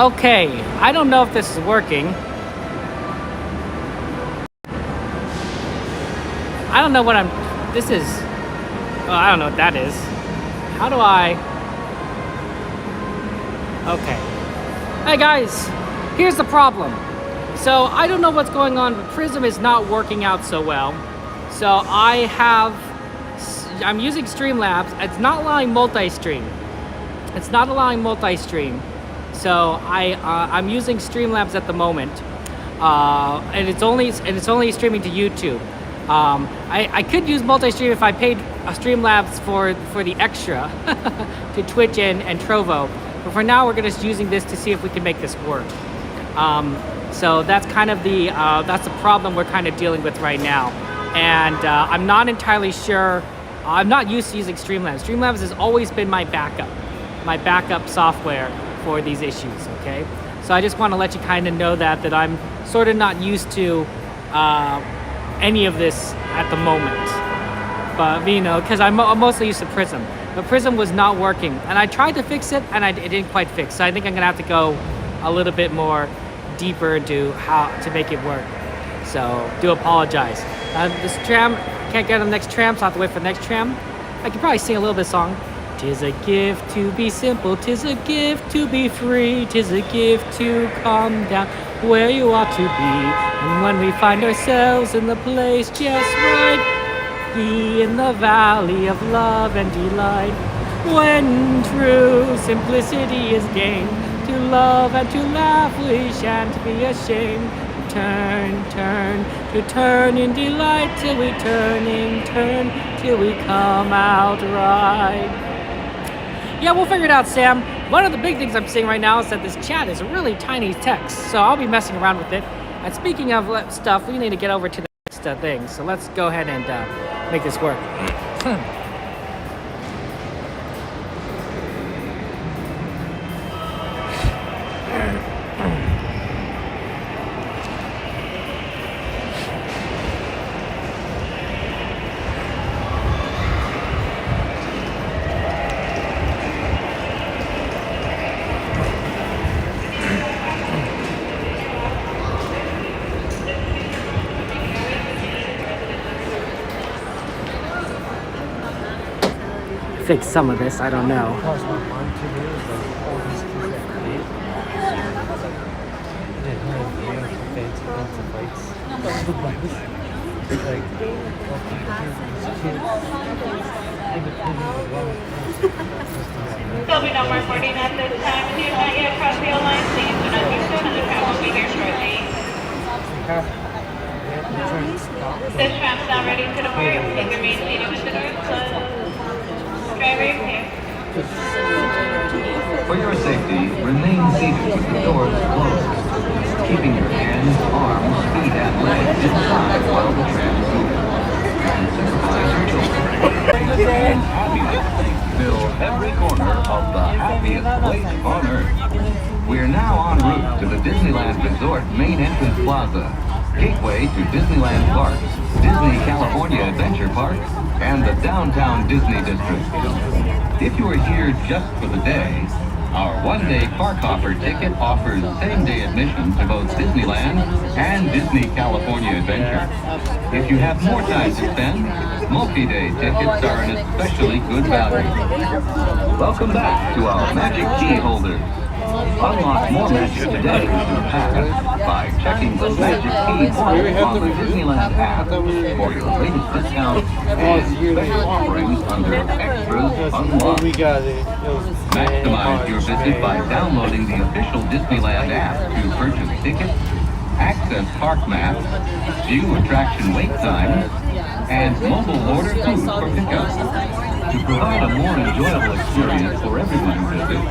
Okay, I don't know if this is working. I don't know what this is, oh, I don't know what that is. How do I, okay. Hey guys, here's the problem. So I don't know what's going on, but Prism is not working out so well. So I'm using Streamlabs. It's not allowing multi-stream. It's not allowing multi-stream. So I'm using Streamlabs at the moment, and it's only streaming to YouTube. I could use multi-stream if I paid Streamlabs for the extra to Twitch and Trovo, but for now we're just using this to see if we can make this work. So that's kind of that's the problem we're kind of dealing with right now, and I'm not entirely sure. I'm not used to using Streamlabs. Streamlabs has always been my backup software for these issues, okay? So I just want to let you kind of know that I'm sort of not used to any of this at the moment. But, you know, because I'm mostly used to Prism. But Prism was not working. And I tried to fix it, and it didn't quite fix. So I think I'm going to have to go a little bit more deeper into how to make it work. So, do apologize. This tram, can't get on the next tram, so I have to wait for the next tram. I could probably sing a little bit of song. 'Tis a gift to be simple, 'tis a gift to be free, 'tis a gift to come down where you ought to be. And when we find ourselves in the place just right, be in the valley of love and delight. When true simplicity is gained, to love and to laugh we shan't be ashamed. Turn in delight till we turn till we come out right. Yeah, we'll figure it out, Sam. One of the big things I'm seeing right now is that this chat is a really tiny text, so I'll be messing around with it. And speaking of stuff, we need to get over to the next thing. So let's go ahead and make this work. Fix some of this, I don't know. There'll be no more boarding at this time. If you have not yet crossed the line, please do not do so, and the tram will be here shortly. This tram's now ready to depart. Please remain seated with the doors closed. Driver, here. For your safety, remain seated with the doors closed, keeping your hands, arms, feet, and legs inside while the tram moves. And supervise your children. And happiness fill every corner of the happiest place on earth. We are now en route to the Disneyland Resort main entrance plaza, gateway to Disneyland Park, Disney California Adventure Park, and the downtown Disney District. If you are here just for the day, our one-day park hopper ticket offers same-day admission to both Disneyland and Disney California Adventure. If you have more time to spend, multi-day tickets are an especially good value. Welcome back to our magic key holders. Unlock more magic today in the past by checking the magic key portal on the Disneyland app for your latest discounts and special offerings under Extras Unlocked. Maximize your visit by downloading the official Disneyland app to purchase tickets, access park maps, view attraction wait times, and mobile order food for pickup. To provide a more enjoyable experience for everyone who visits,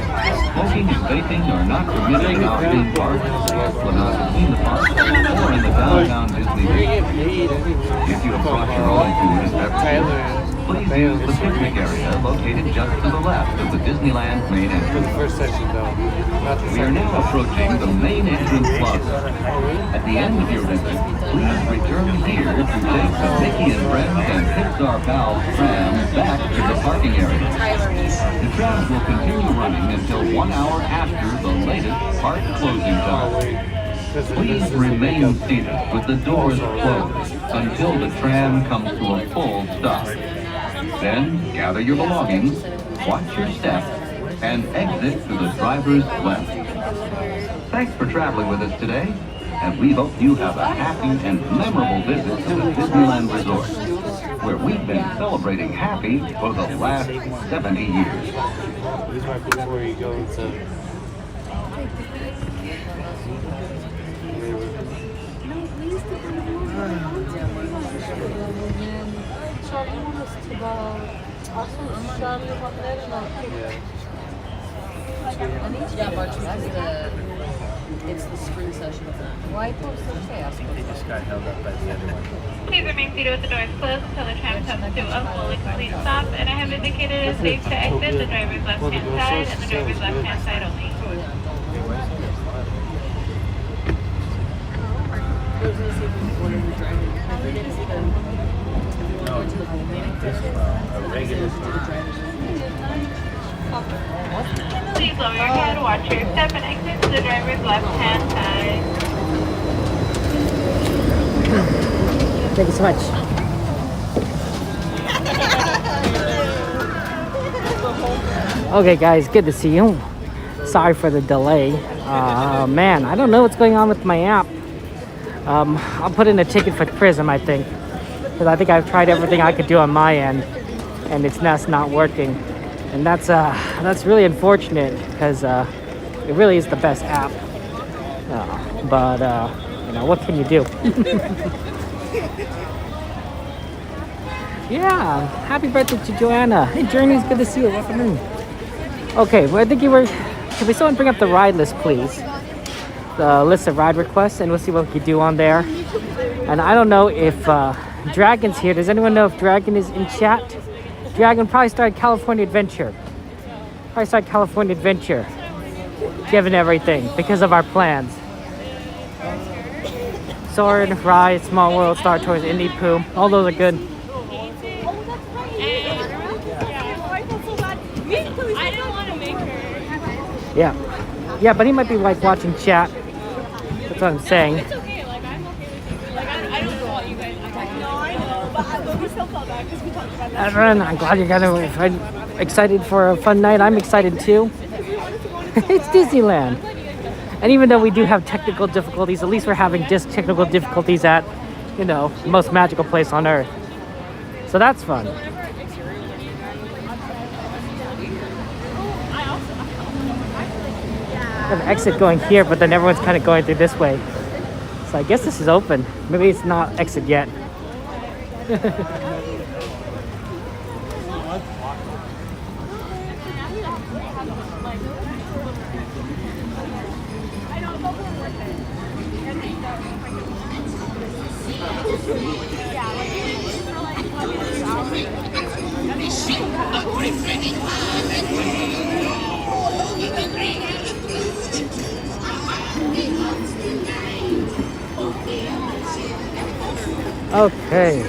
smoking and vaping are not permitted in our theme parks, Esplanade between the parks, or in the downtown Disney district. If you have brought your own food and beverages, please use the picnic area located just to the left of the Disneyland main entrance. We are now approaching the main entrance plaza. At the end of your visit, please return here to take the Mickey and Friends and Pixar Pals tram back to the parking area. The trams will continue running until 1 hour after the latest park closing time. Please remain seated with the doors closed until the tram comes to a full stop. Then gather your belongings, watch your step, and exit to the driver's left. Thanks for traveling with us today, and we hope you have a happy and memorable visit to the Disneyland Resort, where we've been celebrating happy for the last 70 years. This right before you go to... Yeah, March is it's the spring session of that. Why post the chaos? He just got held up by the other one. Please remain seated with the doors closed until the tram comes to a full and complete stop. And I have indicated it is safe to exit the driver's left-hand side and the driver's left-hand side only. No, this a regular Please lower your head, watch your step, and exit to the driver's left-hand side. Thank you so much. Okay, guys, good to see you. Sorry for the delay. Man, I don't know what's going on with my app. I'll put in a ticket for Prism, I think, because I think I've tried everything I could do on my end, and it's just not working. And that's really unfortunate because it really is the best app. But you know, what can you do? Yeah, happy birthday to Joanna. Hey, Journey's good to see you. Welcome in. Okay, well, I think you were. Can we someone bring up the ride list, please? The list of ride requests, and we'll see what we can do on there. And I don't know if Dragon's here. Does anyone know if Dragon is in chat? Dragon probably started California Adventure. Given everything because of our plans. Soarin, Rise, Small World, Star Tours, Indie Pooh. All those are good. I don't want to make her. Yeah. Yeah, but he might be like watching chat. That's what I'm saying. It's okay, like I'm okay with it. Like I don't want you guys. No, I know, but we still felt bad because we talked about that. Everyone, I'm glad you're excited for a fun night. I'm excited too. It's Disneyland. And even though we do have technical difficulties, at least we're having just technical difficulties at, you know, the most magical place on earth. So that's fun. I have an exit going here, but then everyone's kind of going through this way. So I guess this is open. Maybe it's not exit yet. Okay.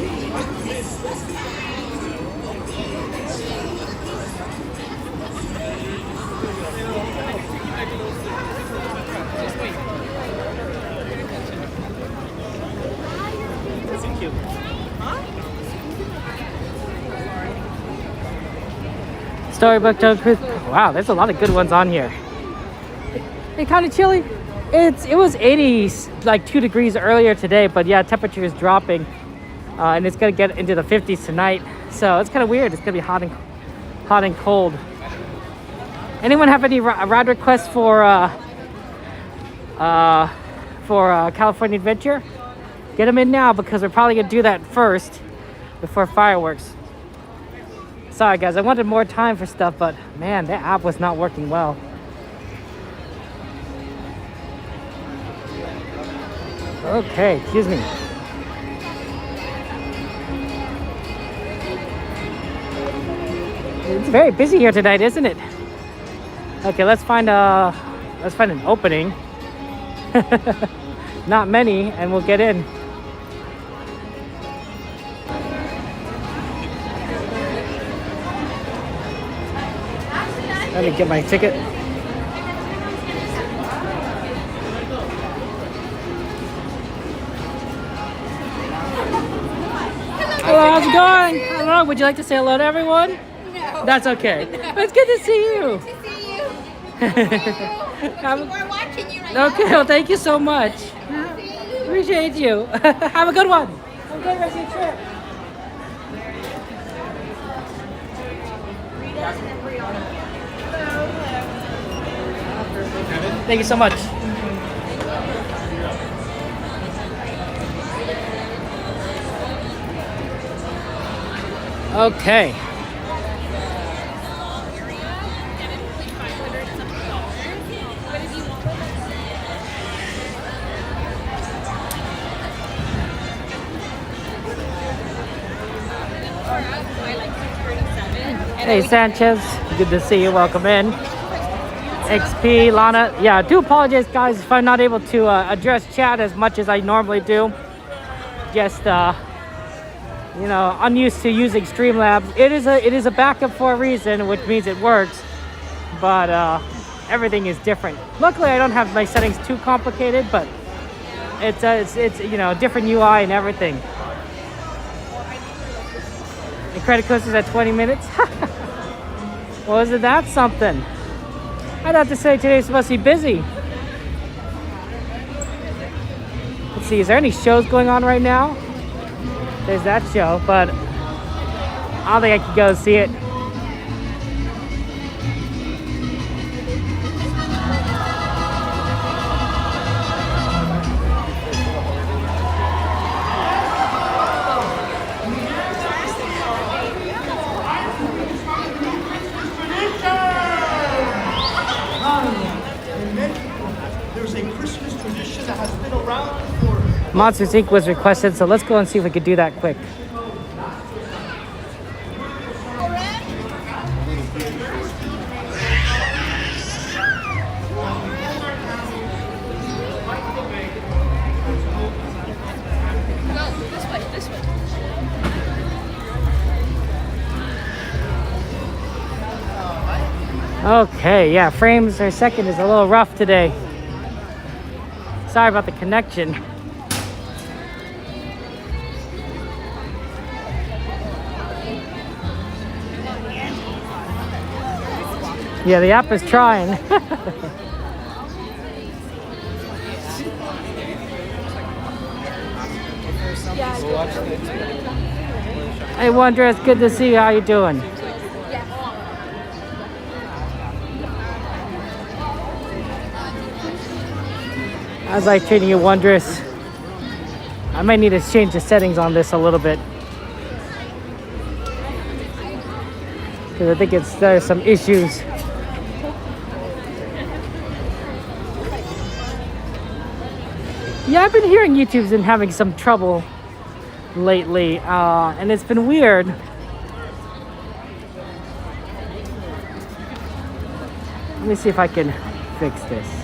Storybook Toad Cruise. Wow, there's a lot of good ones on here. Hey, kind of chilly. It was 80, like 2 degrees earlier today, but yeah, temperature is dropping, and it's gonna get into the 50s tonight. So it's kind of weird. It's gonna be hot and cold. Anyone have any ride requests for California Adventure? Get them in now because we're probably gonna do that first before fireworks. Sorry guys, I wanted more time for stuff, but man, that app was not working well. Okay, excuse me. It's very busy here tonight, isn't it? Okay, let's find an opening. not many, and we'll get in. Let me get my ticket. Hello, how's it going? Hello, would you like to say hello to everyone? No. That's okay. It's good to see you. Good to see you. We're watching you right Okay, well, thank you so much. now. Appreciate you. Have a good one. Have a good rest of your trip. Thank you so much. Okay. Hey Sanchez, good to see you. Welcome in. XP, Lana. Yeah, I do apologize, guys, if I'm not able to address chat as much as I normally do. Just, you know, unused to using Streamlabs. It is a backup for a reason, which means it works. But everything is different. Luckily, I don't have my settings too complicated, but it's you know, different UI and everything. The credit coaster's at 20 minutes. Well, isn't that something? I'd have to say today's supposed to be busy. Let's see, is there any shows going on right now? There's that show, but I don't think I could go see it. There's a Christmas tradition that has been around for... Monsters Inc. was requested, so let's go and see if we could do that quick. Okay, yeah, frames per second is a little rough today. Sorry about the connection. Yeah, the app is trying. Hey, Wonder, it's good to see you. How you doing? As I treating you, Wondrous? I might need to change the settings on this a little bit. Because I think there's some issues. Yeah, I've been hearing YouTube's been having some trouble lately, and it's been weird. Let me see if I can fix this.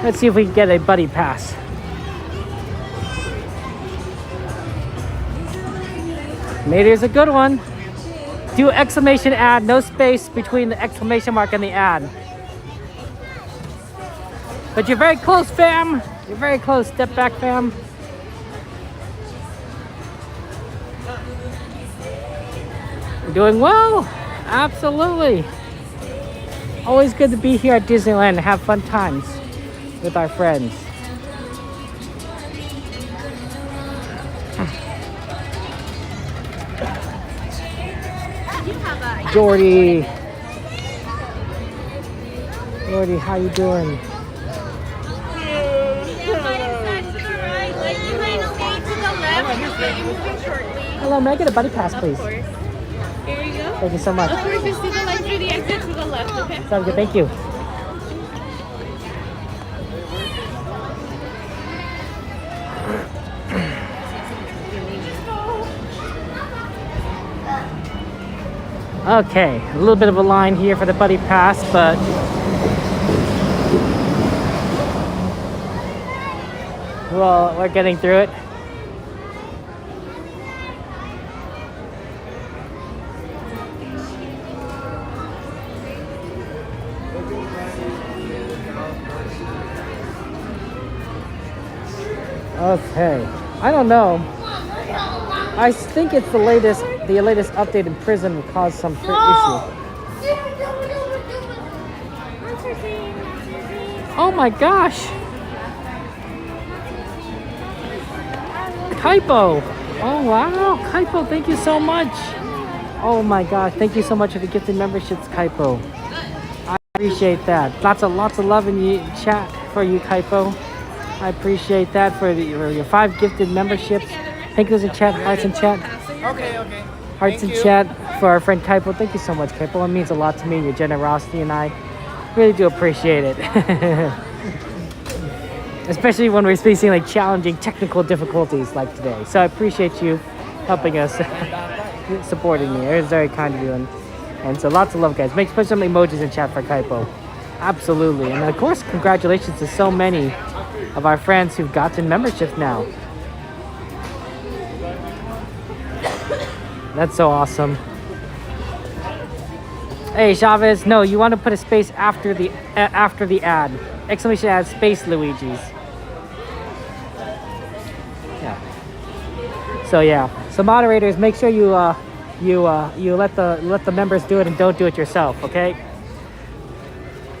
Let's see if we can get a buddy pass. Maybe it's a good one. Do exclamation ad, no space between the exclamation mark and the ad. But you're very close, fam. You're very close. Step back, fam. You're doing well. Absolutely. Always good to be here at Disneyland and have fun times with our friends. Jordy, how you doing? you're moving shortly. Hello, may I get a buddy pass, please? Of course. Here you go. Thank you so much. Of course, you see the light through the exit to the left, okay? Sounds good, thank you. Okay, a little bit of a line here for the buddy pass, but well, we're getting through it. Okay, I don't know. I think it's the latest update in prison will cause some issue. Oh my gosh! Kaipo! Oh wow, Kaipo, thank you so much! Oh my gosh, thank you so much for the gifted memberships, Kaipo. I appreciate that. Lots of love in the chat for you, Kaipo. I appreciate that for your 5 gifted memberships. Thank you in chat, hearts in chat. Okay. Hearts in chat for our friend Kaipo. Thank you so much, Kaipo. It means a lot to me, your generosity, and I really do appreciate it. Especially when we're facing like challenging technical difficulties like today. So I appreciate you helping us, supporting me. It was very kind of you. And so lots of love, guys. Put some emojis in chat for Kaipo. Absolutely. And of course, congratulations to so many of our friends who've gotten memberships now. That's so awesome. Hey Chavez, no, you want to put a space after the ad. Exclamation ad space Luigi's. Yeah. So yeah. So moderators, make sure you let the members do it and don't do it yourself, okay?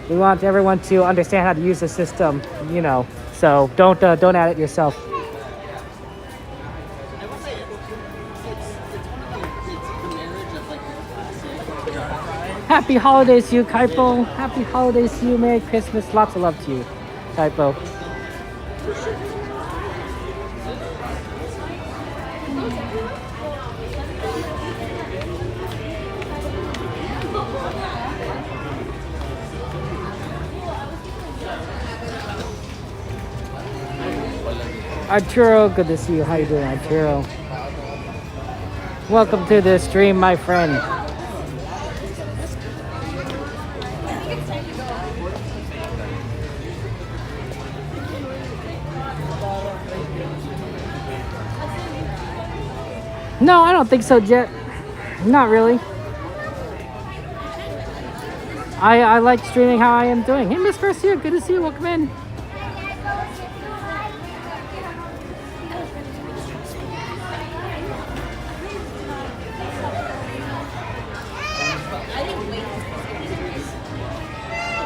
We want everyone to understand how to use the system, you know. So don't add it yourself. Happy holidays to you, Kaipo. Happy holidays to you. Merry Christmas. Lots of love to you, Kaipo. Arturo, good to see you. How you doing, Arturo? Welcome to the stream, my friend. No, I don't think so, Jet. Not really. I like streaming how I am doing. Hey, Miss Garcia, good to see you. Welcome in.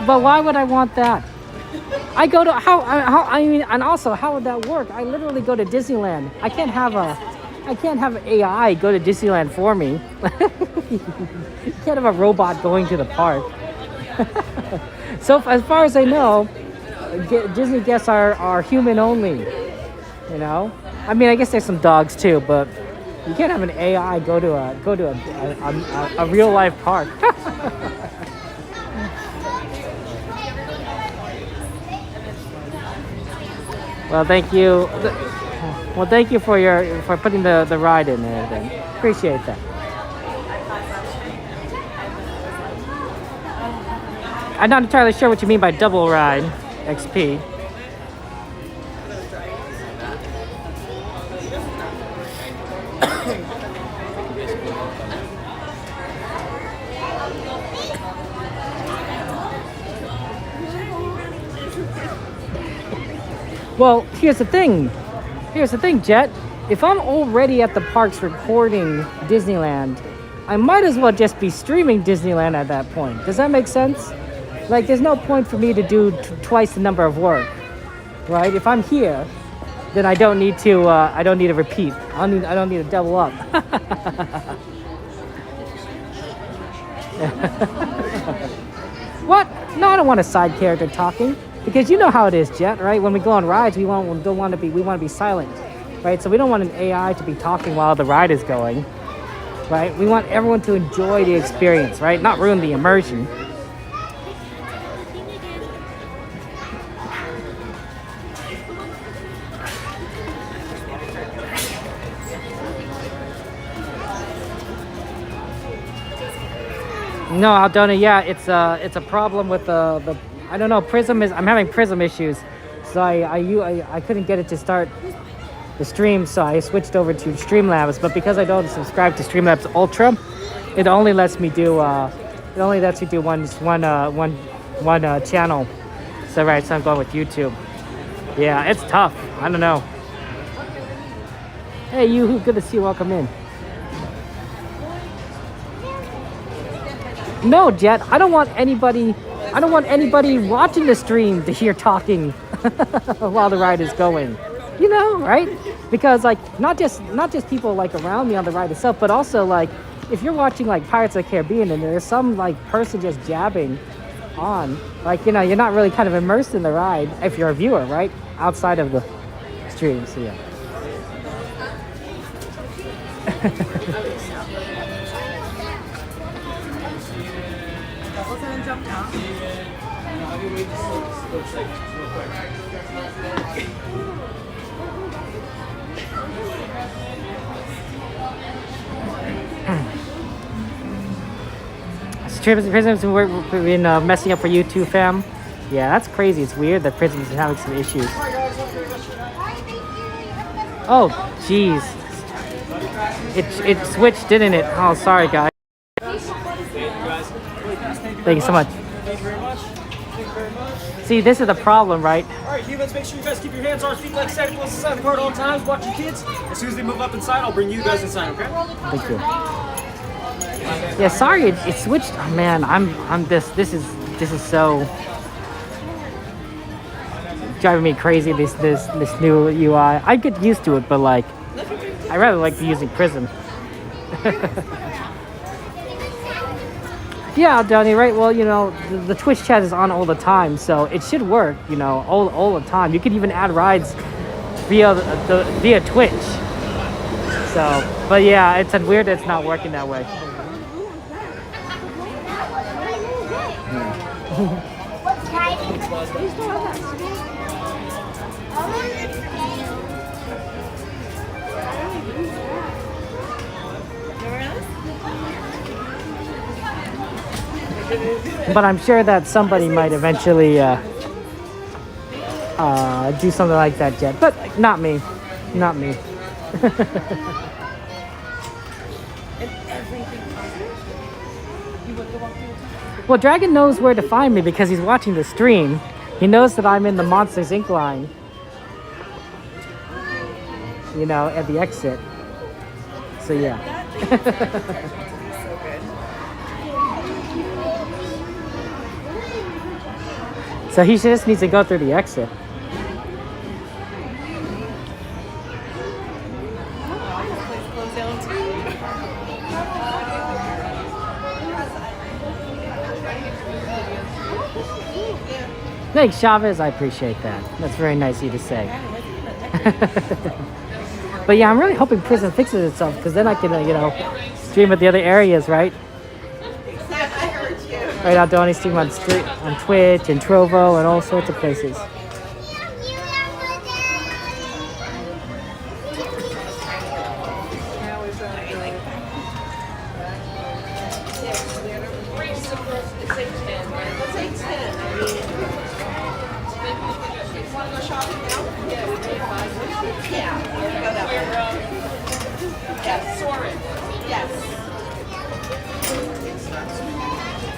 But why would I want that? I go to I mean, and also how would that work? I literally go to Disneyland. I can't have AI go to Disneyland for me. You can't have a robot going to the park. So as far as I know, Disney guests are human only. You know, I mean, I guess there's some dogs too, but you can't have an AI go to a real life park. Well, thank you. Well, thank you for putting the ride in and everything. Appreciate that. I'm not entirely sure what you mean by double ride XP. Well, here's the thing, Jet. If I'm already at the parks recording Disneyland, I might as well just be streaming Disneyland at that point. Does that make sense? Like, there's no point for me to do twice the number of work, right? If I'm here, then I don't need to repeat. I don't need to double up. What? No, I don't want a side character talking. Because you know how it is, Jet, right? When we go on rides, we want to be silent. right? So we don't want an AI to be talking while the ride is going, right? We want everyone to enjoy the experience, right? Not ruin the immersion. No, Aldona, yeah, it's a problem with the I don't know, Prism is, I'm having Prism issues. So I couldn't get it to start the stream, so I switched over to Streamlabs, but because I don't subscribe to Streamlabs Ultra, it only lets me do one channel. So right, so I'm going with YouTube. Yeah, it's tough. I don't know. Hey, you, good to see you. Welcome in. No, Jet, I don't want anybody watching the stream to hear talking while the ride is going. You know, right? Because like not just people like around me on the ride itself, but also like if you're watching like Pirates of the Caribbean and there's some like person just jabbing on, like, you know, you're not really kind of immersed in the ride if you're a viewer, right? Outside of the stream, so yeah. Prism's been messing up for you too, fam. Yeah, that's crazy. It's weird that Prism's is having some issues. Oh, jeez. It switched, didn't it? Oh, sorry, guys. Thank you so much. Thank you very much. Thank you very much. See, this is the problem, right? All right, humans, make sure you guys keep your hands, arms, feet, legs, Santa Claus inside the car at all times. Watch your kids. As soon as they move up inside, I'll bring you guys inside, okay? Thank you. Yeah, sorry, it switched. Oh, man, this is so driving me crazy. This new UI. I get used to it, but like, I rather like using Prism. Yeah, Donnie, right? Well, you know, the Twitch chat is on all the time, so it should work, you know, all the time. You could even add rides via Twitch. So, but yeah, it's weird that it's not working that way. But I'm sure that somebody might eventually do something like that, Jet. But not me. Not me. Well, Dragon knows where to find me because he's watching the stream. He knows that I'm in the Monsters Inc. line. You know, at the exit. So yeah. So he just needs to go through the exit. Thanks, Chavez. I appreciate that. That's very nice of you to say. But yeah, I'm really hoping Prism fixes itself because then I can, you know, stream at the other areas, right? Right now, Donnie stream on Twitch and Trovo and all sorts of places.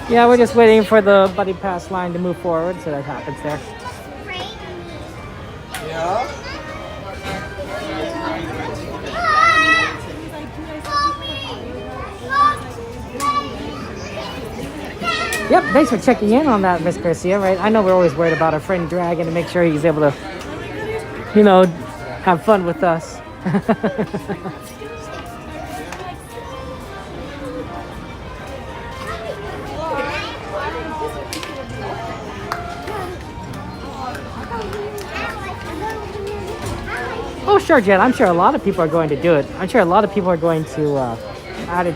Yeah, we're just waiting for the buddy pass line to move forward, so that happens there. Yeah. Yep, thanks for checking in on that, Miss Garcia, right? I know we're always worried about our friend Dragon to make sure he's able to, you know, have fun with us. Oh, sure, Jen. I'm sure a lot of people are going to do it. I'm sure a lot of people are going to add it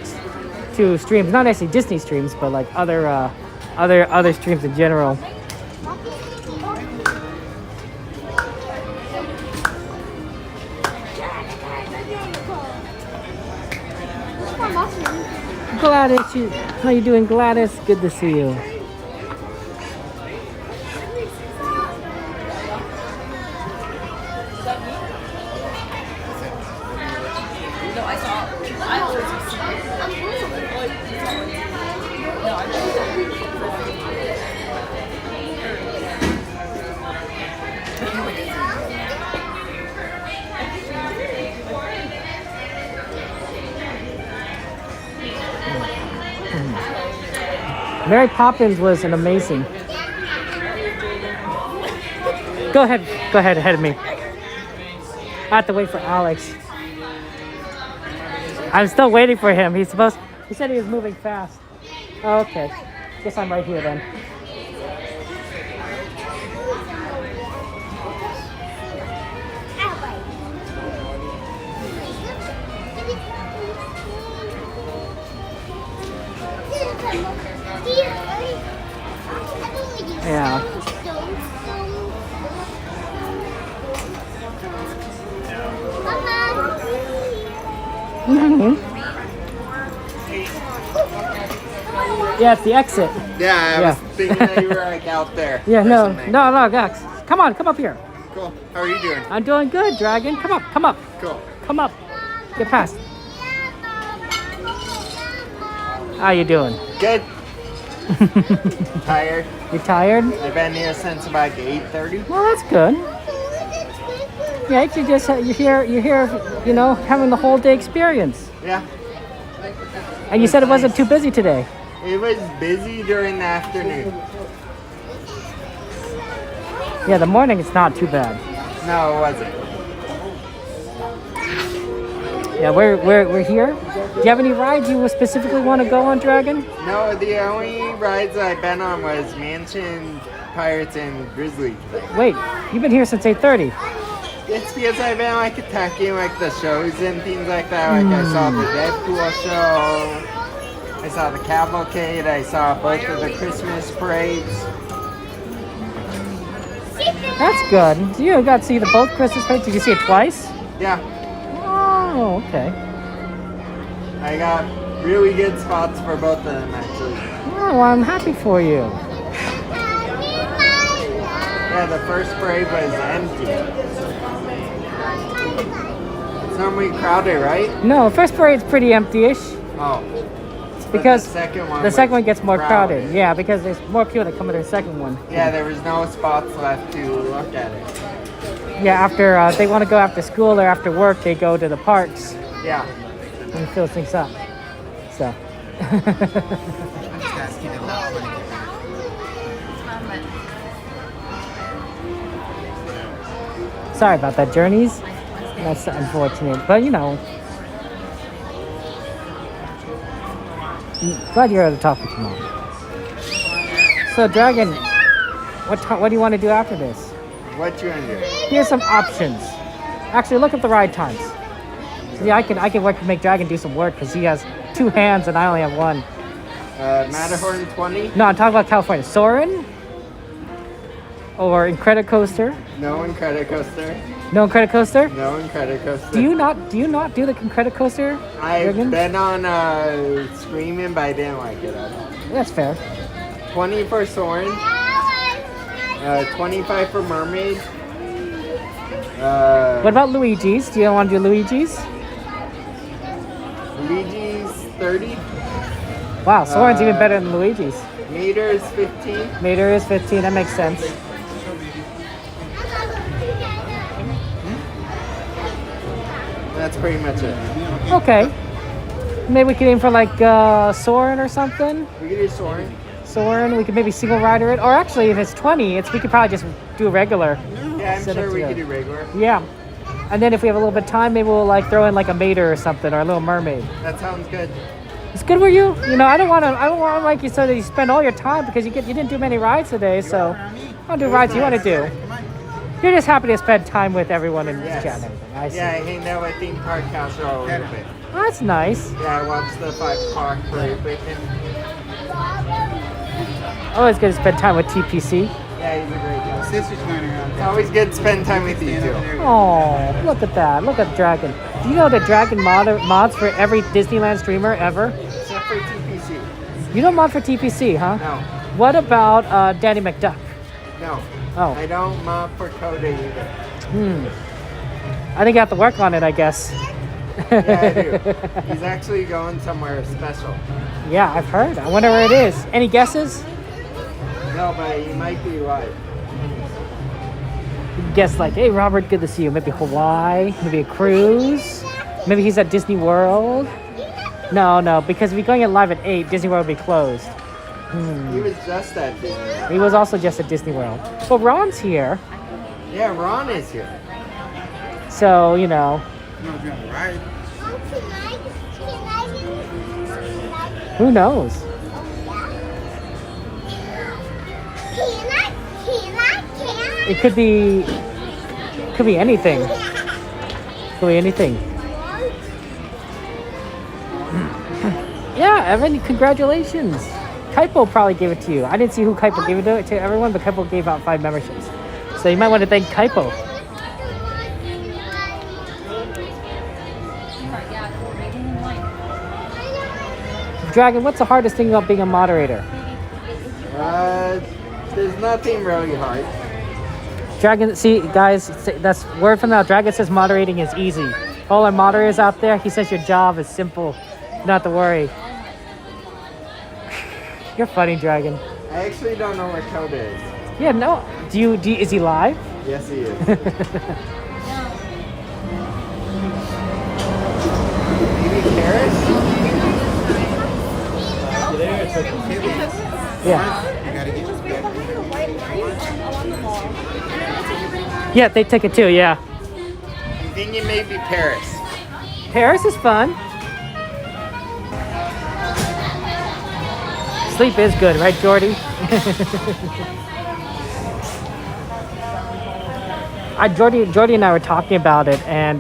to streams. Not necessarily Disney streams, but like other streams in general. Gladys, how you doing, Gladys? Good to see you. Mary Poppins was an amazing. Go ahead ahead of me. I have to wait for Alex. I'm still waiting for him. He said he was moving fast. Oh, okay. Guess I'm right here then. Yeah. Mm-hmm. Yeah, it's the exit. Yeah, I was thinking that you were like out there. Yeah, no, guys. Come on, come up here. Cool. How are you doing? I'm doing good, Dragon. Come up. Cool. Come up. Get past. How you doing? Good. Tired. You tired? I've been here since about 8:30. Well, that's good. Yeah, you're here, you know, having the whole day experience. Yeah. And you said it wasn't too busy today. It was busy during the afternoon. Yeah, the morning it's not too bad. No, it wasn't. Yeah, we're here. Do you have any rides you specifically want to go on, Dragon? No, the only rides I've been on was Mansion, Pirates, and Grizzly. Wait, you've been here since 8:30. It's because I've been like attacking like the shows and things like that. Like I saw the Deadpool show, I saw the Cavalcade, I saw both of the Christmas parades. That's good. So you got to see both Christmas parades. Did you see it twice? Yeah, Oh, okay. I got really good spots for both of them actually. Oh, well, I'm happy for you. Yeah, the first parade was empty. It's normally crowded, right? No, first parade's pretty empty-ish Oh. because the second one, the second one gets more crowded. crowded. Yeah, because there's more people that come to the second one. Yeah, there was no spots left to look at it. Yeah, after they want to go after school or after work, they go to the parks Yeah. and fill things up. So. Sorry about that, Journeys. That's unfortunate, but you know. Glad you're able to talk with your mom. So, Dragon, what do you want to do after this? What you gonna do? Here's some options. Actually, look at the ride times. Yeah, I can work to make Dragon do some work because he has 2 hands and I only have 1. Matterhorn 20? No, I'm talking about California. Soarin'? Or Incredicoaster? No Incredicoaster. No Incredicoaster? No Incredicoaster. Do you not do the Incredicoaster? I've Dragon? been on Screaming, but I didn't like it at all. That's fair. 20 for Soarin'. 25 for Mermaid. What about Luigi's? Do you want to do Luigi's? Luigi's 30. Wow, Soarin's even better than Luigi's. Meter is 15. Meter is 15, that makes sense. That's pretty much it. Okay. Maybe we could aim for like Soarin' or something. We can do Soarin'. Soarin', we could maybe single rider it. Or actually, if it's 20, we could probably just do regular. Yeah, I'm Set it sure we together. could do regular. Yeah. And then if we have a little bit of time, maybe we'll like throw in like a Mater or something, or a Little Mermaid. That sounds good. It's good for you. You know, I don't want to like you so that you spend all your time because you didn't do many rides today. So, I want to do rides you want to do. You're just happy to spend time with everyone in this Yes. chat and everything. I see. Yeah, I hang out with Theme Park Carousel a little bit. Oh, that's nice. Yeah, I watched the 5 o'clock parade with him. Always good to spend time with TPC. Yeah, he's a great guy. Sister's going around. It's always good to spend time with you too. Oh, look at that. Look at Dragon. Do you know the Dragon mods for every Disneyland streamer ever? Except for TPC. You don't mod for TPC, huh? No. What about Danny McDuck? No. Oh. I don't mod for Coda either. I think you have to work on it, I guess. Yeah, I do. He's actually going somewhere special. Yeah, I've heard. I wonder where it is. Any guesses? No, but he might be right. You can guess like, hey, Robert, good to see you. Maybe Hawaii, maybe a cruise. Maybe he's at Disney World. No, because if we're going at live at 8, Disney World will be closed. He was just at Disney. He was also just at Disney World. Well, Ron's here, Yeah, Ron is here. so, you know, Right. who knows? It could be anything. Could be anything. Yeah, Evan, congratulations. Kaipo probably gave it to you. I didn't see who Kaipo gave it to everyone, but Kaipo gave out 5 memberships. So you might want to thank Kaipo. Dragon, what's the hardest thing about being a moderator? There's nothing really hard. Dragon, see, guys, that's word from now. Dragon says moderating is easy. All our moderators out there, he says your job is simple. Not to worry. You're funny, Dragon. I actually don't know where Coda is. Yeah, no. Is he live? Yes, he is. Maybe Paris? Yeah. Yeah, they took it too, yeah. I'm thinking maybe Paris. Paris is fun. Sleep is good, right, Jordy? Jordy and I were talking about it, and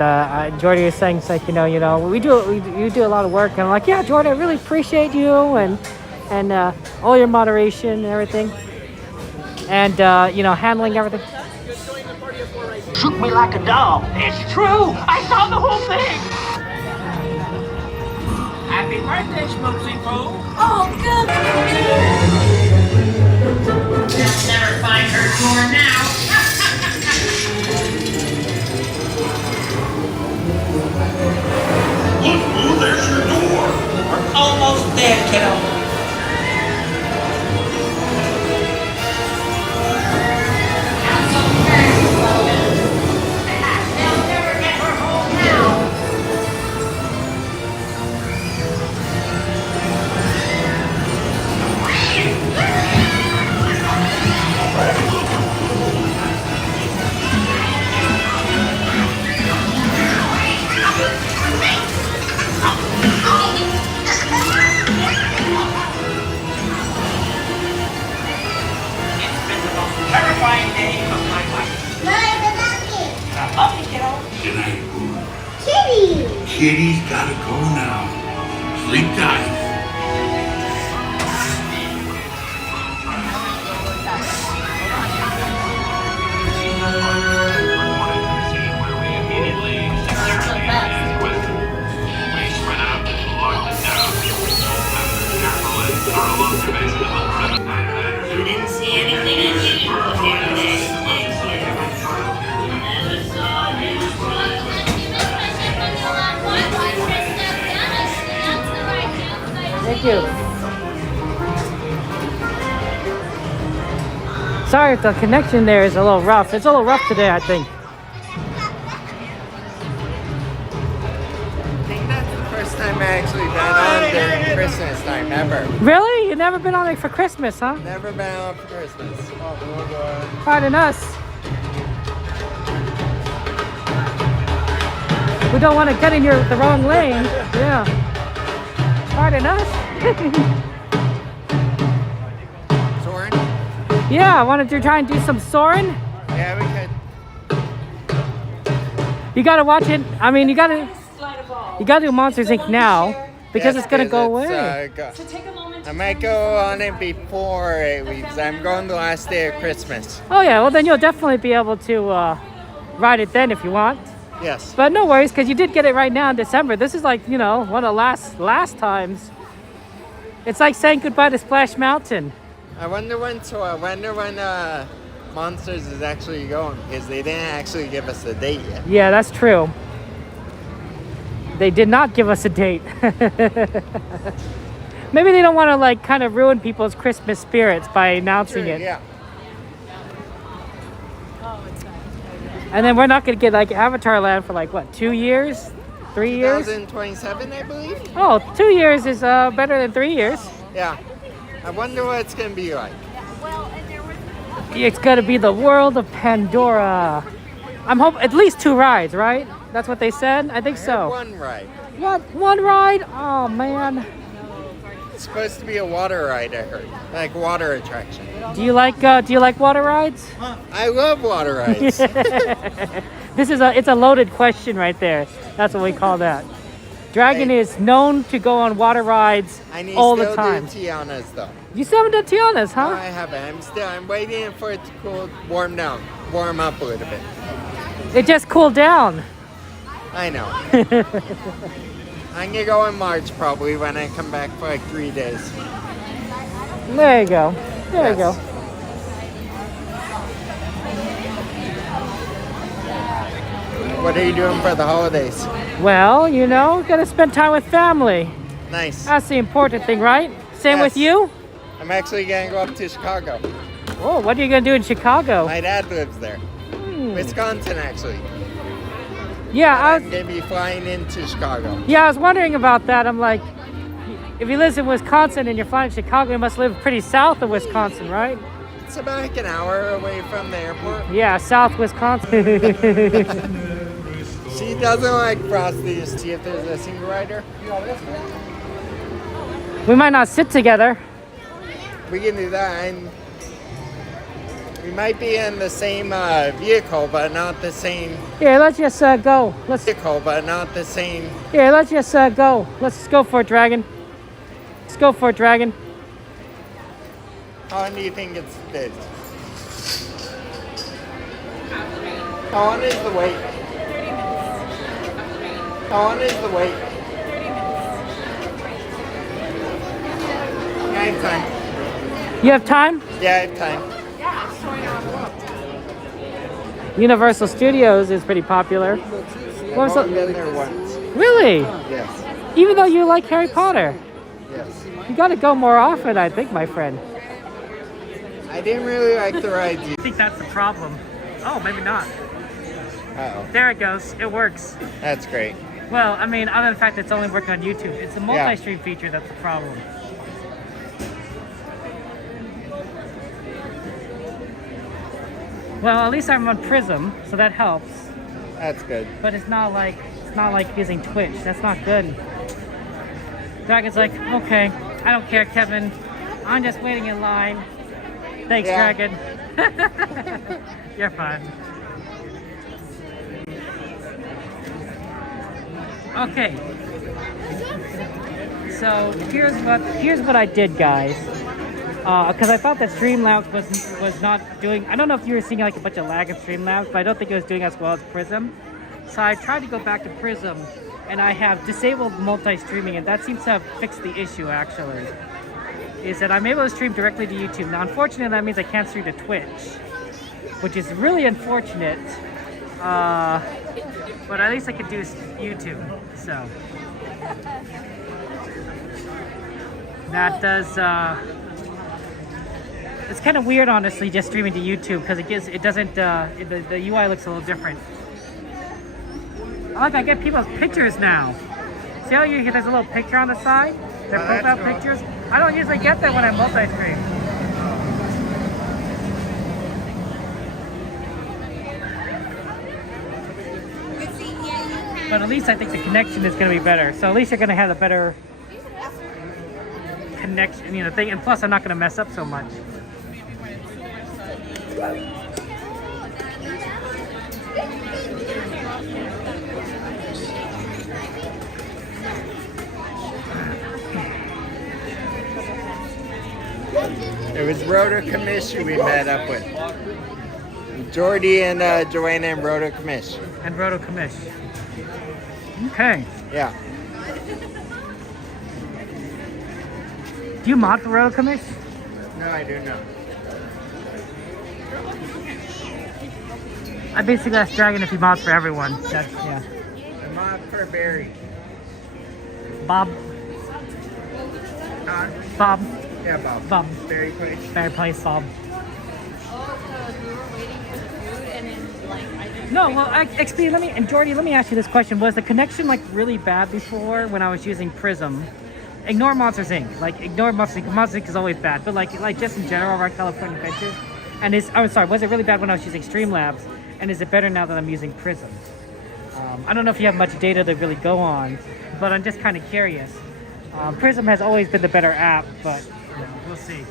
Jordy was saying, it's like, you know, you do a lot of work, and I'm like, yeah, Jordy, I really appreciate you and all your moderation and everything, and handling everything. Shook me like a dog. It's true. I saw the whole thing. Happy birthday, Schmoozy Poo. Oh, good. They'll never find her door now. Look, Boo, there's your door. We're almost there, kiddo. They'll never get her home now. Terrifying day of my life. Love you, kiddo. Good night, Boo. Kitty's gotta go now. Sleep tight. You didn't see anything unusual here today. Thank you. Sorry if the connection there is a little rough. It's a little rough today, I think. I think that's the first time I actually been on during Christmas time ever. Really? You've never been on it for Christmas, huh? Never been on for Christmas. Pardon us. We don't want to get in the wrong lane. Yeah. Pardon us. Soarin? Yeah, I wanted to try and do some soaring. Yeah, we could. You gotta watch it. I mean, you gotta do Monsters Inc. now because Yes, it's gonna go it's, away. I might go on it before it leaves. I'm going the last day of Christmas. Oh yeah, well then you'll definitely be able to ride it then if you want. Yes. But no worries, because you did get it right now in December. This is like, you know, one of the last times. It's like saying goodbye to Splash Mountain. I wonder when Monsters is actually going, because they didn't actually give us a date yet. Yeah, that's true. They did not give us a date. Maybe they don't want to like kind of ruin people's Christmas spirits by announcing it. Yeah. And then we're not going to get like Avatar Land for like what, 2 years? 3 years? 2027, I believe. Oh, 2 years is better than 3 years. Yeah. I wonder what it's going to be like. It's going to be the world of Pandora. I'm hoping at least 2 rides, right? That's what they said? I think so. One ride. What? 1 ride? Oh, man. It's supposed to be a water ride, I heard. Like water attraction. Do you like water rides? I love water rides. It's a loaded question right there. That's what we call that. Dragon is known to go on water rides all the time. I need to do Tiana's though. You still haven't done Tiana's, huh? No, I haven't. I'm waiting for it to warm up a little bit. It just cooled down. I know. I'm gonna go in March probably when I come back for like 3 days. There you go. There you go. What are you doing for the holidays? Well, you know, gotta spend time with family. Nice. That's the important thing, right? Same Yes. with you? I'm actually gonna go up to Chicago. Oh, what are you gonna do in Chicago? My dad lives there. Wisconsin, actually. Yeah, I'm gonna be flying into Chicago. Yeah, I was wondering about that. I'm like, if he lives in Wisconsin and you're flying to Chicago, he must live pretty south of Wisconsin, right? It's about like an hour away from the airport. Yeah, south Wisconsin. She doesn't like Frosty. Just see if there's a single rider. We might not sit together. We can do that. And we might be in the same vehicle, but not the same. Here, let's just go. Vehicle, but not the same. Here, let's just go. Let's go for it, Dragon. Let's go for it, Dragon. How long do you think it's this? How long is the wait? How long is the wait? I have time. You have time? Yeah, I have time. Universal Studios is pretty popular. I've only been there once. Really? Yes. Even though you like Harry Potter? Yes. You gotta go more often, I think, my friend. I didn't really like the rides. I think that's the problem. Oh, maybe not. Uh-oh. There it goes. It works. That's great. Well, I mean, other than the fact that it's only working on YouTube, it's a multi-stream feature that's the problem. Well, at least I'm on Prism, so that helps. That's good. But it's not like using Twitch. That's not good. Dragon's like, okay, I don't care, Kevin. I'm just waiting in line. Thanks, Dragon. You're fine. Okay. So here's what I did, guys. Because I thought that Streamlabs was not doing. I don't know if you were seeing like a bunch of lag of Streamlabs, but I don't think it was doing as well as Prism. So I tried to go back to Prism, and I have disabled multi-streaming, and that seems to have fixed the issue. Actually, is that I'm able to stream directly to YouTube. Now, unfortunately, that means I can't stream to Twitch, which is really unfortunate. But at least I could do YouTube. So that does. It's kind of weird, honestly, just streaming to YouTube because it doesn't. The UI looks a little different. I get people's pictures now. See how there's a little picture on the side? Their profile pictures. I don't usually get that when I multi-stream. But at least I think the connection is going to be better. So at least you're going to have a better connection, thing. And plus, I'm not going to mess up so much. was Rhoda Commish who we met up with. Jordy and Joanna and Rhoda Commish. And Roto Commish. Okay. Yeah. Do you mod for Roto Commish? No, I do not. I basically asked Dragon if he mods for everyone. That's, yeah. I'm on for Barry. Bob. Huh? Bob. Yeah, Bob. Bob. Barry Place. Barry Place, Bob. You were waiting for the food and then like I just No, well, XP, and Jordy, let me ask you this question. Was the connection like really bad before when I was using Prism? Ignore Monsters Inc. Like, ignore Monsters Inc. Monsters Inc. is always bad, but like just in general, our California Adventures. And I'm sorry, was it really bad when I was using Streamlabs? And is it better now that I'm using Prism? I don't know if you have much data to really go on, but I'm just kind of curious. Prism has always been the better app, but you know, we'll see.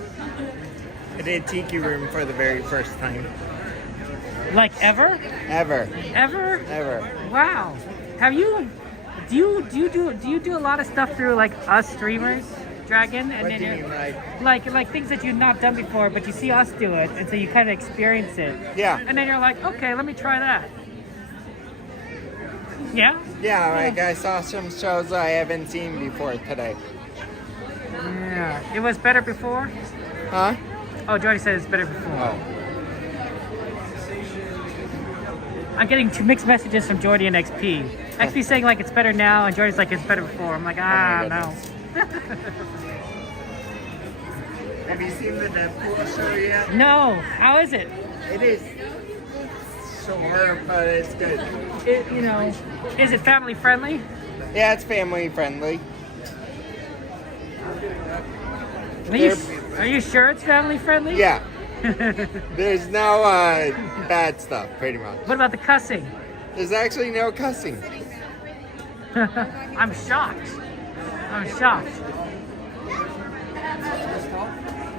I did Tiki Room for the very first time. Like ever? Ever. Ever? Ever. Wow. Have you? Do you do a lot of stuff through like us streamers, Dragon? And What then do you you're- mean, like things that you've not done before, but you see us do it, and so you kind of experience it. Yeah. And then you're like, okay, let me try that. Yeah. Yeah, like I saw some shows I haven't seen before today. Yeah. It was better before. Huh? Oh, Jordy said it's better before. Oh. I'm getting two mixed messages from Jordy and XP. XP saying like it's better now, and Jordy's like it's better before. I'm like, no. Have you seen the Deadpool show yet? No. How is it? It is short, but it's good. Is it family friendly? Yeah, it's family friendly. Are you sure it's family friendly? Yeah. There's no bad stuff, pretty much. What about the cussing? There's actually no cussing. I'm shocked.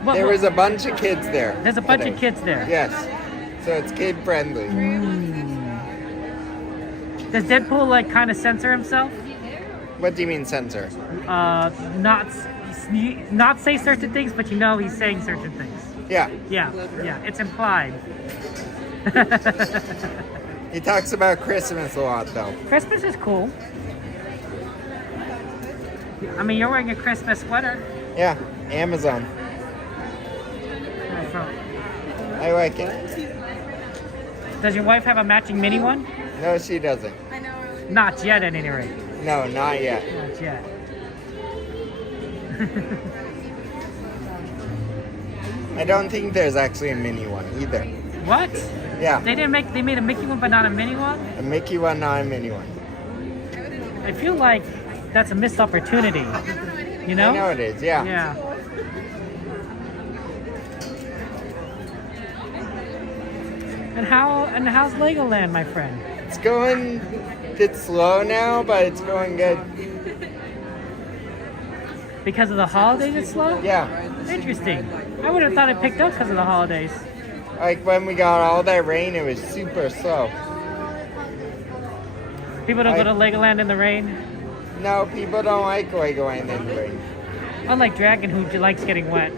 There was a bunch of kids there. There's a bunch today. of kids there. Yes. So it's kid friendly. Does Deadpool like kind of censor himself? What do you mean censor? Not say certain things, but he's saying certain things. Yeah. Yeah. It's implied. He talks about Christmas a lot, though. Christmas is cool. I mean, you're wearing a Christmas sweater. Yeah, Amazon. I like it. Does your wife have a matching mini one? No, she doesn't. Not yet, at any rate. No, not yet. Not yet. I don't think there's actually a mini one either. What? Yeah. They made a Mickey one, but not a mini one? A Mickey one, not a mini one. I feel like that's a missed opportunity. You know? I know it is, yeah. Yeah. And how's Legoland, my friend? It's going a bit slow now, but it's going good. Because of the holidays it's slow? Yeah. Interesting. I would have thought it picked up because of the holidays. Like when we got all that rain, it was super slow. People don't go to Legoland in the rain? No, people don't like Legoland in the rain. Unlike Dragon, who likes getting wet.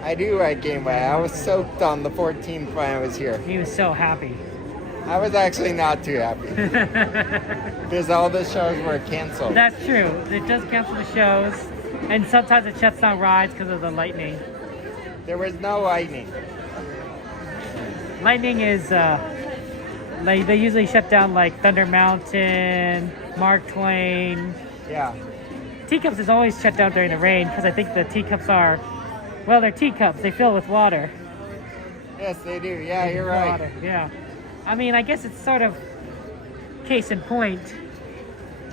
I do like getting wet. I was soaked on the 14th when I was here. He was so happy. I was actually not too happy. Because all the shows were canceled. That's true. It does cancel the shows. And sometimes it shuts down rides because of the lightning. There was no lightning. Lightning is, like they usually shut down like Thunder Mountain, Mark Twain. Yeah. Teacups is always shut down during the rain because I think the teacups are, well, they're teacups. They fill with water. Yes, they do. Yeah, you're right. Water. Yeah. I mean, I guess it's sort of case in point,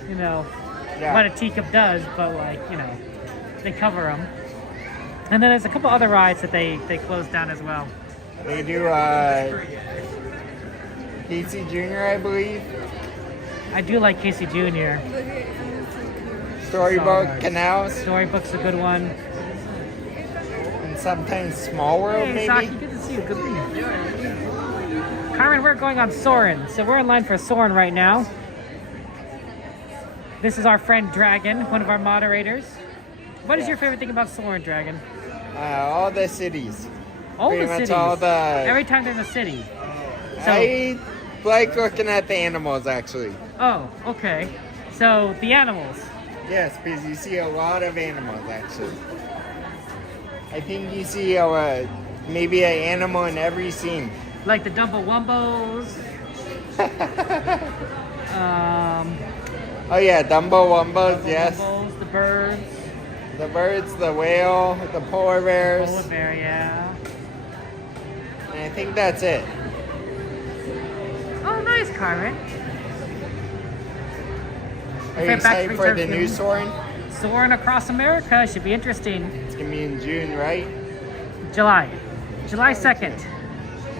what a teacup does, but like, they cover them. And then there's a couple other rides that they close down as well. They do, Casey Jr., I believe. I do like Casey Jr. Storybook Canals. Storybook's a good one. And sometimes Small World, Hey, maybe. Saki, good to see you. Good morning. Carmen, we're going on Soarin. So we're in line for Soarin right now. This is our friend Dragon, one of our moderators. What is your favorite thing about Soarin, Dragon? All the cities. All Pretty the much cities. all the. Every time there's a city. So, I like looking at the animals actually. oh, okay. So the animals. Yes, because you see a lot of animals actually. I think you see maybe an animal in every scene. Like the Dumbo-Wumbos. Oh yeah, Dumbo Wumbos, yes. Wumbos, the birds. The birds, the whale, the polar bears. Polar bear, yeah. And I think that's it. Oh, nice, Carmen. Are you excited for the new Soarin? Soarin' across America should be interesting. It's gonna be in June, right? July 2nd.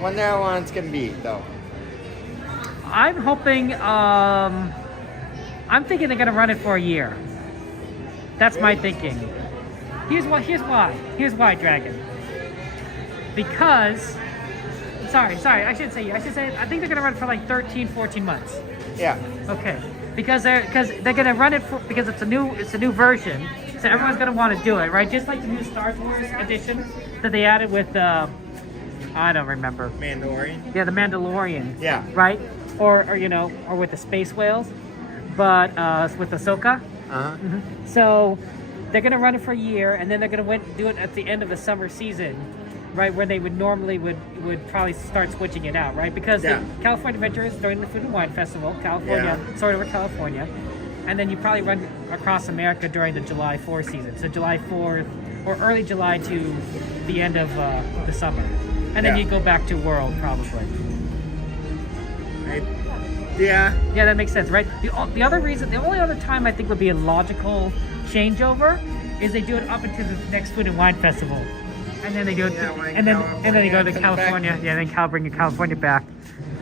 Wonder how long it's gonna be though. I'm hoping, I'm thinking they're gonna run it for a year. That's my thinking. Here's why, Dragon. Because, sorry, I should say, I think they're gonna run it for like 13, 14 months. Yeah. Okay. Because they're gonna run it for, because it's a new version, so everyone's gonna want to do it, right? Just like the new Star Wars edition that they added with I don't remember. Mandalorian? Yeah, the Mandalorian. Yeah. Right? Or with the space whales, but with Ahsoka. Uh-huh. So they're gonna run it for a year, and then they're gonna do it at the end of the summer season, right? Where they would normally would probably start switching it out, right? Because the California Adventure is during the Food and Wine Festival, California, sort of California, and then you probably run across America during the July 4th season. So July 4th or early July to the end of the summer, and then you go back to World probably. Yeah. Yeah, that makes sense, right? The only other time I think would be a logical changeover is they do it up until the next Food and Wine Festival, and then they do it, and then they go to California. Yeah, then bring California back,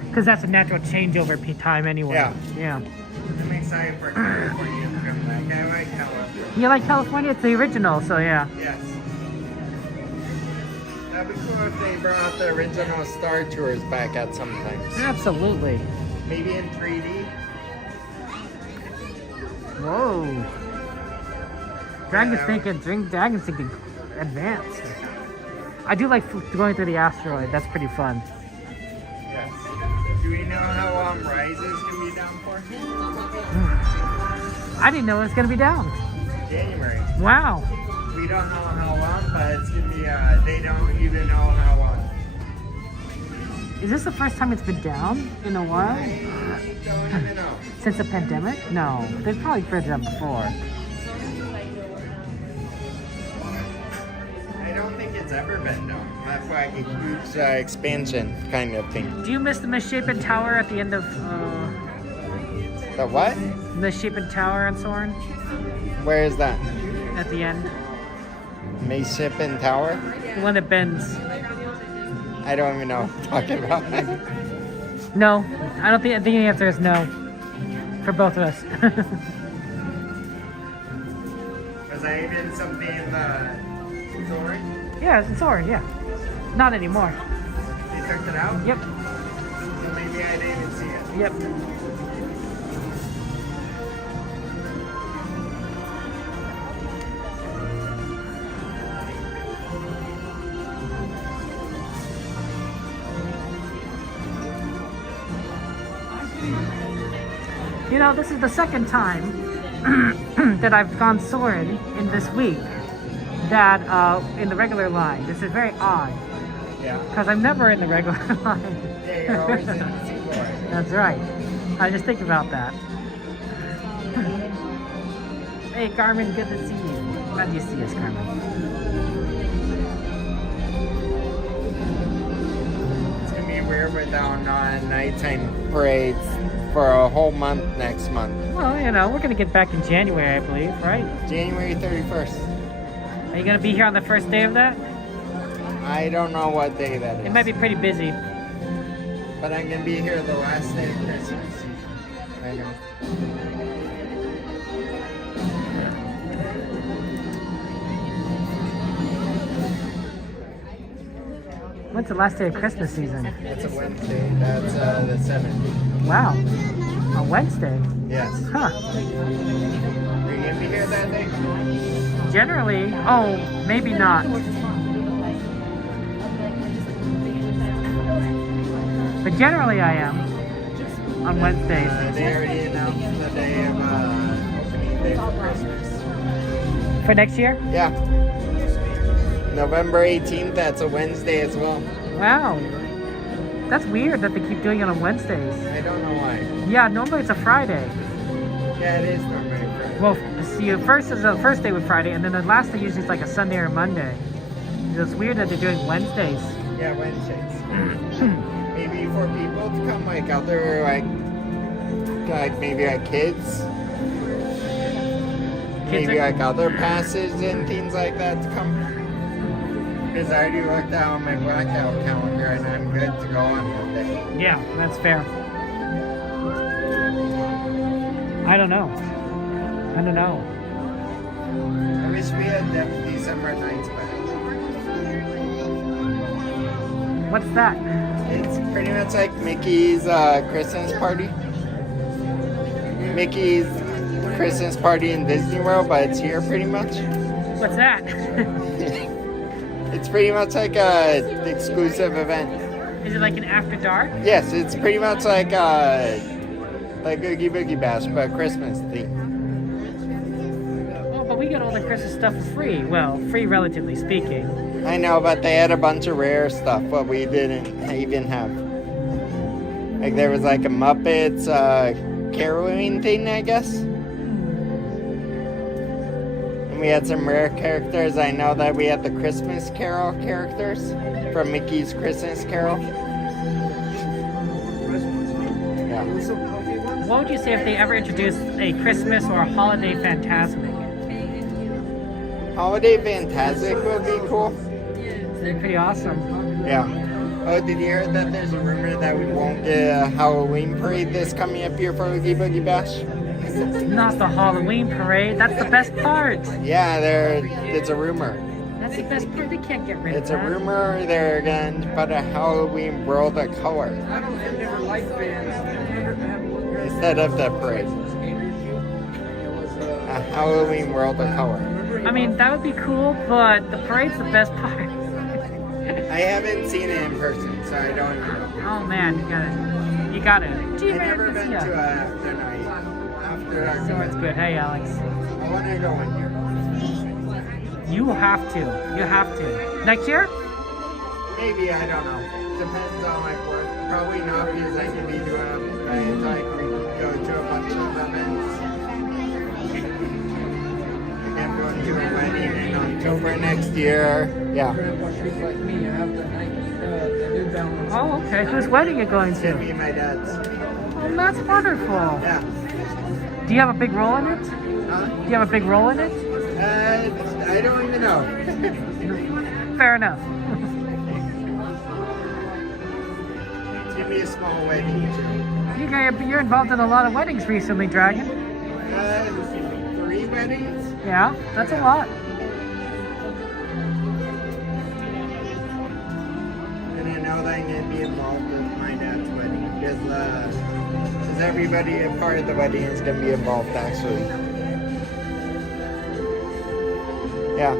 because that's a natural changeover time anyway. Yeah. I'm excited for California to come back. I like California. You like California? It's the original, so yeah. Yes. That'd be cool if they brought the original Star Tours back at some time. Absolutely. Maybe in 3D. Whoa. Dragon's thinking advanced. I do like going through the asteroid. That's pretty fun. Yes. Do we know how long Rise is going to be down for? I didn't know it was going to be down. January. Wow. We don't know how long, but it's going to be, they don't even know how long. Is this the first time it's been down in a while? I don't even know. Since the pandemic? No. They've probably been down before. I don't think it's ever been down. That's like a huge expansion kind of thing. Do you miss the misshapen tower at the end of... The what? Misshapen tower on Soarin'? Where is that? At the end. Misshapen Tower? The one that bends. I don't even know what I'm talking about. No. I think the answer is no. For both of us. Was that even something in the Soarin'? Yeah, it's in Soarin', yeah. Not anymore. They took it out? Yep. So maybe I didn't even see it. Yep. You know, this is the second time that I've gone Soarin' in this week that in the regular line. This is very odd. Yeah. Because I'm never in the regular line. Yeah, you're always in the Seaboard. That's right. I just think about that. Hey, Carmen, good to see you. Glad you see us, Carmen. It's going to be weird without nighttime parades for a whole month next month. Well, you know, we're going to get back in January, I believe, right? January 31st. Are you going to be here on the first day of that? I don't know what day that is. It might be pretty busy. But I'm going to be here the last day of Christmas. I know. When's the last day of Christmas season? It's a Wednesday. That's the 7th. Wow. A Wednesday? Yes. Huh. Are you going to be here that day? Generally, oh, maybe not. But generally I am on Wednesdays. They already announced the day of opening day for Christmas. For next year? Yeah. November 18th, that's a Wednesday as well. Wow. That's weird that they keep doing it on Wednesdays. I don't know why. Yeah, normally it's a Friday. Yeah, it is normally Friday. Well, see, first is the first day with Friday, and then the last day usually is like a Sunday or Monday. It's weird that they're doing Wednesdays. Yeah, Wednesdays. Maybe for people to come, like other, like maybe like kids. Maybe like other passes and things like that to come. Because I already looked out on my blackout calendar and I'm good to go on Monday. Yeah, that's fair. I don't know. I don't know. I wish we had December 9th back. What's that? It's pretty much like Mickey's Christmas party. Mickey's Christmas party in Disney World, but it's here pretty much. What's that? It's pretty much like a exclusive event. Is it like an after dark? Yes, it's pretty much like Oogie Boogie Bash, but Christmas theme. Oh, but we get all the Christmas stuff for free. Well, free relatively speaking. I know, but they had a bunch of rare stuff, what we didn't even have. Like there was like a Muppets caroling thing, I guess. And we had some rare characters. I know that we had the Christmas Carol characters from Mickey's Christmas Carol. Yeah. What would you say if they ever introduced a Christmas or a holiday Fantasmic? Holiday Fantastic would be cool. They're pretty awesome. Yeah. Oh, did you hear that there's a rumor that we won't get a Halloween parade this coming up here for Oogie Boogie Bash? Not the Halloween parade. That's the best part. Yeah, it's a rumor. That's the best part. They can't get rid of It's a that. rumor they're going to put a Halloween World of Color instead of the parade. A Halloween World of Color. I mean, that would be cool, but the parade's the best part. I haven't seen it in person, so I don't know. Oh man, you gotta. I've never been to a after night. After dark. So it's good. Hey, Alex. I want to go in here. You have to. You have to. Next year? Maybe, I don't know. Depends on my work. Probably not because I could be doing like we go to a bunch of events. I'm going to a wedding in October next year. Yeah. Oh, okay. Whose wedding are you going It's gonna to? be my dad's. Oh, that's wonderful. Yeah. Do you have a big role in it? Huh? Do you have a big role in it? I don't even know. Fair enough. It's gonna be a small wedding too. You're involved in a lot of weddings recently, Dragon. 3 weddings? Yeah, that's a lot. And I know that I'm going to be involved with my dad's wedding because everybody a part of the wedding is going to be involved actually. Yeah.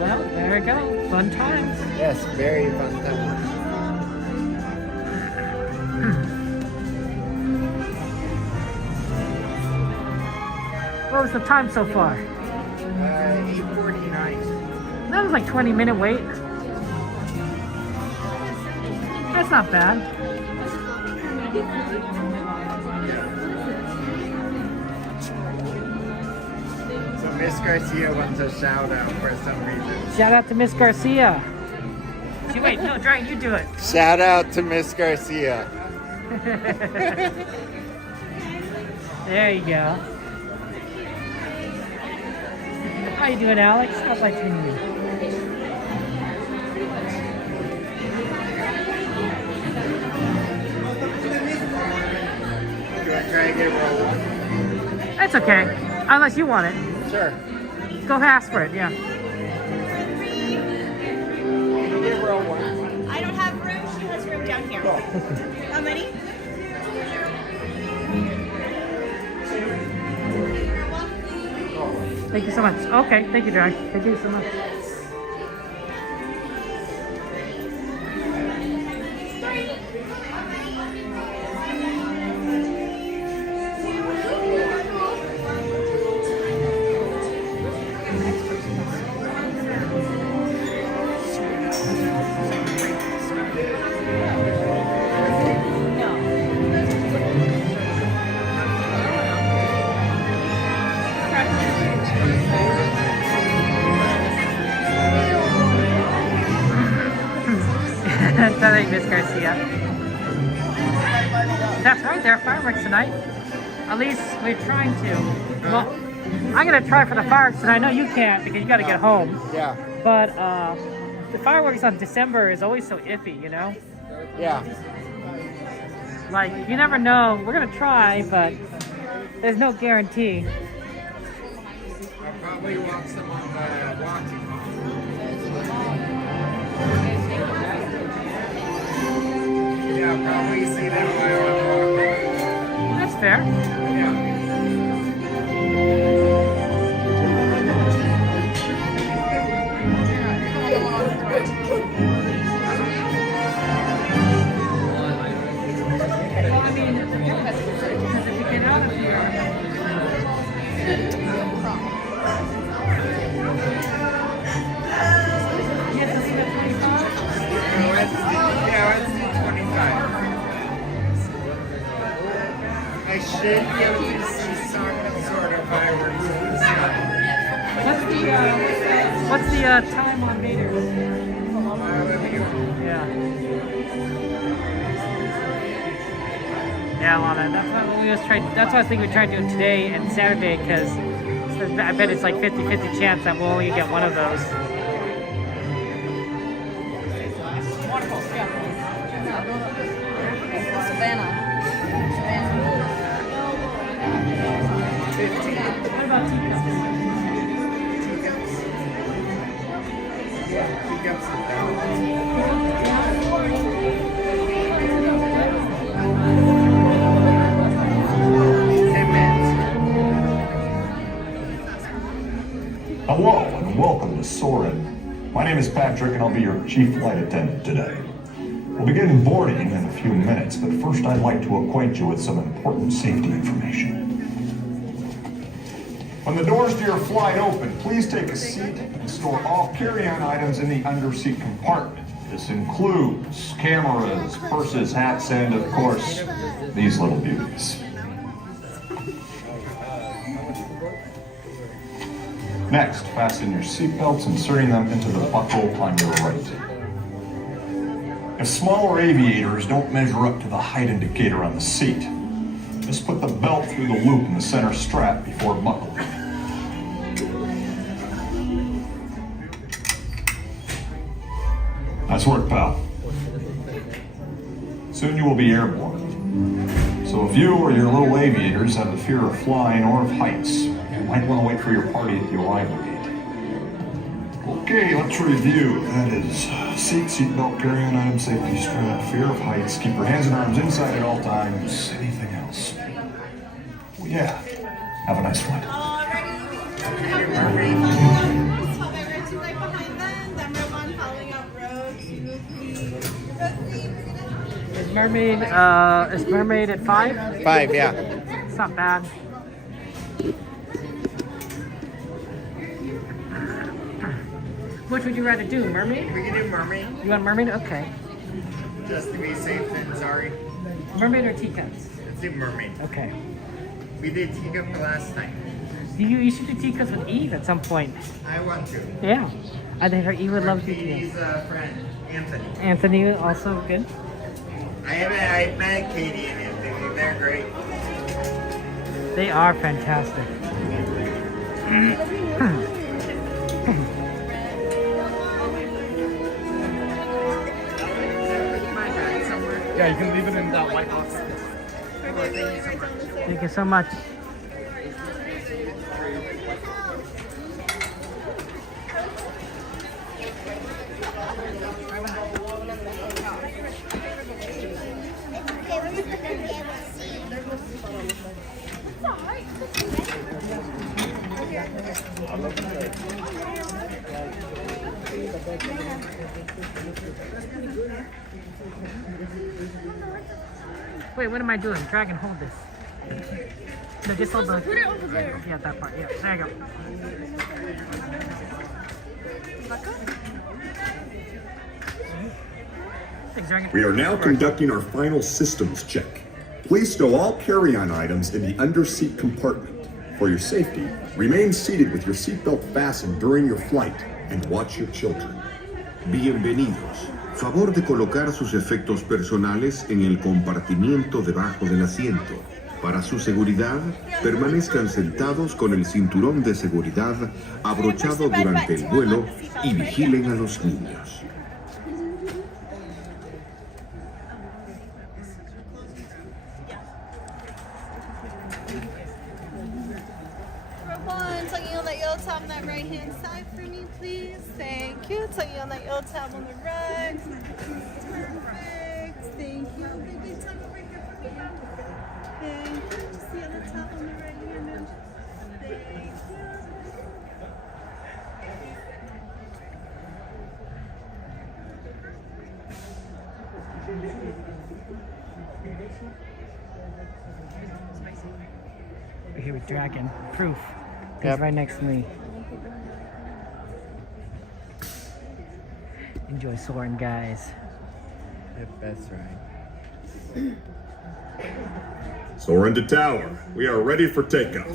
Well, there we go. Fun times. Yes, very fun time. What was the time so far? 8:49. That was like 20-minute wait. That's not bad. So Miss Garcia wants a shout out for some reason. Shout out to Miss Garcia. Wait, no, Dragon, you do it. Shout out to Miss Garcia. There you go. How you doing, Alex? How's life treating you? Do I try and get roll one? That's okay. Unless you want it. Sure. Go ask for it, yeah. Get roll one. I don't have room. She has room down here. How many? Thank you so much. Okay, thank you, Drag. Thank you so much. Miss Garcia. That's right, there are fireworks tonight. At least we're trying to. Well, I'm gonna try for the fireworks tonight. I know you can't because you gotta get home. Yeah. But the fireworks on December is always so iffy, you know? Yeah. Like, you never know. We're gonna try, but there's no guarantee. I'll probably walk some on the walking. Yeah, I'll probably see them while I'm walking. That's fair. Yeah. I should be able to see some sort of fireworks. What's the time on meters? Yeah. Yeah, a lot of. That's what we was trying. That's what I think we tried doing today and Saturday because I bet it's like 50-50 chance that we'll only get one of those. Savannah. What about Teacups? Teacups are down. Hello and welcome to Soarin. My name is Patrick and I'll be your chief flight attendant today. We'll begin boarding in a few minutes, but first I'd like to acquaint you with some important safety information. When the doors to your flight open, please take a seat and store all carry-on items in the underseat compartment. This includes cameras, purses, hats, and of course, these little beauties. Next, fasten your seatbelts, inserting them into the buckle on your right. If smaller aviators don't measure up to the height indicator on the seat, just put the belt through the loop in the center strap before buckling. Nice work, pal. Soon you will be airborne. So if you or your little aviators have a fear of flying or of heights, you might want to wait for your party at the arrival gate. Okay, let's review. That is seatbelt, carry-on item, safety strap, fear of heights, keep your hands and arms inside at all times. Anything else? Well, yeah. Have a nice flight. Is Mermaid at 5? 5, yeah. It's not bad. Which would you rather do, Mermaid? We can do Mermaid. You want Mermaid? Okay. Just to be safe then, sorry. Mermaid or Teacups? Let's do Mermaid. Okay. We did Teacup last time. You should do Teacups with Eve at some point. I want to. Yeah. I think Eve would love to do Katie's friend, Anthony. Anthony, also good. I met Katie and Anthony. They're great. They are fantastic. Yeah, you can leave it in that white box. Thank you so much. Wait, what am I doing? Drag and hold this. No, just hold the... Put it over there. Yeah, that part. Yeah, there you go. Thanks, We are now conducting our final systems check. Please stow all carry-on items in the underseat compartment. For your safety, remain seated with your seatbelt fastened during your flight and watch your children. Bienvenidos. Favor de colocar sus efectos personales en el compartimiento debajo del asiento. Para su seguridad, permanezcan sentados con el cinturón de seguridad abrochado durante el vuelo y vigilen a los niños. Tugging on that yellow tab on that right hand side for me, please. Thank you. Tugging on that yellow tab on the right. Perfect. Thank you. Big tug over here for me. Thank you. Just the yellow tab on the right hand. Thank you. We're here with Dragon. Proof. He's Yep. right next to me. Enjoy Soarin', guys. Yep, that's right. Soarin' to tower. We are ready for takeoff.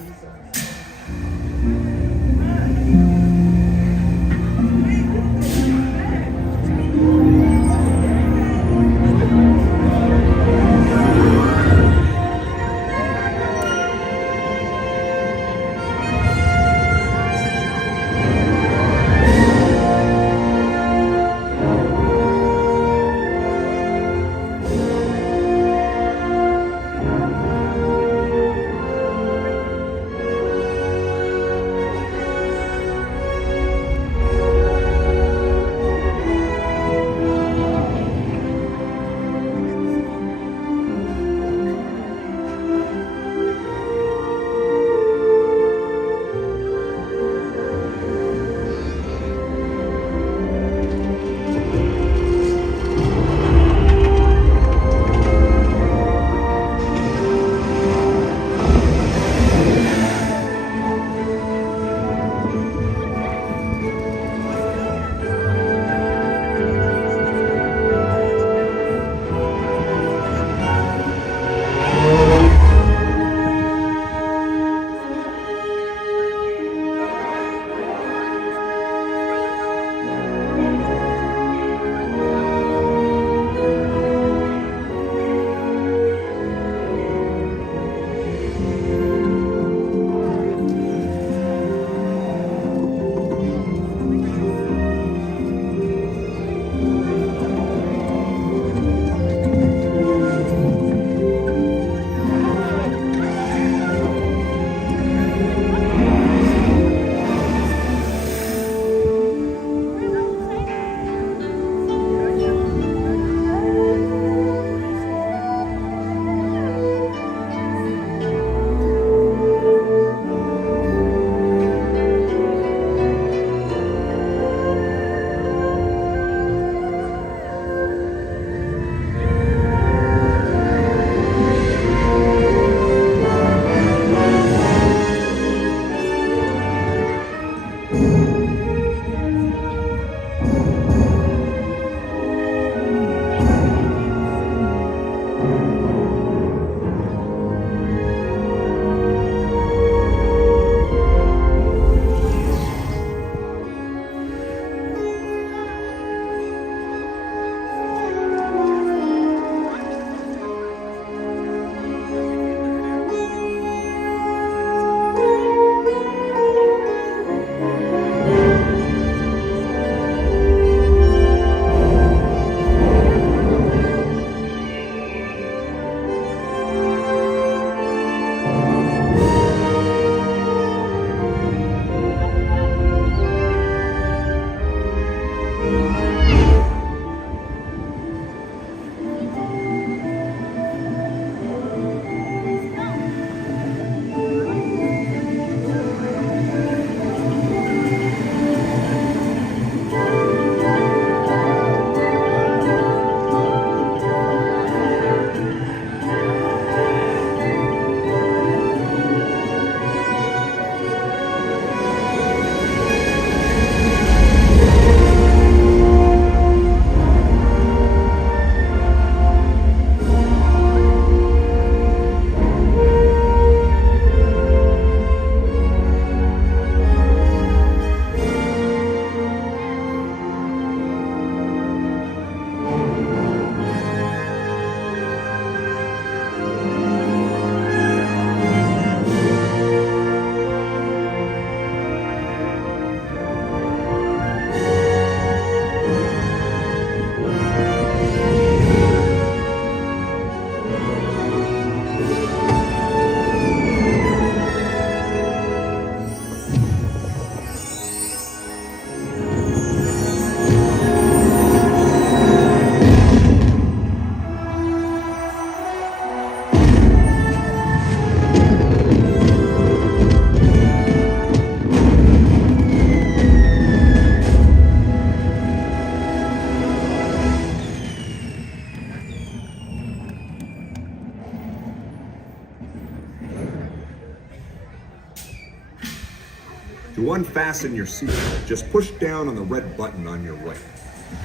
To unfasten your seatbelt, just push down on the red button on your right.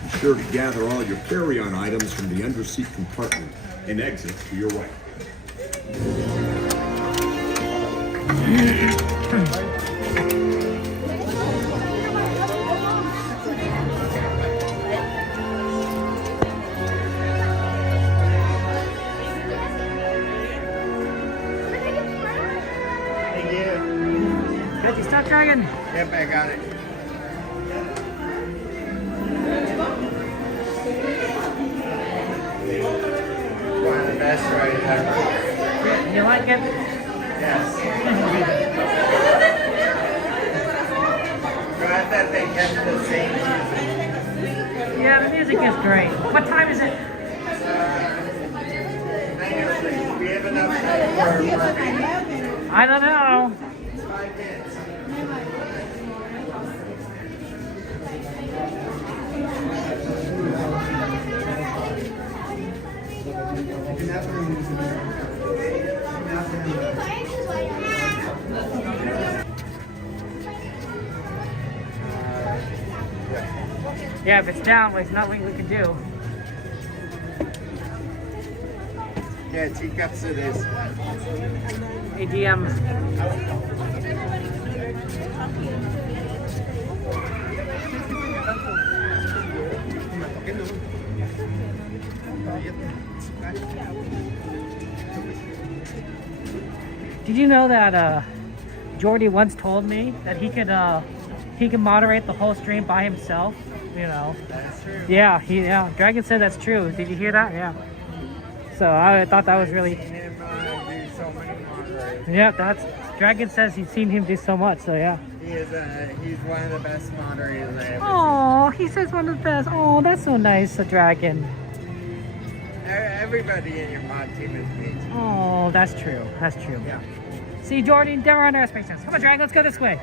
Be sure to gather all your carry-on items from the underseat compartment and exit to your right. Thank you. Got your stuff, Dragon? Yep, I got it. One of the best rides ever. You like it? Yes. Glad that they kept the same music. Yeah, the music is great. What time is it? 9:06. We have enough time for a mermaid. I don't know. 5 minutes. Yeah, if it's down, there's nothing we can do. Yeah, Teacups it is. ADM. Did you know that Jordy once told me that he could moderate the whole stream by himself? You know. That's true. Yeah, Dragon said that's true. Did you hear that? Yeah. So I thought that was really. Seen him do so many moderators. Yeah, that's Dragon says he's seen him do so much. So yeah. He's one of the best moderators I ever Oh, he says one of the best. Oh, that's so nice, a Dragon. seen. Everybody in your mod team is amazing. Oh, that's true. That's true. Yeah. See, Jordan, Denver on Airspace Sense. Come on, Dragon, let's go this way.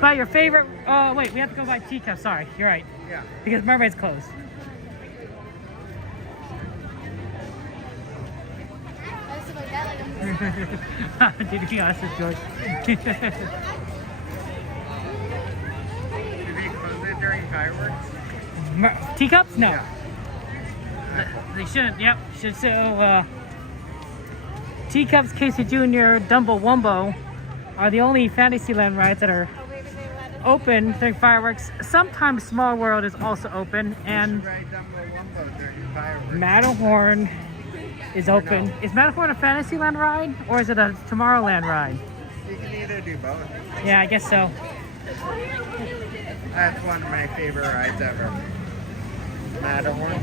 By your favorite. Oh, wait, we have to go by Teacups. Sorry, you're right. Yeah. Because Mermaid's closed. Did you be honest with George? Do they close it during fireworks? Teacups? No. Yeah. They shouldn't. Yep. Should so. Teacups, Casey Jr., Dumbo Wumbo are the only Fantasyland rides that are open during fireworks. Sometimes Small World is also open, and Ride Dumbo Wumbo during fireworks. Matterhorn is open. No. Is Matterhorn a Fantasyland ride, or is it a Tomorrowland ride? You can either do both. Yeah, I guess so. That's one of my favorite rides ever. Matterhorn.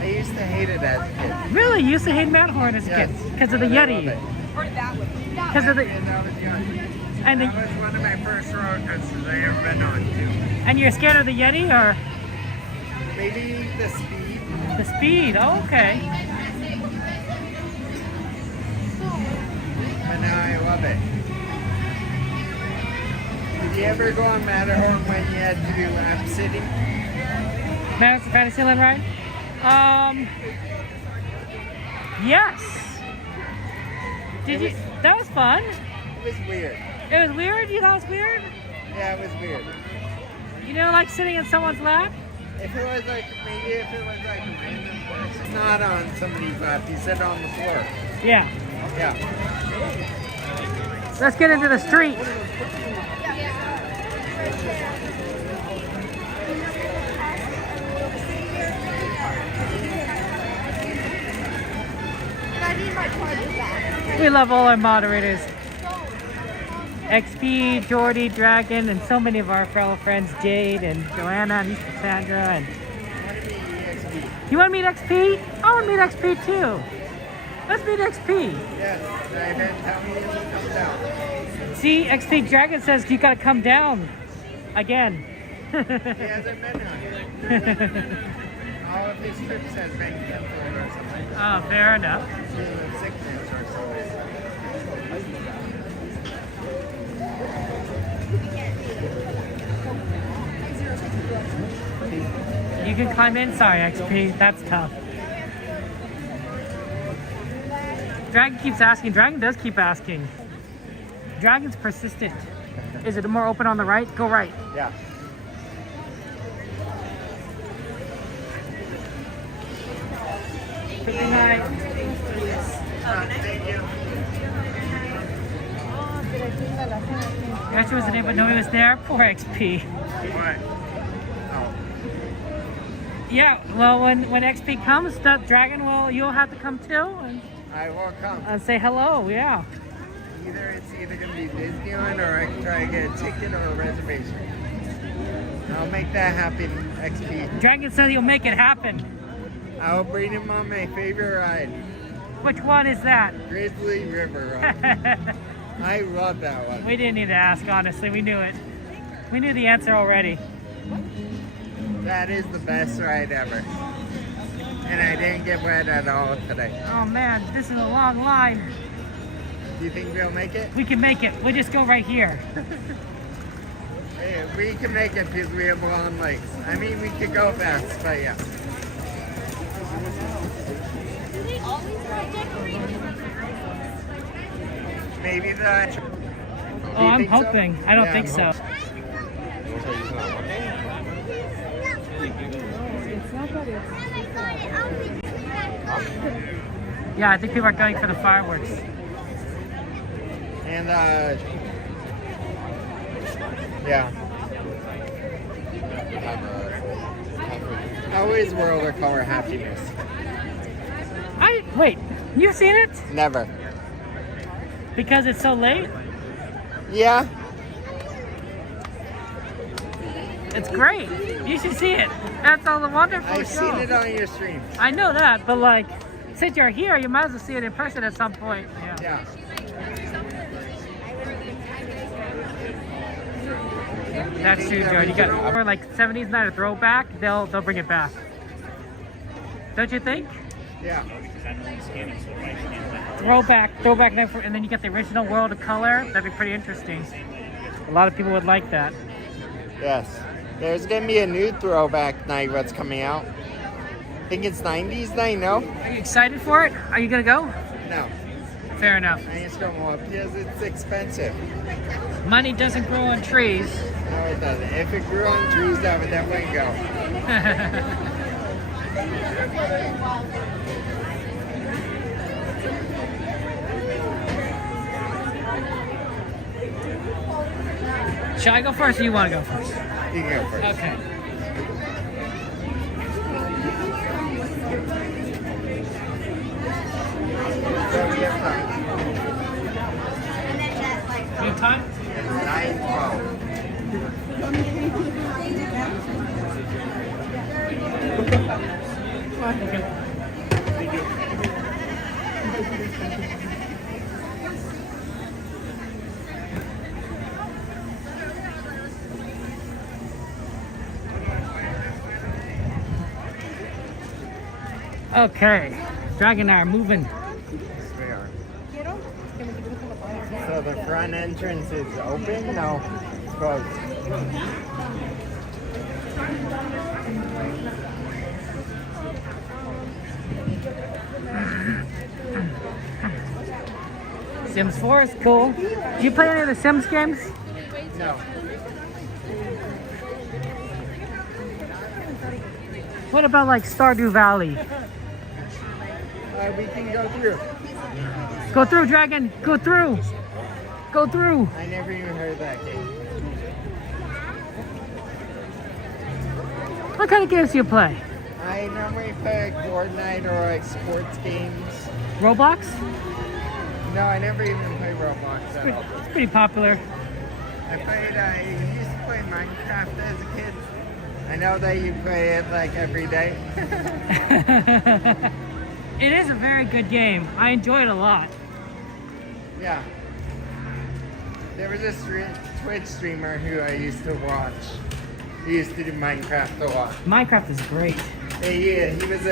I used to hate it as a kid. Really? You used to hate Matterhorn as a kid because of the Yeti. Because of the And I was young. and That the was one of my first roller coasters I ever been on too. and you're scared of the Yeti or Maybe the speed. the speed? Oh, okay. But now I love it. Did you ever go on Matterhorn when you had to do lap sitting? Fantasyland ride? Yes. Did you? That was fun. It was weird. It was weird. You thought it was weird? Yeah, it was weird. You know, like sitting in someone's lap. If it was like, maybe if it was like a random person, not on somebody's lap, you sit on the floor. Yeah. Yeah. Let's get into the street. We love all our moderators. XP, Jordy, Dragon, and so many of our fellow friends, Jade and Joanna and Cassandra. And you want to meet XP? I want to meet XP too. Let's meet XP. Yes, I didn't tell me to come down. See, XP Dragon says you got to come down again. He hasn't been on it. All of his trips has been canceled or something. Oh, fair enough. Sickness or so. You can climb in. Sorry, XP. That's tough. Dragon keeps asking. Dragon does keep asking. Dragon's persistent. Is it more open on the right? Go right. Yeah. Good night. Thank you. Actually wasn't able to know he was there. Poor XP. What? Oh. Yeah, well, when XP comes, that Dragon you'll have to come too and I will come. say hello. Yeah. It's either gonna be Disneyland or I can try to get a ticket or a reservation. I'll make that happen, XP. Dragon said he'll make it happen. I'll bring him on my favorite ride. Which one is that? Grizzly River ride. I love that one. We didn't need to ask, honestly. We knew it. We knew the answer already. That is the best ride ever. And I didn't get wet at all today. Oh man, this is a long line. Do you think we'll make it? We can make it. We'll just go right here. Hey, we can make it because we have long legs. I mean, we could go fast, but yeah. Do they always have decorations? Maybe the... Oh, I'm hoping. So? I don't think so. Yeah, I think people are going for the fireworks. And, yeah. How is World of Color happiness? Wait, you've seen it? Never. Because it's so late? Yeah. It's great. You should see it. That's all the wonderful I've show. seen it on your stream. I know that, but like, since you're here, you might as well see it in person at some point. Yeah. That's true, Joe. You got for like 70s night a throwback, they'll bring it back. Don't you think? Yeah. Throwback night, and then you get the original World of Color. That'd be pretty interesting. A lot of people would like that. Yes. There's gonna be a new throwback night that's coming out. I think it's 90s night, no? Are you excited for it? Are you gonna go? No. Fair enough. I just don't want because it's expensive. Money doesn't grow on trees. No, it doesn't. If it grew on trees, I would definitely go. Should I go first or you want to go first? You can go first. Okay. So we have time. You have time? 9:12. Okay. Okay, Dragon and I are moving. Yes, we are. So the front entrance is open? No, it's closed. Sims 4 is cool. Do you play any of the Sims games? No. What about like Stardew Valley? We can go through. Go through, Dragon! Go through! Go through! I never even heard that game. What kind of games do you play? I normally play like Fortnite or like sports games. Roblox? No, I never even play Roblox at all. It's pretty popular. I used to play Minecraft as a kid. I know that you play it like every day. It is a very good game. I enjoy it a lot. Yeah. There was this Twitch streamer who I used to watch. He used to do Minecraft a lot. Minecraft is great. Yeah, he was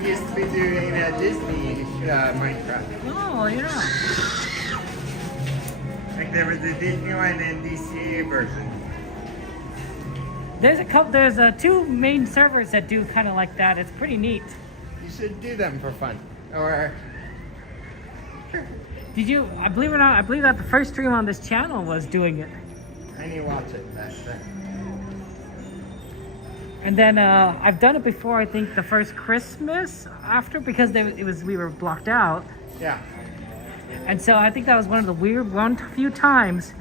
he used to be doing a Disney Minecraft. Oh, yeah. Like there was a Disneyland and DCA version. There's two main servers that do kind of like that. It's pretty neat. You should do them for fun. Or Did you? I believe it or not, I believe that the first stream on this channel was doing it. I need to watch it. That's it. And then I've done it before. I think the first Christmas after because we were blocked out. Yeah. And so I think that was one of the few times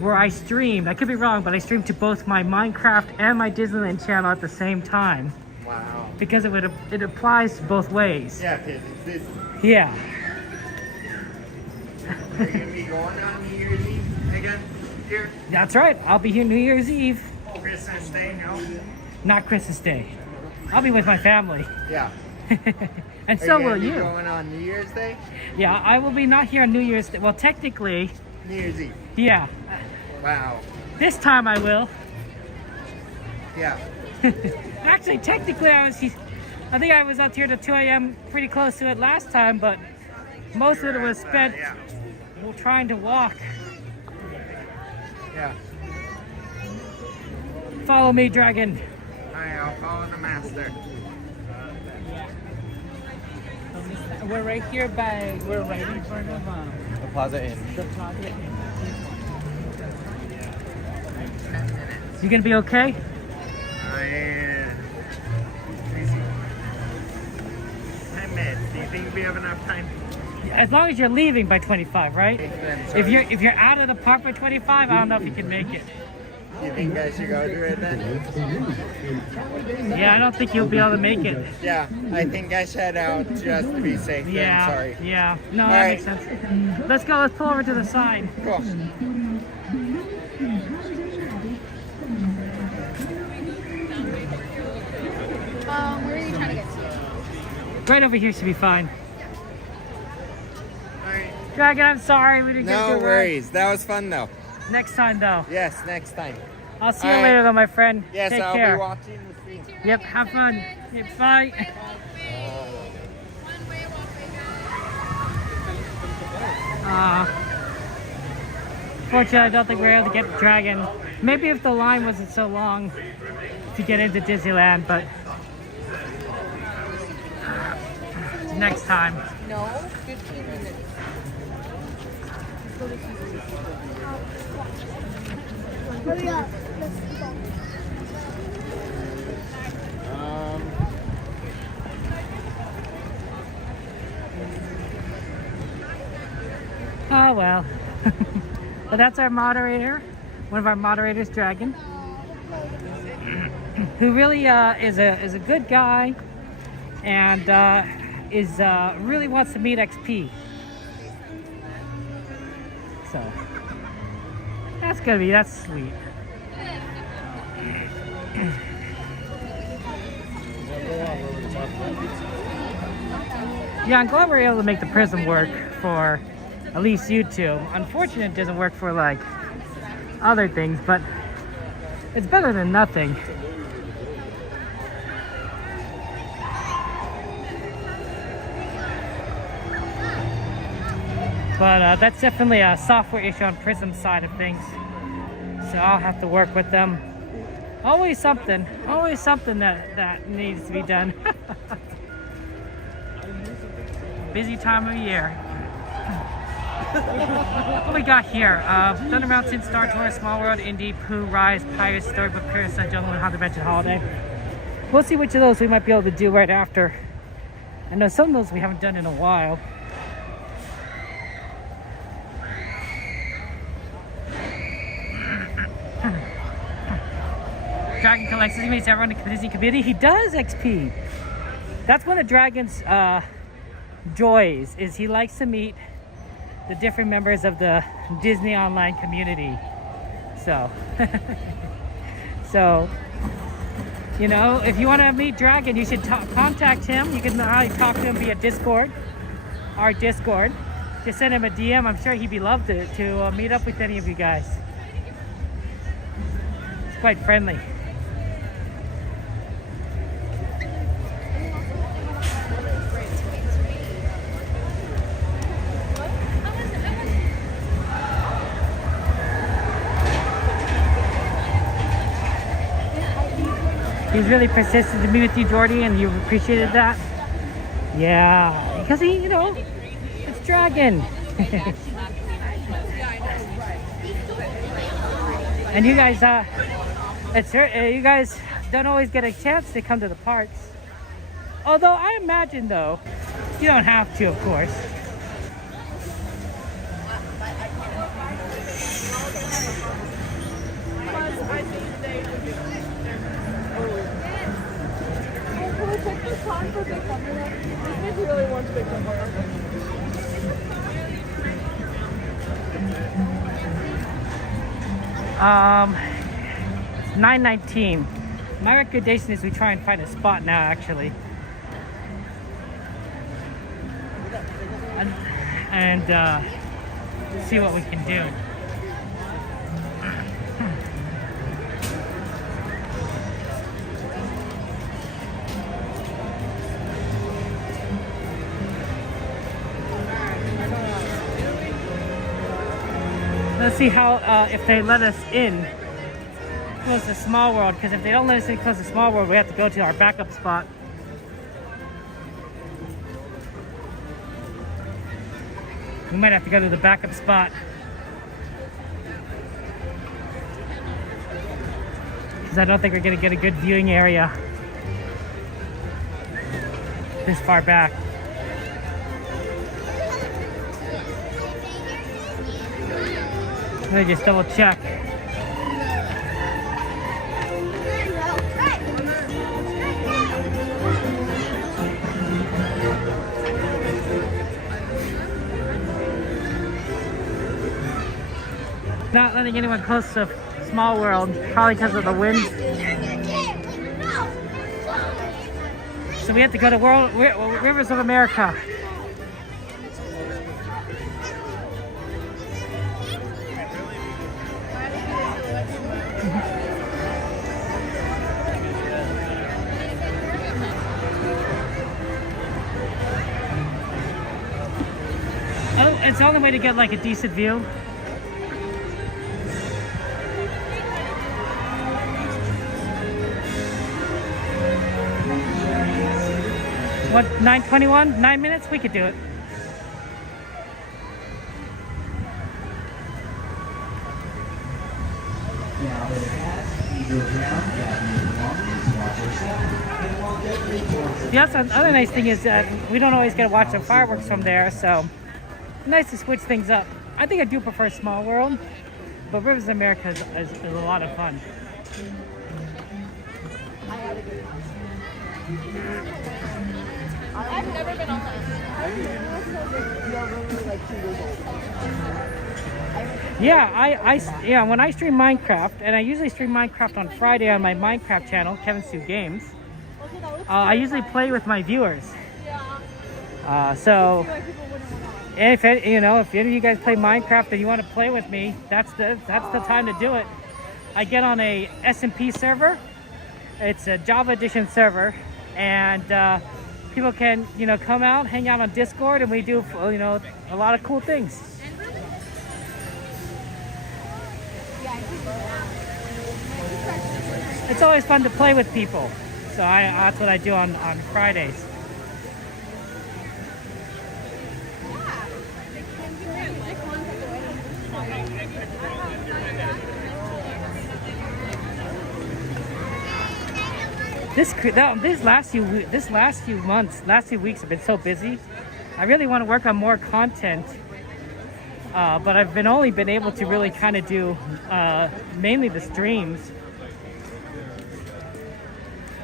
where I streamed. I could be wrong, but I streamed to both my Minecraft and my Disneyland channel at the same time. Wow. Because it applies both ways. Yeah, because it's Disney. Yeah. Are you gonna be going on New Year's Eve again here? That's right. I'll be here New Year's Eve. Christmas Day, no? Not Christmas Day. I'll be with my family. Yeah. And so will Are you you. going on New Year's Day? Yeah, I will be not here on New Year's Day. Well, technically. New Year's Eve. Yeah. Wow. This time I will. Yeah. Actually, technically I think I was out here till 2 a.m. pretty close to it last time, but most of it was spent trying to walk. Yeah. Follow me, Dragon. Alright, I'll follow the master. We're right here we're right in front of The Plaza Inn. the Plaza Inn. You gonna be okay? I 10 minutes. Do you think we have enough time? As long as you're leaving by 25, right? So If you're out of the park by 25, I don't know if you can make it. you think I should go do it then? Yeah, I don't think you'll be able to make it. Yeah, I think I should head out just to be safe. Yeah, Then, sorry. yeah. No, All that right. makes sense. Let's go. Let's pull over to the side. Cool. Where are you trying to get to? Right over here should be fine. Alright. Dragon, I'm sorry we didn't get to No do it. worries. That was fun though. Next time, though. Yes, next time. I'll see you All right. later, though, my friend. Yes, Take I'll care. be watching the stream. Yep, have fun. Okay, bye. Fortunately, I don't think we're able to get Dragon. Maybe if the line wasn't so long to get into Disneyland, but next time. No, 15 minutes. Hurry up. Oh well. But that's our moderator, one of our moderators, Dragon, who really is a good guy and really wants to meet XP. So that's sweet. Yeah, I'm glad we're able to make the prism work for at least you two. Unfortunately, it doesn't work for like other things, but it's better than nothing. But that's definitely a software issue on Prism's side of things. So I'll have to work with them. Always something that needs to be done. Busy time of year. What we got here? Thunder Mountain, Star Tour, Small World, Indie, Pooh, Rise, Pirates, Storybook, Carousel, Jungle, and Haunted Mansion Holiday. We'll see which of those we might be able to do right after. I know some of those we haven't done in a while. Dragon collects Disney, meets everyone in the Disney community. He does XP. That's one of Dragon's joys, is he likes to meet the different members of the Disney online community. So, you know, if you want to meet Dragon, you should contact him. You can talk to him via Discord, our Discord. Just send him a DM. I'm sure he'd be loved to meet up with any of you guys. It's quite friendly. He's really persistent to meet with you, Jordy, and you appreciated that? Yeah, because he, you know, it's dragon. And you guys, you guys don't always get a chance to come to the parks. Although I imagine, though, you don't have to, of course. It's 9:19. My recommendation is we try and find a spot now, actually. And see what we can do. Let's see how if they let us in close to Small World, because if they don't let us in close to Small World, we have to go to our backup spot. We might have to go to the backup spot. Because I don't think we're going to get a good viewing area this far back. Let me just double check. Not letting anyone close to Small World, probably because of the wind. So we have to go to Rivers of America. Oh, it's the only way to get like a decent view. What, 9:21? 9 minutes? We could do it. The other nice thing is that we don't always get to watch the fireworks from there, so nice to switch things up. I think I do prefer Small World, but Rivers of America is a lot of fun. I've never been on that. Yeah, when I stream Minecraft, and I usually stream Minecraft on Friday on my Minecraft channel, Kevin Sue Games, I usually play with my viewers. So if any of you guys play Minecraft and you want to play with me, that's the time to do it. I get on a SMP server. It's a Java Edition server, and people can come out, hang out on Discord, and we do a lot of cool things. It's always fun to play with people, so that's what I do on Fridays. This last few weeks have been so busy. I really want to work on more content, but I've only been able to really kind of do mainly the streams,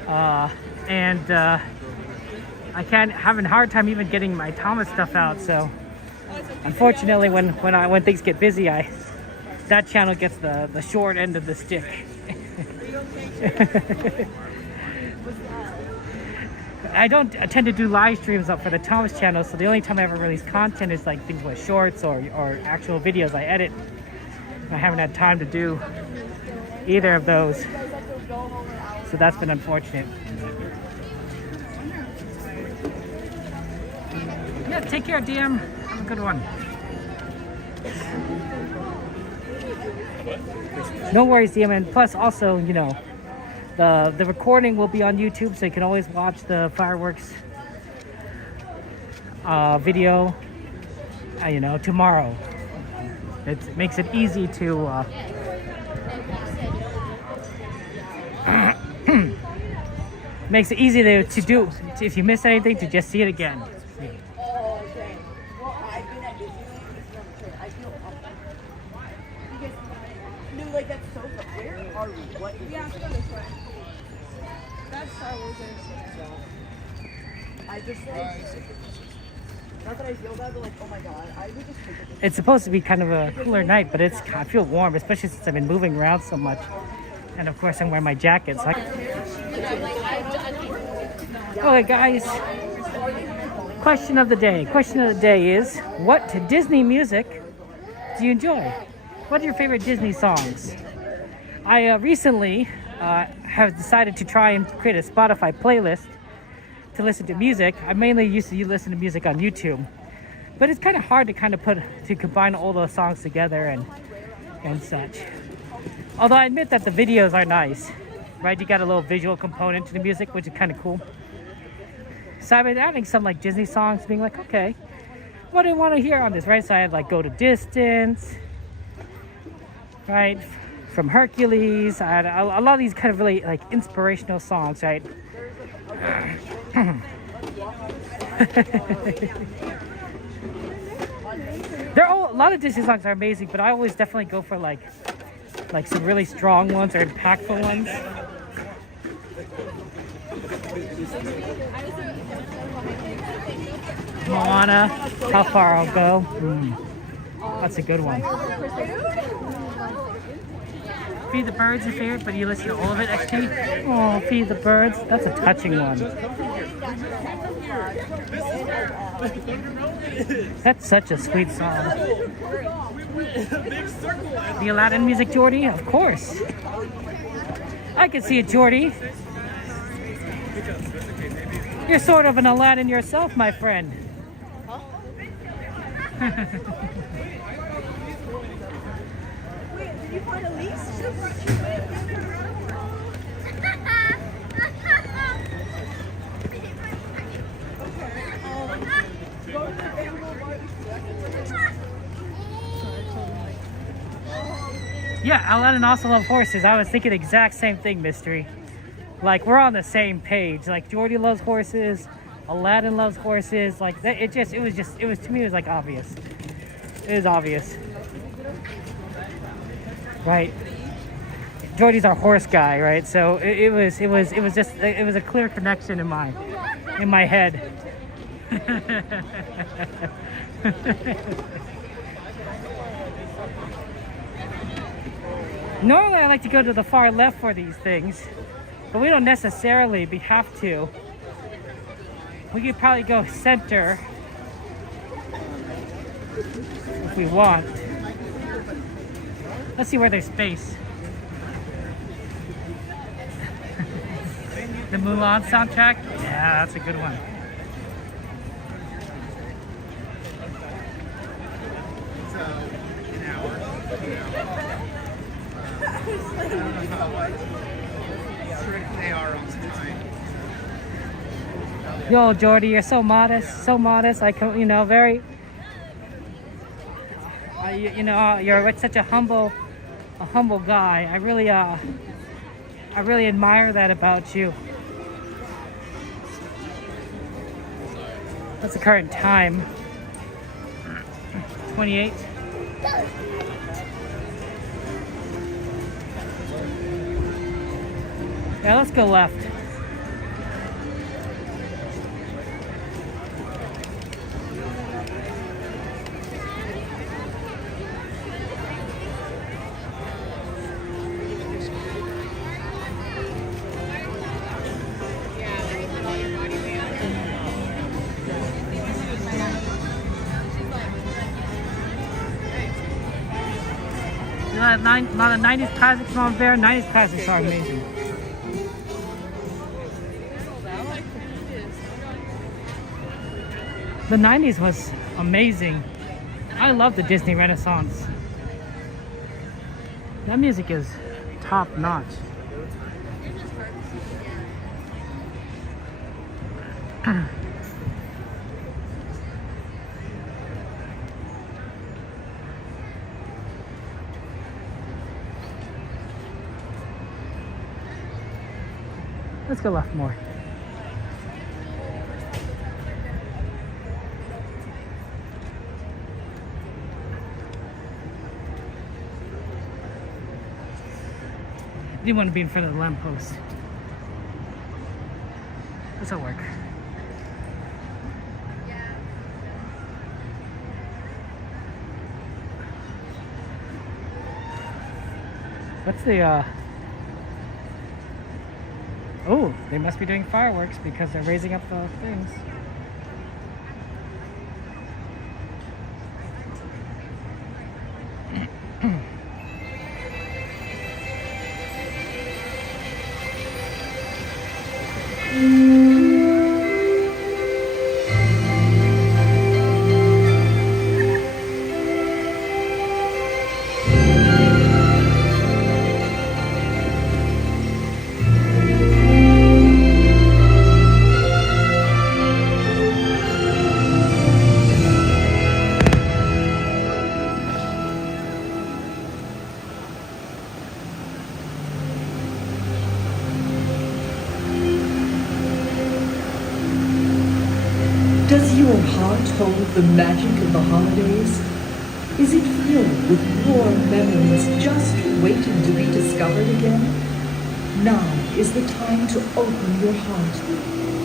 and I having a hard time even getting my Thomas stuff out. So unfortunately, when things get busy, that channel gets the short end of the stick. I don't tend to do live streams up for the Thomas channel, so the only time I ever release content is like things with shorts or actual videos I edit. I haven't had time to do either of those, so that's been unfortunate. Yeah, take care, DM. Have a good one. No worries, DM, and plus also, the recording will be on YouTube, so you can always watch the fireworks video you know, tomorrow. It makes it easy to makes it easy to do, if you miss anything, to just see it again. Oh, okay. Well, I've been at Disneyland. I feel because no, like that's so. Where are we? What? Yeah, go this way. That's Star Wars. I just like. Not that I feel bad, but like, oh my god, I would just take it. It's supposed to be kind of a cooler night, but I feel warm, especially since I've been moving around so much. And of course, I'm wearing my jacket. So okay, guys. Question of the day. Question of the day is, what Disney music do you enjoy? What are your favorite Disney songs? I recently have decided to try and create a Spotify playlist to listen to music. I mainly used to listen to music on YouTube, but it's kind of hard to combine all those songs together and such. Although I admit that the videos are nice, right? You got a little visual component to the music, which is kind of cool. So I've been adding some like Disney songs, being like, okay, what do I want to hear on this, right? So I had like Go the Distance, right? From Hercules. I had a lot of these kind of really like inspirational songs, right? A lot of Disney songs are amazing, but I always definitely go for like some really strong ones or impactful ones. Moana, How Far I'll Go. That's a good one. Feed the Birds your favorite, but you listen to all of it, XT? Oh, Feed the Birds. That's a touching one. That's such a sweet song. The Aladdin music, Jordy? Of course. I can see it, Jordy. You're sort of an Aladdin yourself, my friend. Wait, did you find a lease? Yeah, Aladdin also loves horses. I was thinking the exact same thing, Mystery. Like, we're on the same page. Like, Jordy loves horses, Aladdin loves horses. Like, to me, it was like obvious. It is obvious. Right. Jordy's our horse guy, right? So it was a clear connection in my head. Normally I like to go to the far left for these things, but we don't necessarily have to. We could probably go center if we want. Let's see where there's space. The Mulan soundtrack? Yeah, that's a good one. Yo, Jordy, you're so modest, so modest. Very. You're such a humble guy. I really admire that about you. What's the current time? 28. Yeah, let's go left. A lot of 90s classics on there. 90s classics are amazing. The 90s was amazing. I love the Disney Renaissance. That music is top notch. Let's go left more. I didn't want to be in front of the lamppost. This'll work. What's the oh, they must be doing fireworks because they're raising up the things. Does your heart hold the magic of the holidays? Is it filled with warm memories just waiting to be discovered again? Now is the time to open your heart,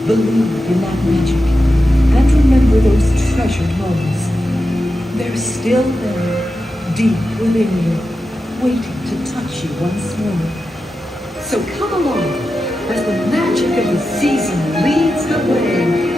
believe in that magic, and remember those treasured moments. They're still there, deep within you, waiting to touch you once more. So come along as the magic of the season leads the way.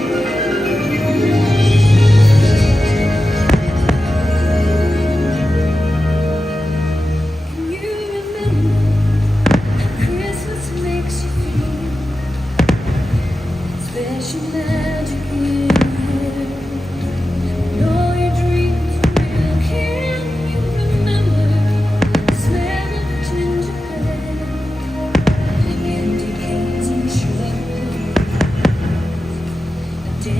Day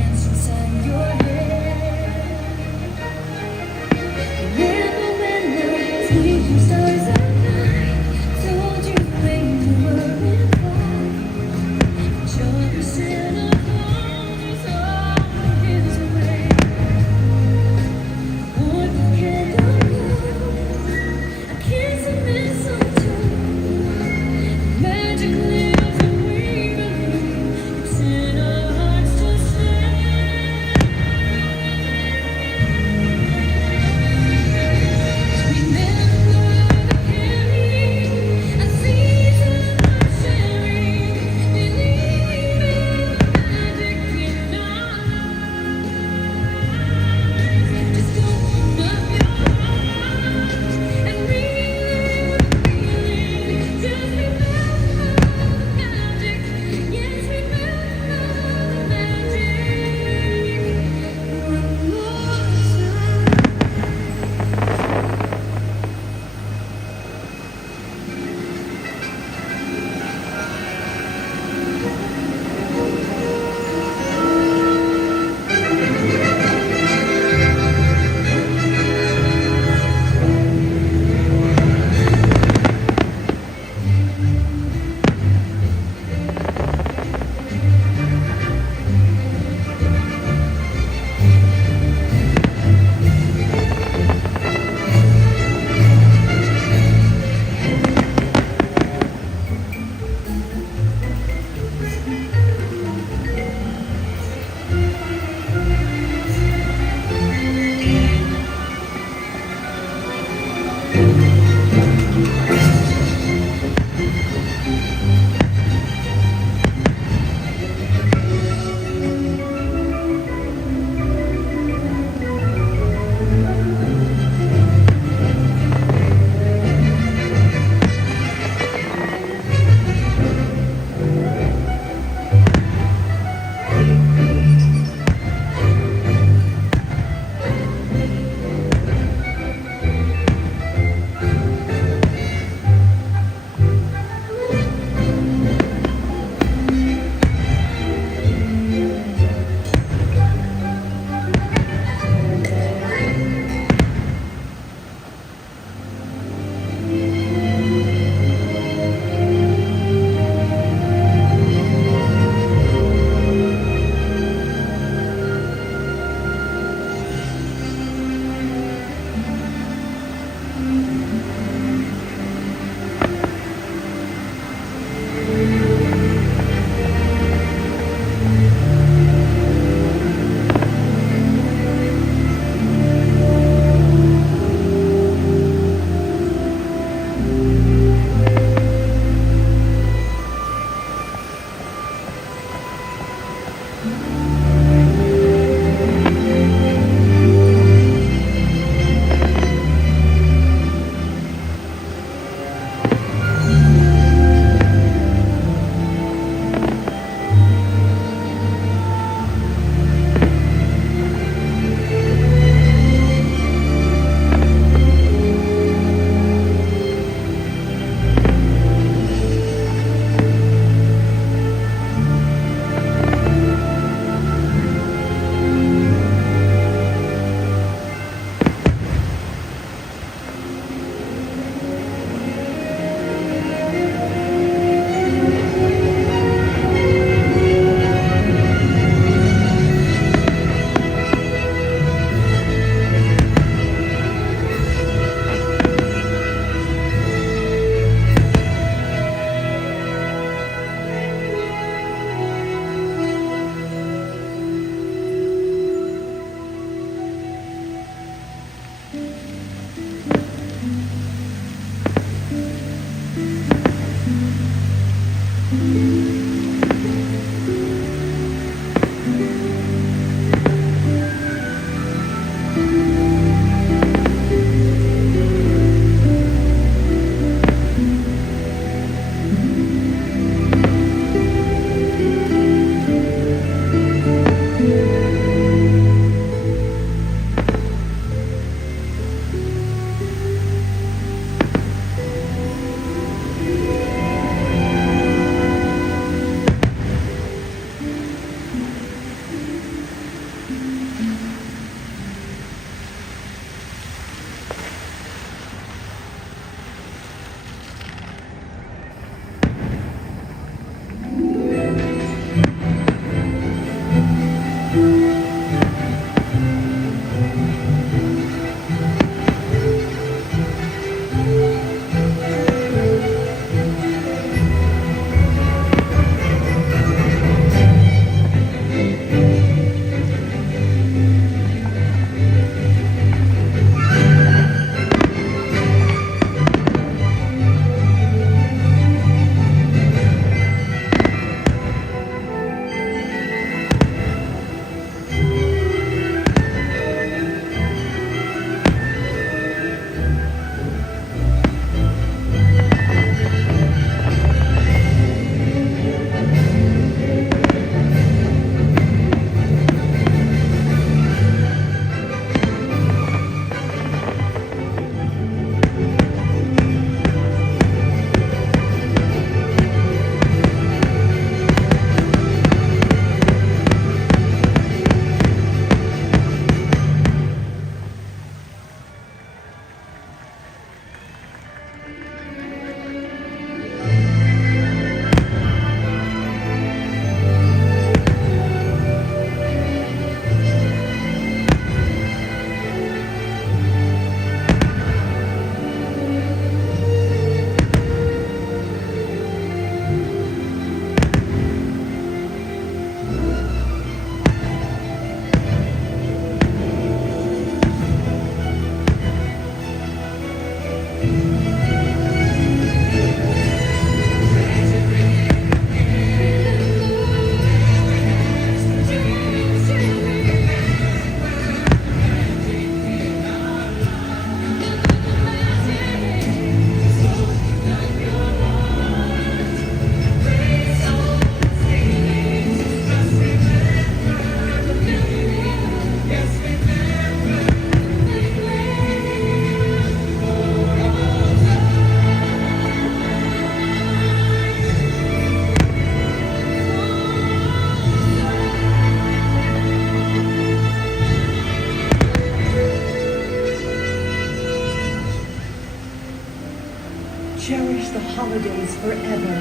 the holidays forever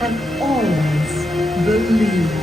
and always believe.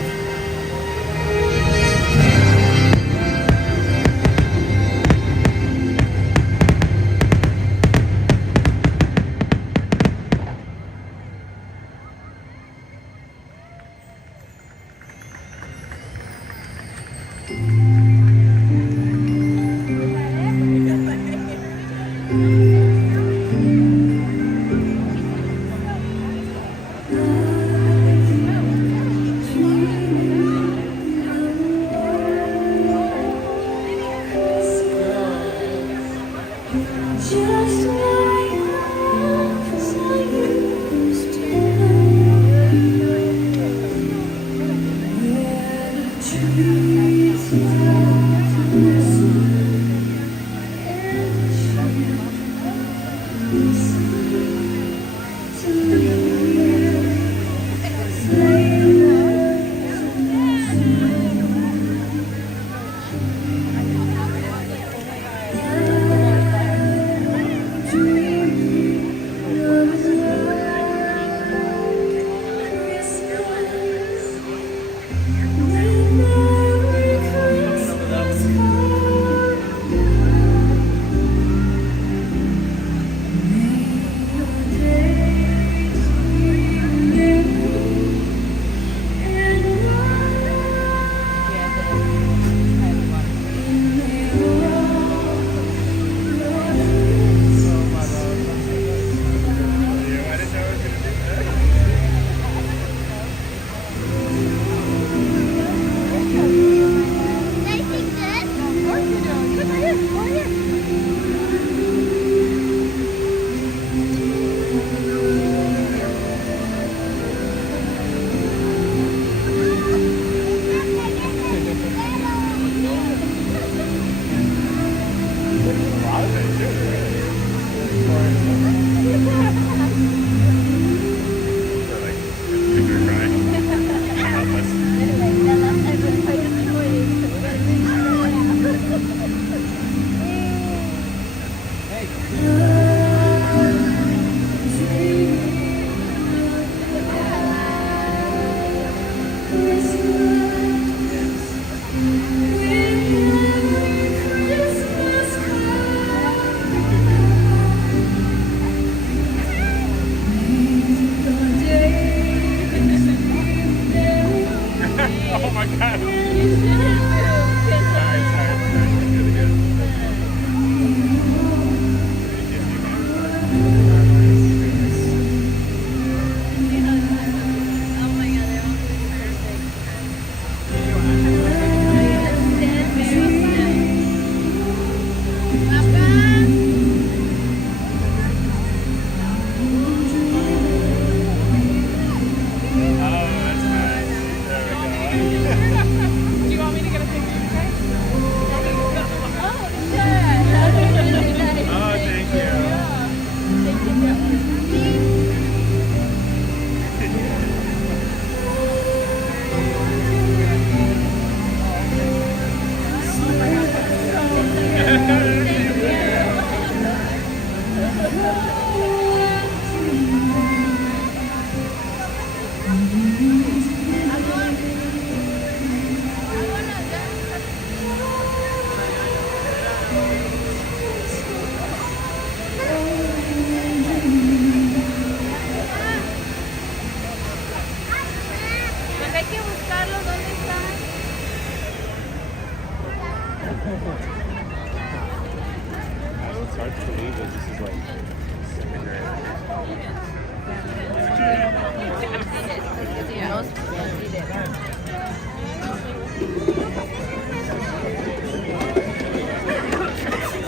It's hard to believe that this is like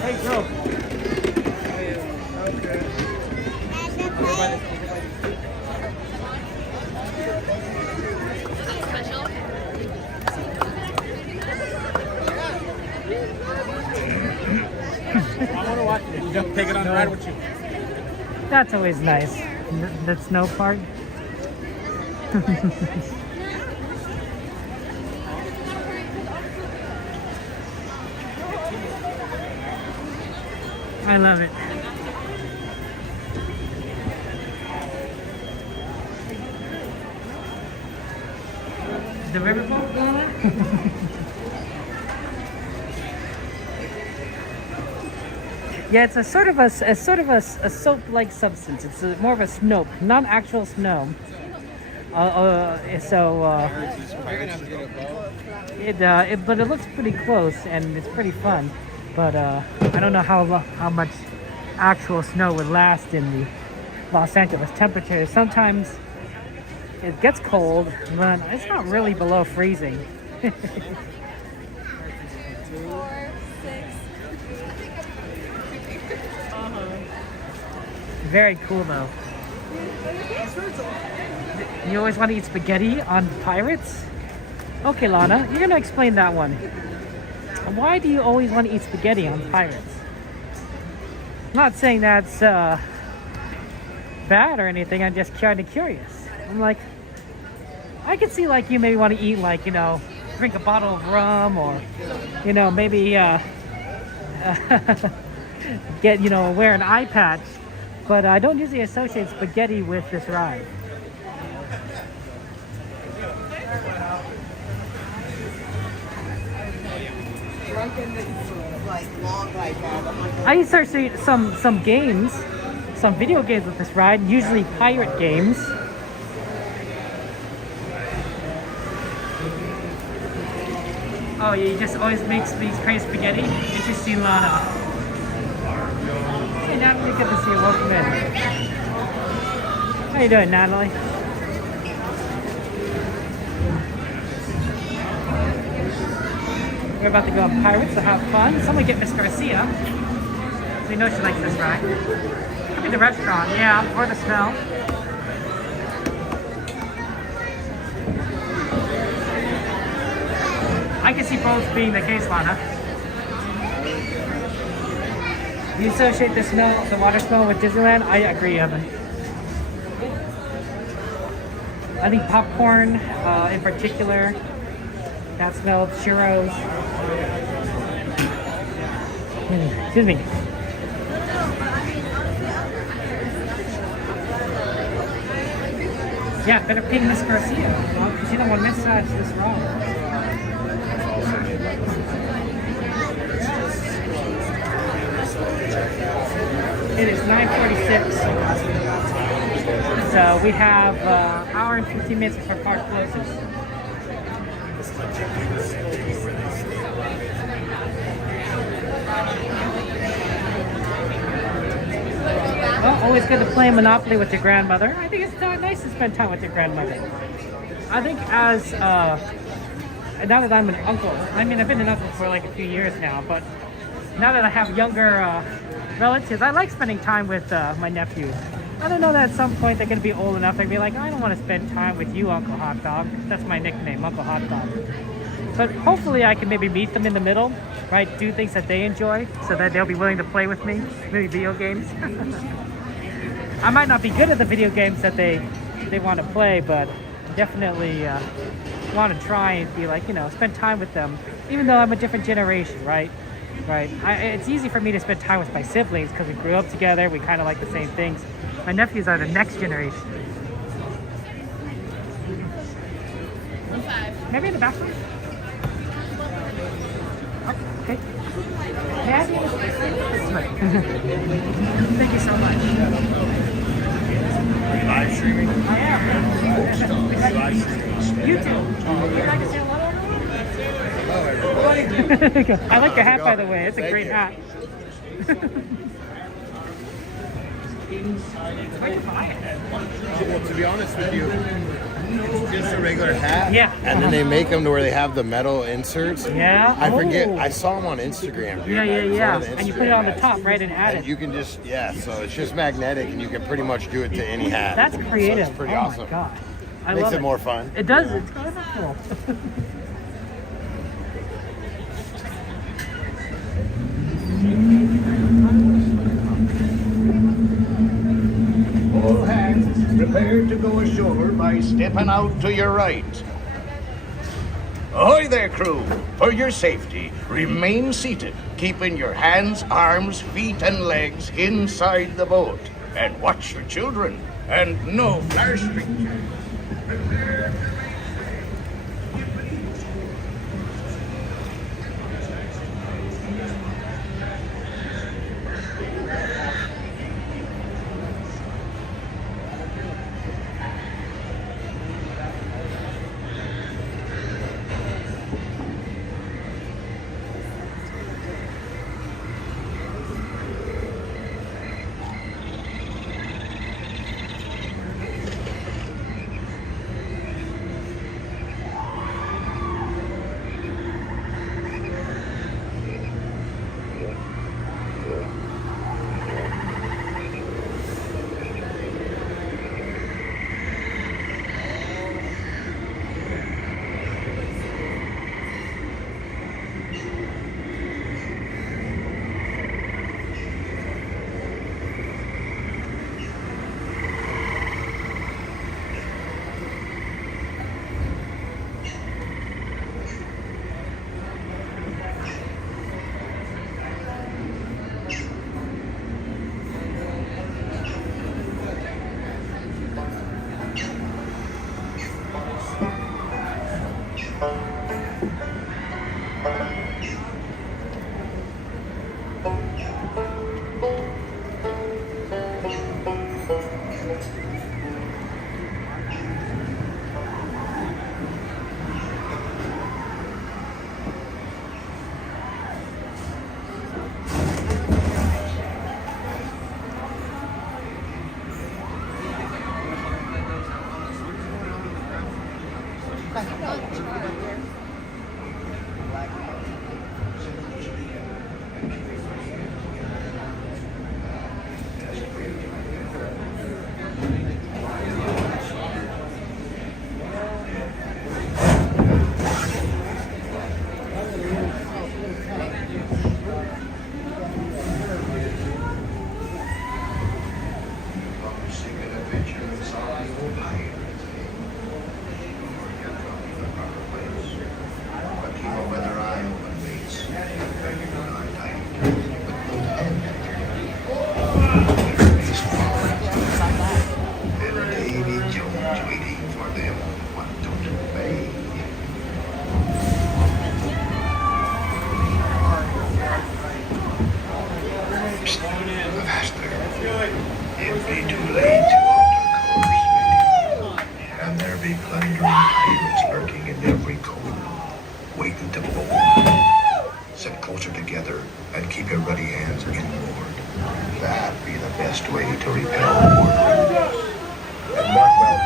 Hey, girl. I want to watch it. Just take it on the ride with you. That's always nice. The snow part. I love it. The riverboat, Lana? Yeah, it's a sort of a soap-like substance. It's more of a snow, not actual snow. But it looks pretty close and it's pretty fun. But I don't know how much actual snow would last in the Los Angeles temperatures. Sometimes it gets cold, but it's not really below freezing. 4, 6. Very cool though. You always want to eat spaghetti on Pirates? Okay, Lana, you're gonna explain that one. Why do you always want to eat spaghetti on Pirates? I'm not saying that's bad or anything, I'm just kind of curious. I'm like, I could see like you maybe want to eat like, you know, drink a bottle of rum or, you know, maybe get, you know, wear an eye patch. But I don't usually associate spaghetti with this ride. I used to see some games, some video games with this ride, usually pirate games. Oh yeah, he just always makes these crazy spaghetti. Interesting, Lana. Hey Natalie, good to see you. Welcome in. How you doing, Natalie? We're about to go on Pirates to have fun. Someone get Miss Garcia. We know she likes this ride. Could be the restaurant, yeah, or the smell. I can see both being the case, Lana. You associate the smell, the water smell with Disneyland? I agree, Evan. I think popcorn, in particular, that smell of churros. Excuse me. Yeah, better ping Miss Garcia, because you don't want to miss this wrong. It is 9:46, so we have an hour and 15 minutes before park closes. Well, always good to play Monopoly with your grandmother. I think it's nice to spend time with your grandmother. I think as, now that I'm an uncle, I mean I've been an uncle for like a few years now, but now that I have younger relatives, I like spending time with my nephews. I don't know that at some point they're going to be old enough they'll be like, I don't want to spend time with you, Uncle Hot Dog. That's my nickname, Uncle Hot Dog. But hopefully I can maybe meet them in the middle, right? Do things that they enjoy so that they'll be willing to play with me, maybe video games. I might not be good at the video games that they want to play, but definitely want to try and be like, you know, spend time with them, even though I'm a different generation, right? Right. It's easy for me to spend time with my siblings because we grew up together. We kind of like the same things. My nephews are the next generation. Maybe in the bathroom? Oh, okay. Thank you so much. Are you live streaming? I am. Live streaming. You too. Would you like to say hello? I like your hat, by the way. It's a great hat. Where'd you buy it? Well, to be honest with you, it's just a regular hat. Yeah. And then they make them to where they have the metal inserts. Yeah. I forget. I saw them on Instagram, dude. Yeah. And you put it on the top, right, and add it. You can just, so it's just magnetic, and you can pretty much do it to any hat. That's creative. So it's pretty oh awesome. My God. I Makes love it more fun. It does. It's kind of cool. All hands, prepare to go ashore by stepping out to your right. Ahoy there, crew! For your safety, remain seated, keeping your hands, arms, feet, and legs inside the boat. And watch your children, and no flash pictures. everybody hands inboard. That'd be the best way to repel boredom. And what about...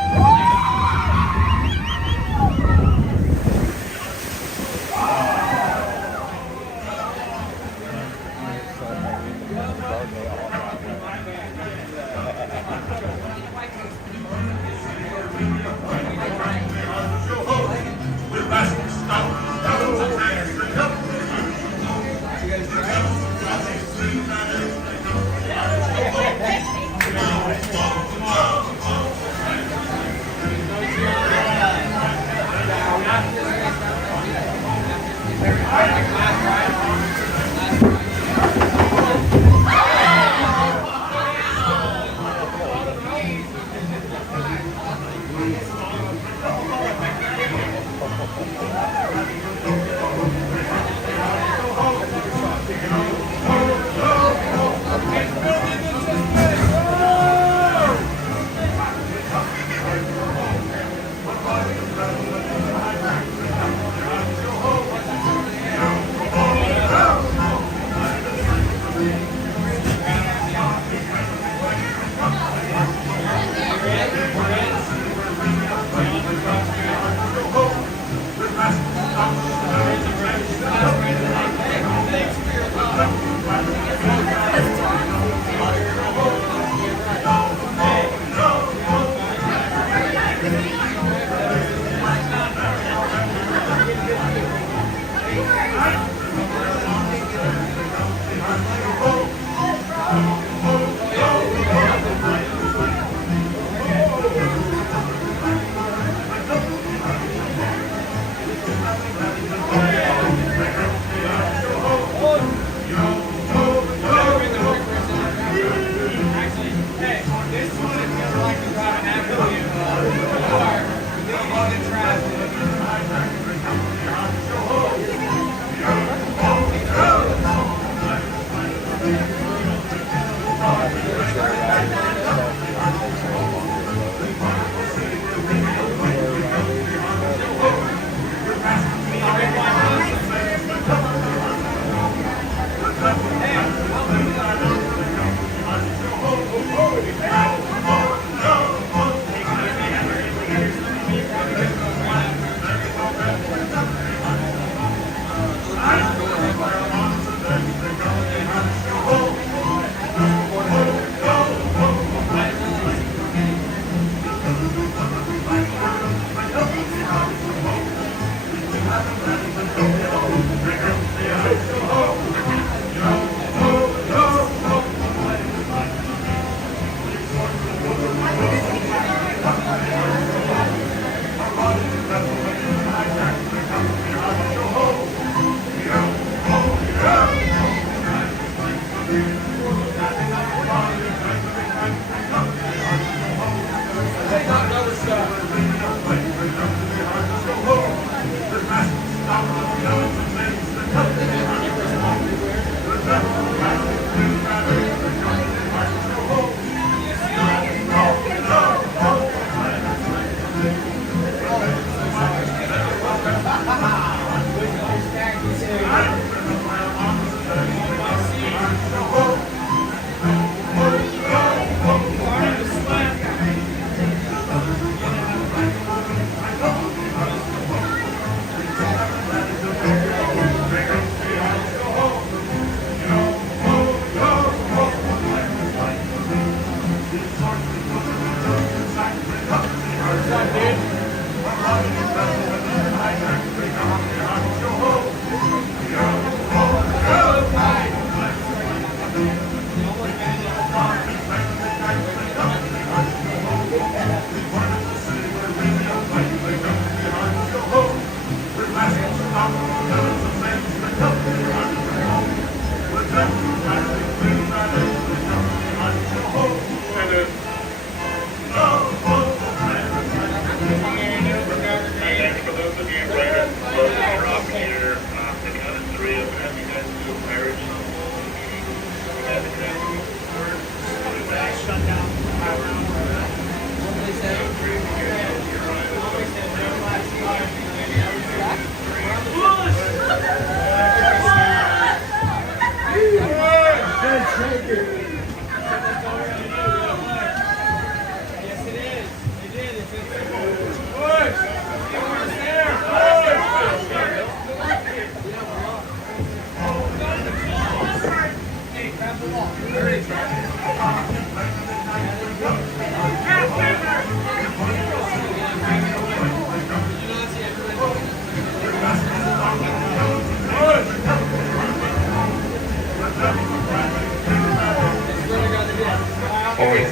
Always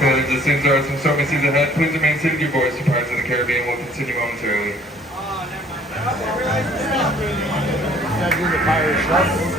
know that the scenes are some services ahead. Please remain seated. Your voice to Pirates of the Caribbean will continue momentarily. Gotta do the pirate shuffle.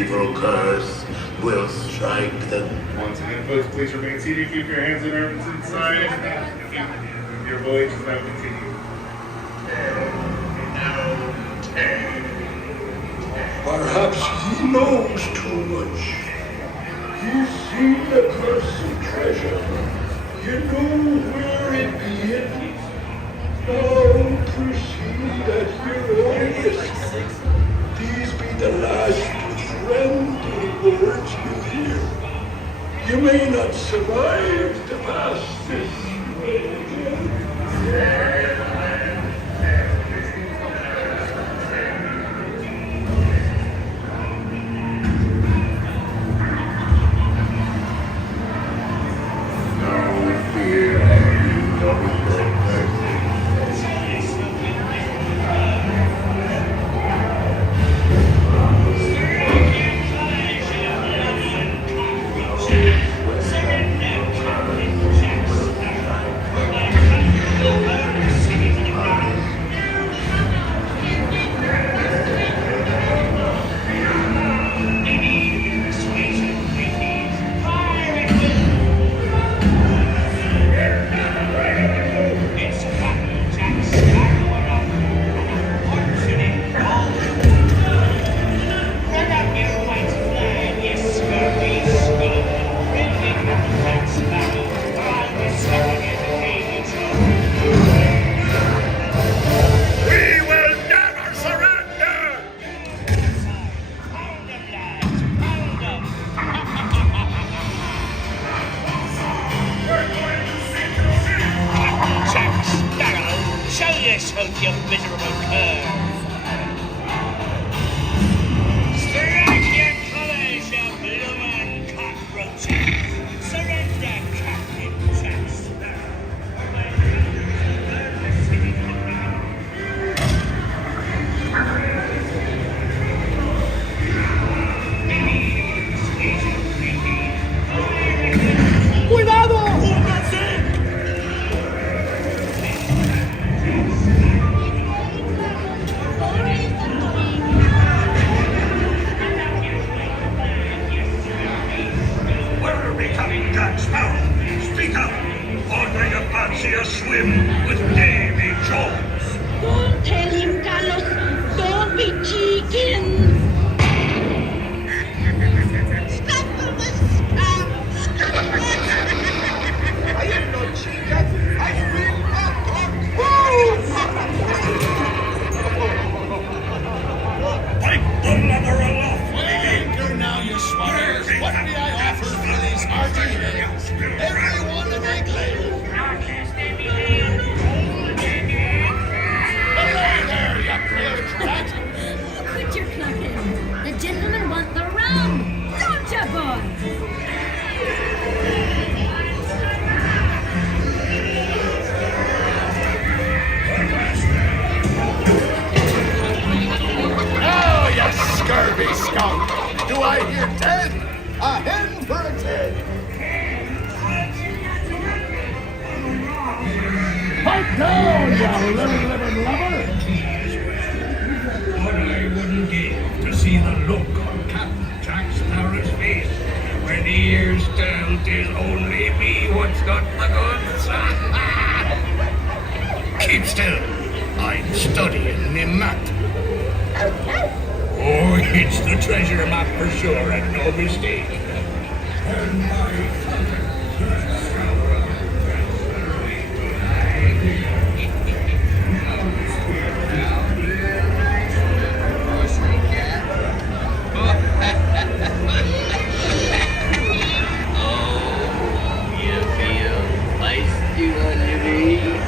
evil curse will strike them. Once again, folks, please remain seated. Keep your hands and arms inside. Your voyage is now continued. Perhaps he knows too much. You see the cursed treasure. You know where it be hidden. Now proceed at your own risk. These be the last friendly words you hear. You may not survive to pass this way again. yourself, you miserable cur. Strike your colors, you bloomin' cockroaches. Surrender, Captain Jack Sparrow. ¡Cuidado! Where are we coming, Jack Sparrow? Speak up, or do you fancy a swim with Davy Jones? Don't tell him, Carlos. Don't be cheeking. I am not cheated. I will not talk. Pipe the leather aloft. Anchor now, you smuggglers. What may I offer for these hearty heads? Everyone an egg ladle. Hello there, you grilled rat. Quit your clucking. The gentlemen want the rum. Don't you, boys? Oh, you scurvy skunk! Do I hear 10? A hen for a 10! Pipe down, you little living lover! What I wouldn't give to see the look on Captain Jack Sparrow's face when he hears tell 'tis only me what's got the goods. Keep still. I'm studying me map. Oh, it's the treasure map for sure, and no mistake. You feel feisty on your knees?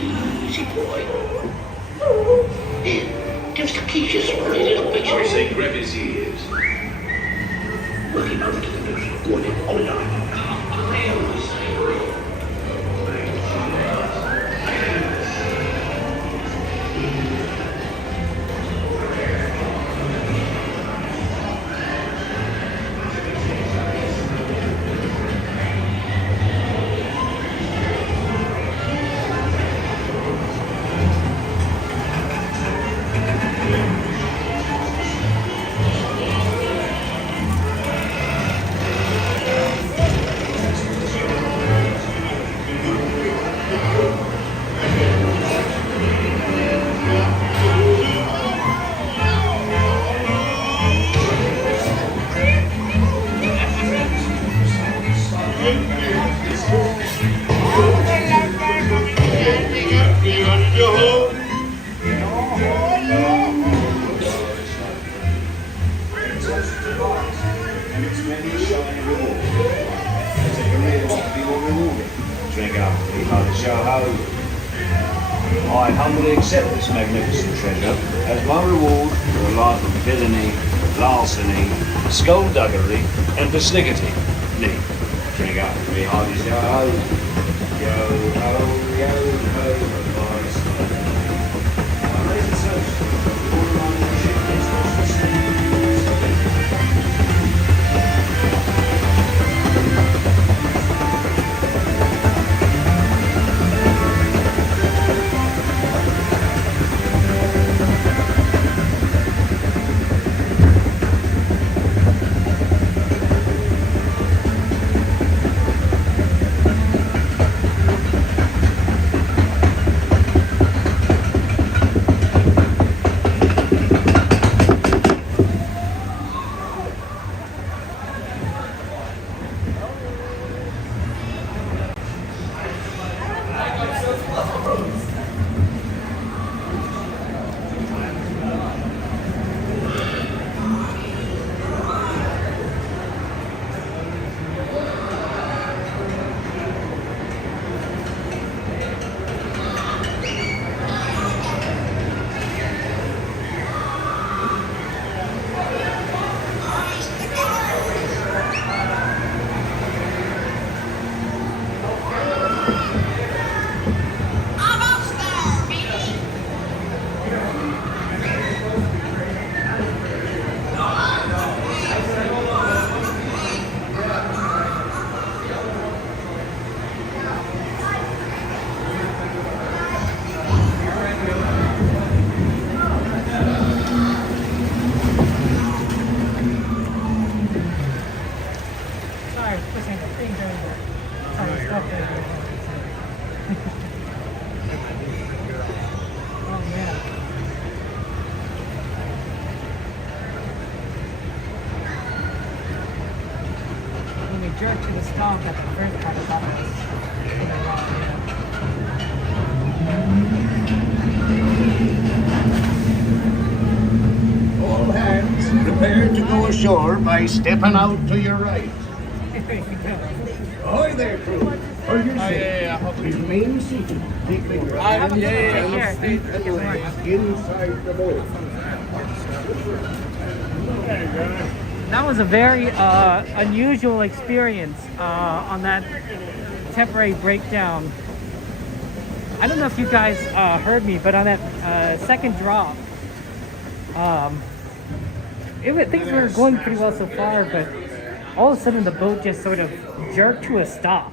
Easy boy. Here, give Keisha some pretty little pictures. Say grab his ears. Looking over to the news. Go on in. Hold on. I humbly accept this magnificent treasure as my reward for a life of villainy, larceny, skullduggery, and persnickety. Drink up, me hearties, yo ho, yo ho, yo ho, boys. I raise a toast to all of my ship that's lost the sea. Jerk to the stomach at the first part of that All hands prepare to go ashore by stepping out to your right. Ahoy there, crew. For your safety, remain seated. Keeping your hands, arms, feet, and legs inside the boat. That was a very unusual experience on that temporary breakdown. I don't know if you guys heard me, but on that second drop, things were going pretty well so far, but all of a sudden the boat just sort of jerked to a stop.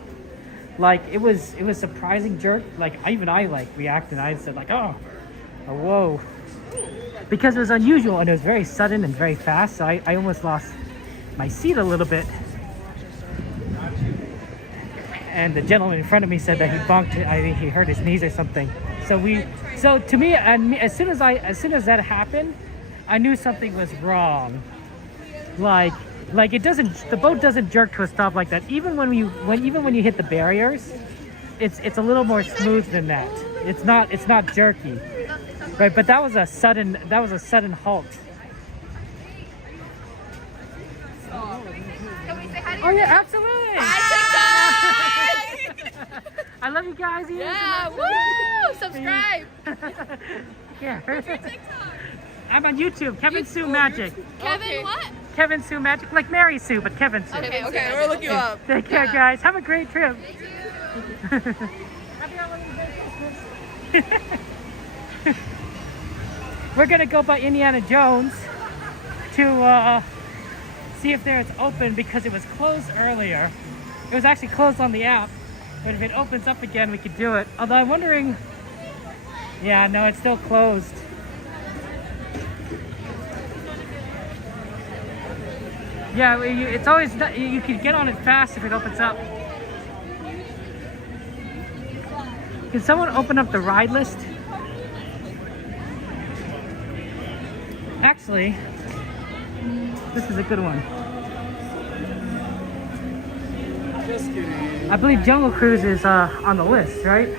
Like it was surprising jerk. Like I reacted. I said like, oh, whoa. Because it was unusual and it was very sudden and very fast, so I almost lost my seat a little bit. And the gentleman in front of me said that he bunked. I think he hurt his knees or something. So to me, as soon as that happened, I knew something was wrong. Like the boat doesn't jerk to a stop like that. Even when you hit the barriers, it's a little more smooth than that. It's not jerky. Right, but that was a sudden halt. Oh yeah, absolutely. I love you guys. Yeah, woo! So subscribe. Yeah. I'm on YouTube. Kevin Sue Magic. Kevin, what? Kevin Sue Magic, like Mary Sue, but Kevin Sue. Okay, we're gonna look you up. Take care, guys. Have a great trip. We're gonna go by Indiana Jones to see if it's open because it was closed earlier. It was actually closed on the app, but if it opens up again, we could do it. Although I'm wondering, yeah, no, it's still closed. Yeah, it's always, you can get on it fast if it opens up. Can someone open up the ride list? Actually, this is a good one. Just kidding. I believe Jungle Cruise is on the list, right?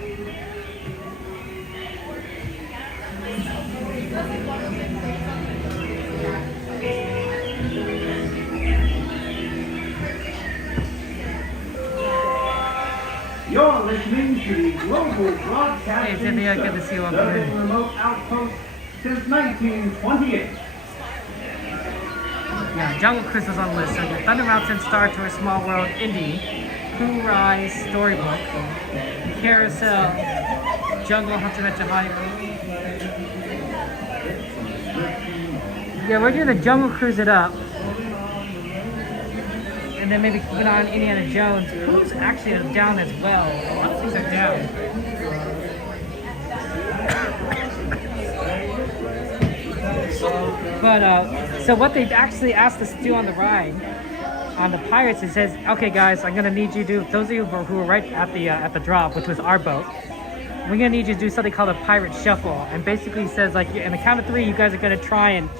You're listening to the Global Broadcasting Hey, Cynthia, good to see you on the Serving remote outpost since 1928. Yeah, Jungle Cruise is on the list. So the Thunder Mountain, Star Tour, Small World, Indy, Cool Rise, Storybook, Carousel, Jungle, Haunted Adventure Hike. Yeah, we're doing the Jungle Cruise it up. And then maybe put on Indiana Jones. Who's actually down as well? A lot of things are down. But so what they've actually asked us to do on the ride, on the Pirates, it says, okay guys, I'm gonna need you to do, those of you who were right at the drop, which was our boat, we're gonna need you to do something called a Pirate Shuffle. And basically it says like, in the count of 3, you guys are gonna try and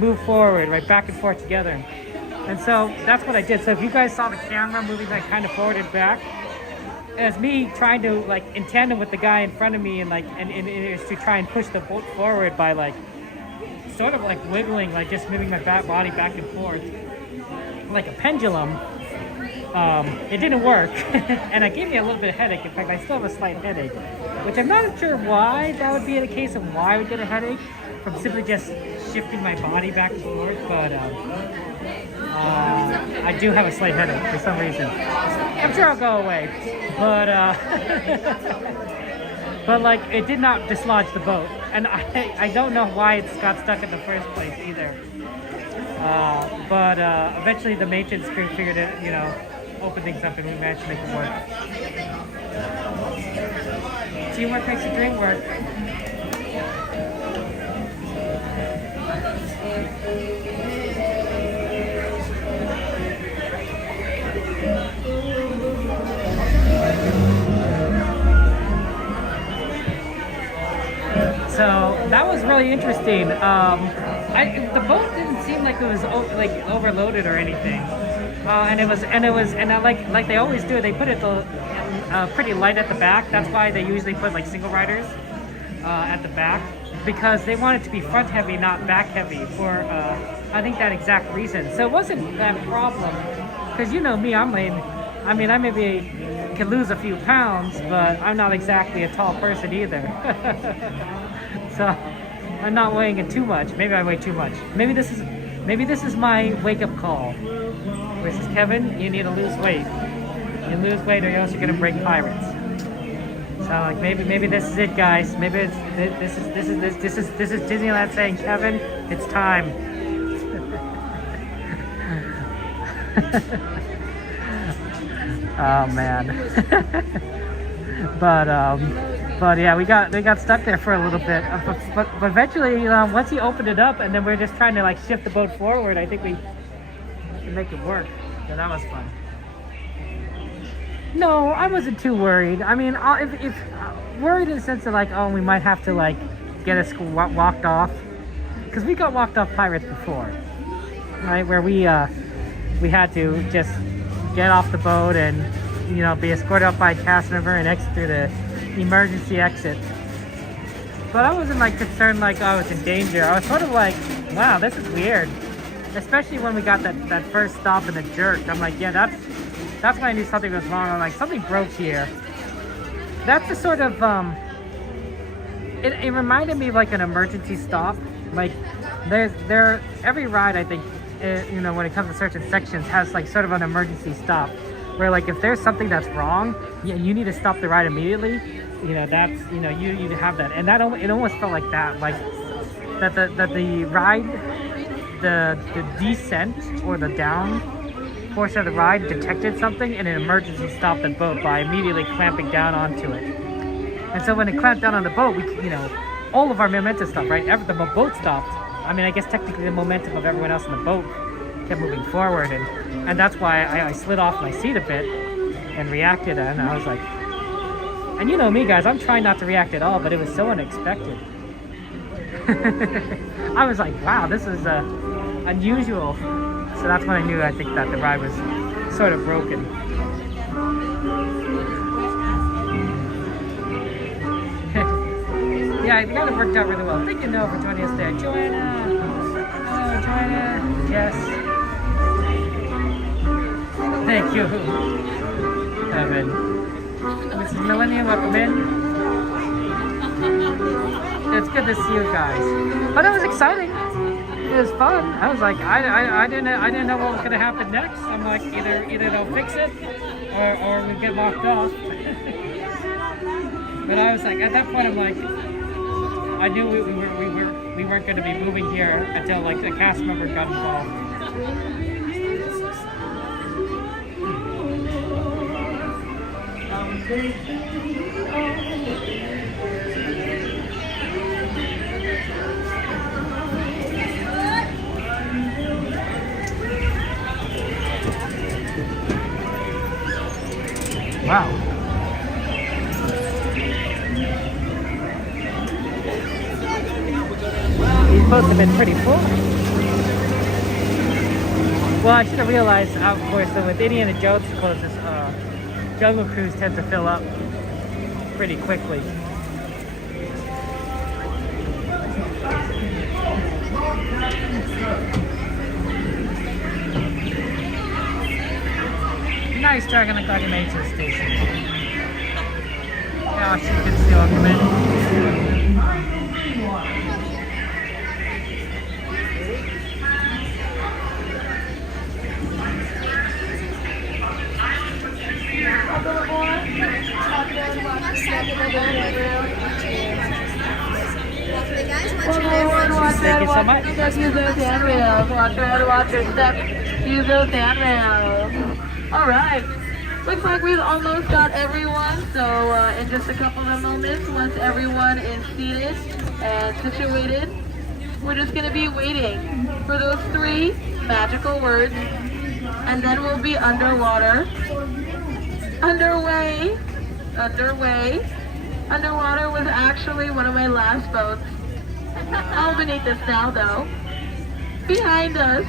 move forward, right, back and forth together. And so that's what I did. So if you guys saw the camera moving like kind of forward and back, it's me trying to like in tandem with the guy in front of me and it is to try and push the boat forward by like sort of like wiggling, like just moving my body back and forth like a pendulum. It didn't work and it gave me a little bit of headache. In fact, I still have a slight headache, which I'm not sure why that would be the case of why I would get a headache from simply just shifting my body back and forth, but I do have a slight headache for some reason. I'm sure I'll go away, but but like it did not dislodge the boat, and I don't know why it got stuck in the first place either. But eventually the maintenance crew figured it, you know, opened things up, and we managed to make it work. Teamwork makes the dream work. So that was really interesting. The boat didn't seem like it was overloaded or anything, and like they always do, they put it pretty light at the back. That's why they usually put like single riders at the back, because they want it to be front heavy, not back heavy, for I think that exact reason. So it wasn't that problem, because you know me, I maybe can lose a few pounds, but I'm not exactly a tall person either. So I'm not weighing it too much. Maybe I weigh too much. Maybe this is my wake-up call. Which is, Kevin, you need to lose weight. You lose weight or else you're gonna break Pirates. So like maybe this is it, guys. Maybe it's this is Disneyland saying, Kevin, it's time. Oh man. But yeah, we got stuck there for a little bit. But eventually, you know, once he opened it up, and then we're just trying to like shift the boat forward, I think we can make it work. So that was fun. No, I wasn't too worried. I mean, if worried in the sense of like, oh, we might have to like get us walked off, because we got walked off Pirates before, right? Where we had to just get off the boat and, you know, be escorted up by a cast member and exit through the emergency exit. But I wasn't like concerned like I was in danger. I was sort of like, wow, this is weird. Especially when we got that first stop and the jerk. I'm like, yeah, that's when I knew something was wrong. I'm like, something broke here. That's the sort of it reminded me of like an emergency stop. Like every ride, I think, you know, when it comes to certain sections, has like sort of an emergency stop, where like if there's something that's wrong, you need to stop the ride immediately. You know, that's, you know, you have that, and it almost felt like that, like that the ride, the descent or the down portion of the ride detected something and an emergency stopped the boat by immediately clamping down onto it. And so when it clamped down on the boat, we, you know, all of our momentum stopped, right? The boat stopped. I mean, I guess technically the momentum of everyone else in the boat kept moving forward, and that's why I slid off my seat a bit and reacted, and I was like, and you know me, guys, I'm trying not to react at all, but it was so unexpected. I was like, wow, this is unusual. So that's when I knew, I think, that the ride was sort of broken. Yeah, I thought it worked out really well. Thank you, Noah, for joining us there. Joanna! Hello, Joanna! Yes. Thank you, Evan. Mrs. Millennium, welcome in. It's good to see you guys. But it was exciting. It was fun. I was like, I didn't know what was gonna happen next. I'm like, either they'll fix it or we get locked off. But I was like, at that point, I'm like, I knew we weren't gonna be moving here until like the cast member got involved. Wow. These boats have been pretty full. Well, I should have realized, of course, that with Indiana Jones closes, Jungle Cruise tends to fill up pretty quickly. Nice Dragon O'Clock Nature Station. Gosh, you can see all come in. Thank you so much. Just use those handrails. Watch your head, watch your step. Use those handrails. Alright. Looks like we've almost got everyone. So in just a couple of moments, once everyone is seated and situated, we're just going to be waiting for those 3 magical words. And then we'll be underwater. Underway. Underwater was actually one of my last boats. All beneath us now, though. Behind us.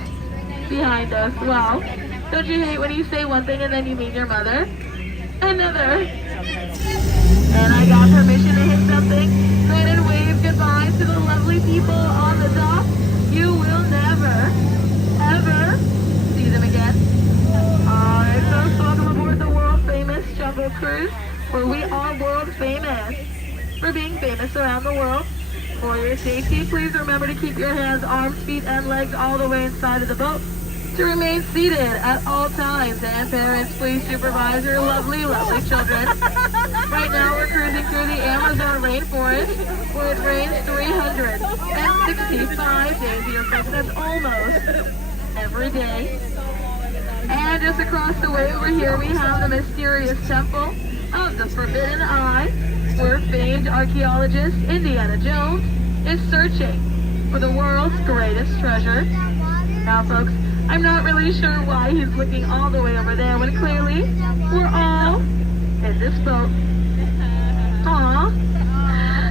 Wow. Don't you hate when you say one thing and then you mean your mother? Another. And I got permission to hit something. Go ahead and wave goodbye to the lovely people on the dock. You will never, ever see them again. Alright, folks, welcome aboard the world famous Jungle Cruise, where we are world famous for being famous around the world. For your safety, please remember to keep your hands, arms, feet, and legs all the way inside of the boat. To remain seated at all times. And parents, please supervise your lovely, lovely children. Right now we're cruising through the Amazon rainforest, where it rains 365 days a year. That's almost every day. And just across the way over here, we have the mysterious temple of the Forbidden Eye, where famed archaeologist Indiana Jones is searching for the world's greatest treasure. Now, folks, I'm not really sure why he's looking all the way over there when clearly we're all in this boat. Aww.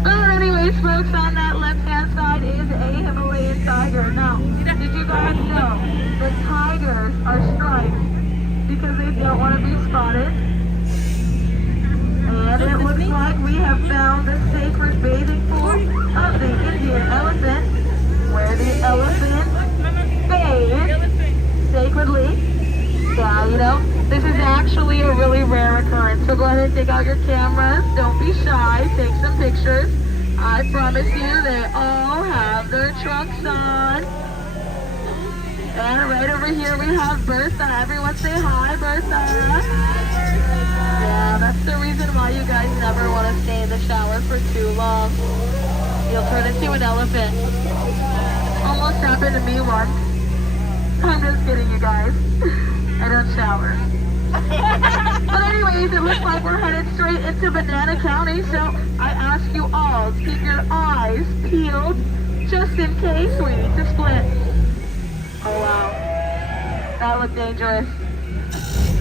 Well, anyways, folks, on that left-hand side is a Himalayan tiger. Now, did you guys know that tigers are striped because they don't want to be spotted? And it looks like we have found the sacred bathing pool of the Indian elephant, where the elephant bathes sacredly. Yeah, you know, this is actually a really rare occurrence. So go ahead and take out your cameras. Don't be shy. Take some pictures. I promise you, they all have their trunks on. And right over here we have Bertha. Everyone say hi, Bertha. Yeah, that's the reason why you guys never want to stay in the shower for too long. You'll turn into an elephant. Almost happened to me once. I'm just kidding, you guys. I don't shower. But anyways, it looks like we're headed straight into Banana County, so I ask you all to keep your eyes peeled just in case we need to split. Oh wow, that looked dangerous.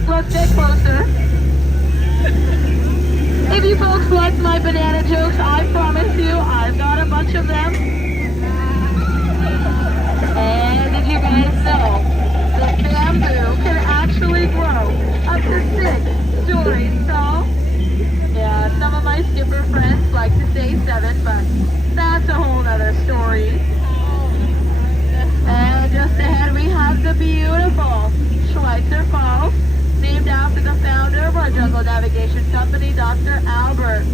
Let's get closer. If you folks like my banana jokes, I promise you I've got a bunch of them. And did you guys know that bamboo can actually grow up to 6 stories tall? Yeah, some of my skipper friends like to say 7, but that's a whole nother story. And just ahead we have the beautiful Schweitzer Falls, named after the founder of our jungle navigation company, Dr. Albert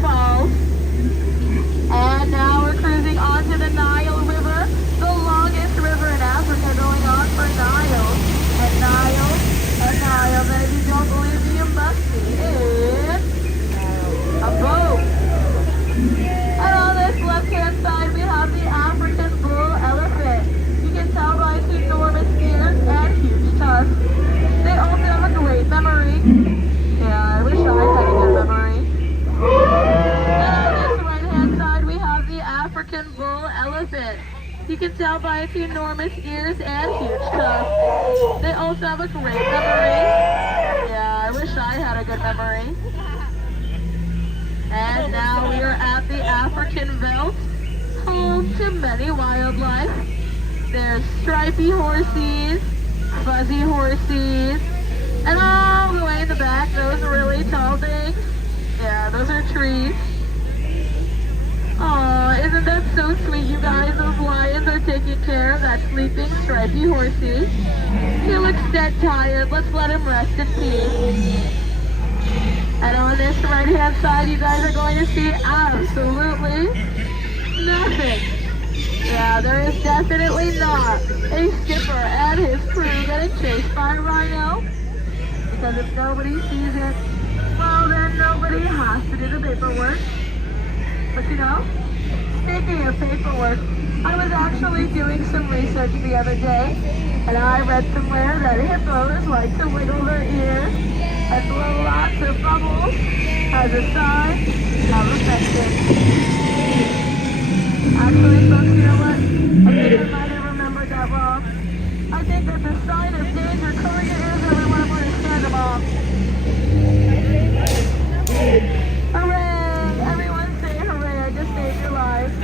Falls. And now we're cruising onto the Nile River, the longest river in Africa, going on for Nile. And Nile, that if you don't believe me, you must be in a boat. And on this left-hand side, we have the African bull elephant. You can tell by its enormous ears and huge tusks. They also have a great memory. Yeah, I wish I had a good memory. And on this right-hand side, we have the African bull elephant. You can tell by its enormous ears and huge tusks. They also have a great memory. Yeah, I wish I had a good memory. And now we are at the African veldt, home to many wildlife. There's stripy horses, fuzzy horses, and all the way in the back, those really tall things. Yeah, those are trees. Aw, isn't that so sweet, you guys? Those lions are taking care of that sleeping stripy horsey. He looks dead tired. Let's let him rest in peace. And on this right-hand side, you guys are going to see absolutely nothing. Yeah, there is definitely not a skipper and his crew getting chased by a rhino. Because if nobody sees it, well then nobody has to do the paperwork. But you know, speaking of paperwork, I was actually doing some research the other day, and I read somewhere that hippos like to wiggle their ears and blow lots of bubbles as a sign of affection. Actually, folks, you know what? I think I might have remembered that wrong. I think that's a sign of danger. Cover your ears, everyone. I'm going to stand them off. Hooray! Everyone say hooray. I just saved your lives.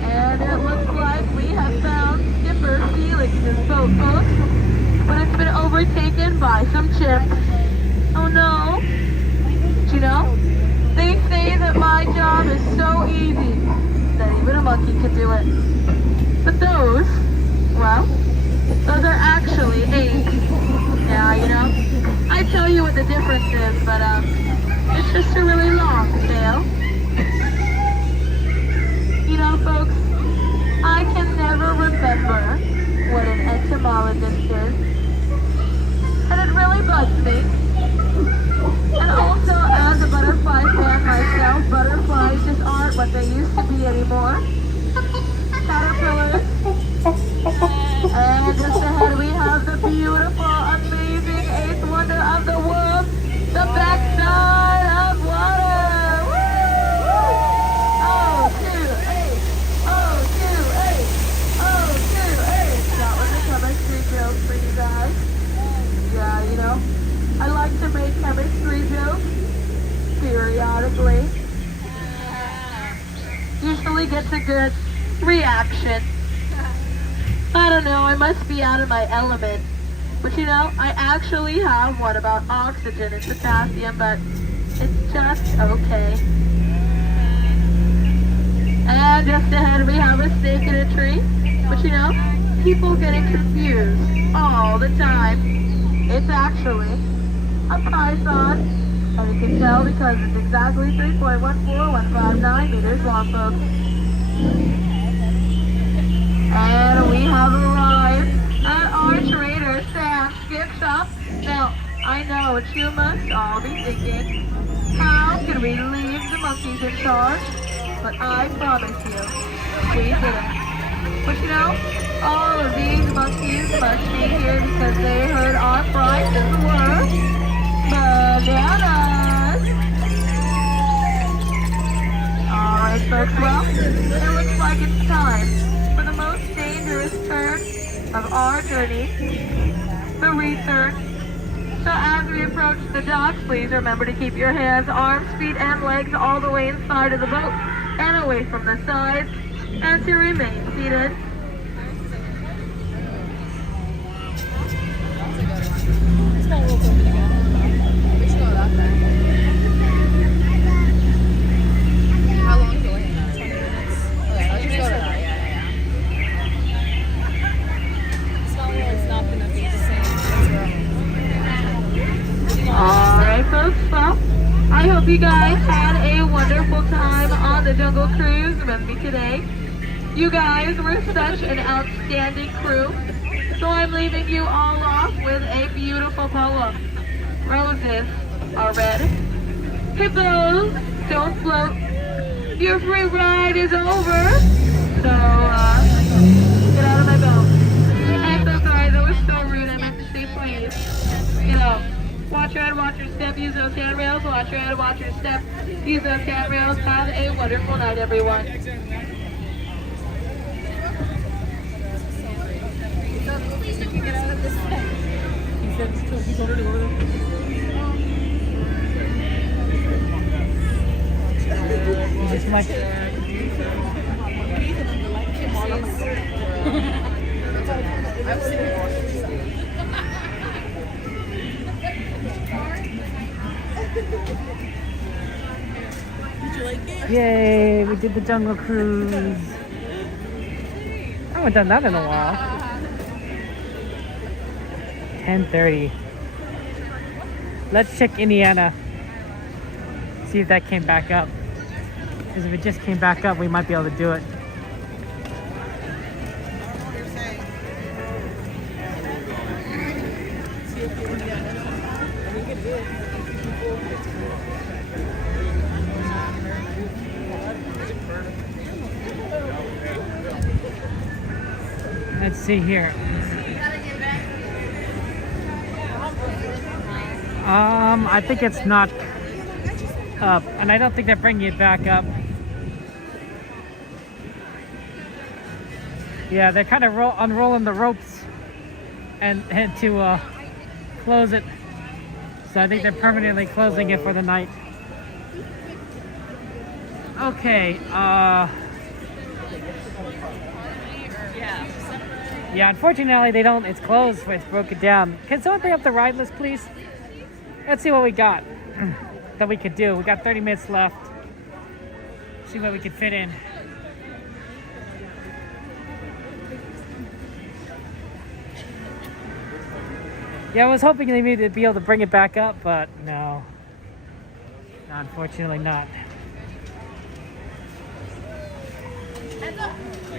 And it looks like we have found Skipper Felix's boat, folks. But it's been overtaken by some chimps. Oh no. But you know, they say that my job is so easy that even a monkey could do it. But those, well, those are actually apes. Yeah, you know, I tell you what the difference is, but it's just a really long tail. You know, folks, I can never remember what an etymologist is. And it really bugs me. And also, as a butterfly fan myself, butterflies just aren't what they used to be anymore. Caterpillars. And just ahead we have the beautiful, amazing eighth wonder of the world, the backside of water. Woo! Oh, 2-8. Oh, 2-8. Oh, 2-8. That was a chemistry joke for you guys. Yeah, you know, I like to make chemistry jokes periodically. Usually gets a good reaction. I don't know, I must be out of my element. But you know, I actually have one about oxygen and potassium, but it's just okay. And just ahead we have a snake in a tree. But you know, people getting confused all the time. It's actually a python. And you can tell because it's exactly 3.14159 meters long, folks. And we have arrived at our Trader Sam's gift shop. Now, I know what you must all be thinking. How can we leave the monkeys in charge? But I promise you, we didn't. But you know, all of these monkeys must be here because they heard our prices were bananas. Alright folks, well, it looks like it's time for the most dangerous turn of our journey, the return. So as we approach the dock, please remember to keep your hands, arms, feet, and legs all the way inside of the boat and away from the sides, and to remain seated. How long is it waiting? 20 minutes. Okay, let's just go to that. It's not gonna be the same. Alright folks, well, I hope you guys had a wonderful time on the Jungle Cruise with me today. You guys were such an outstanding crew. So I'm leaving you all off with a beautiful poem. Roses are red. Hippos don't float. Your free ride is over. So, get out of my boat. I'm so sorry, that was so rude. I meant to say please. You know, watch your head, watch your step, use those handrails. Watch your head, watch your step, use those handrails. Have a wonderful night, everyone. Please don't get out of this thing. He said he's already over there. Just like yay, we did the Jungle Cruise. I haven't done that in a while. 10:30. Let's check Indiana. See if that came back up. Because if it just came back up, we might be able to do it. Let's see here. I think it's not up, and I don't think they're bringing it back up. Yeah, they're kind of unrolling the ropes and to close it. So I think they're permanently closing it for the night. Okay. Yeah, unfortunately they don't. It's closed. It's broken down. Can someone bring up the ride list, please? Let's see what we got that we could do. We got 30 minutes left. See what we could fit in. Yeah, I was hoping they maybe be able to bring it back up, but no. Unfortunately not.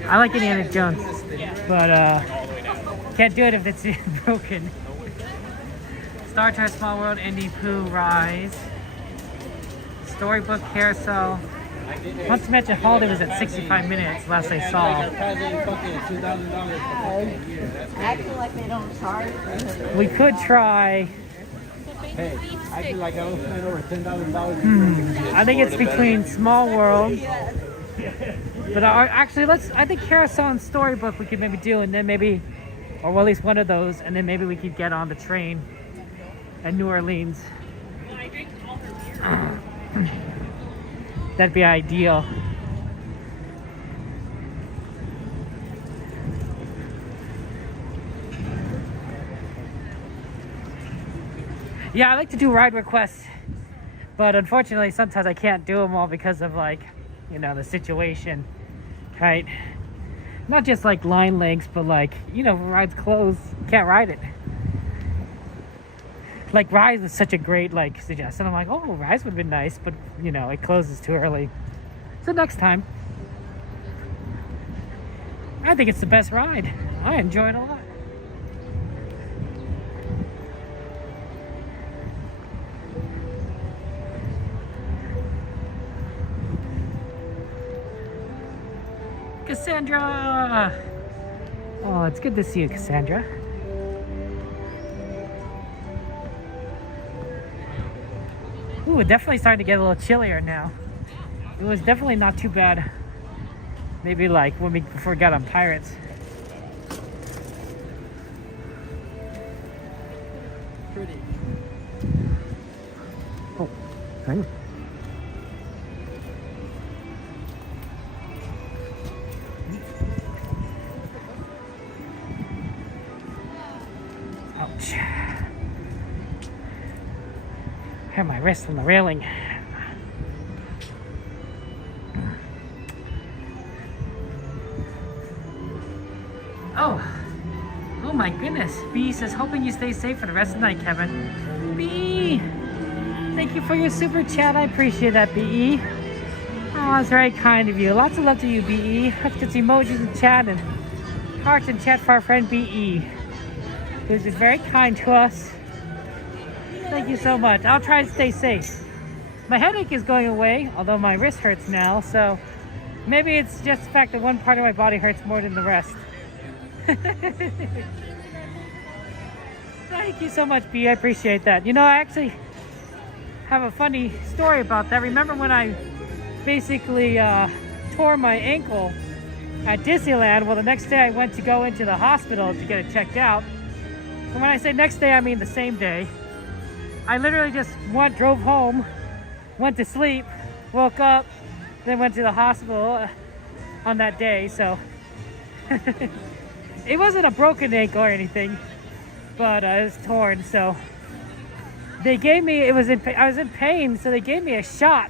I like Indiana Jones, but can't do it if it's broken. Star Trek Small World, Indy Pooh Rise, Storybook Carousel. Once Magic Holiday was at 65 minutes last I saw. Acting like they don't charge. We could try. Hey, I feel like I was spending over $10,000. I think it's between Small World. But actually, I think Carousel and Storybook we could maybe do, and then maybe, or well, at least one of those, and then maybe we could get on the train at New Orleans. That'd be ideal. Yeah, I like to do ride requests, but unfortunately sometimes I can't do them all because of, like, you know, the situation, right? Not just like line lengths, but like, you know, rides closed, can't ride it. like Rise was such a great like suggestion. I'm like, oh, Rise would have been nice, but you know, it closes too early. So next time. I think it's the best ride. I enjoy it a lot. Cassandra! Oh, it's good to see you, Cassandra. Ooh, definitely starting to get a little chillier now. It was definitely not too bad. Maybe like when we got on Pirates. Pretty. Oh, hang on. Ouch. Have my wrist on the railing. Oh my goodness. B says, hoping you stay safe for the rest of the night, Kevin. B, thank you for your super chat. I appreciate that, BE. Oh, that's very kind of you. Lots of love to you, BE. Let's get some emojis in chat and hearts in chat for our friend BE. Who's just very kind to us. Thank you so much. I'll try to stay safe. My headache is going away, although my wrist hurts now, so maybe it's just the fact that one part of my body hurts more than the rest. Thank you so much, B. I appreciate that. You know, I actually have a funny story about that. Remember when I basically tore my ankle at Disneyland? Well, the next day I went to go into the hospital to get it checked out. And when I say next day, I mean the same day. I literally just drove home, went to sleep, woke up, then went to the hospital on that day. So it wasn't a broken ankle or anything, but it was torn. So they gave me, I was in pain, so they gave me a shot,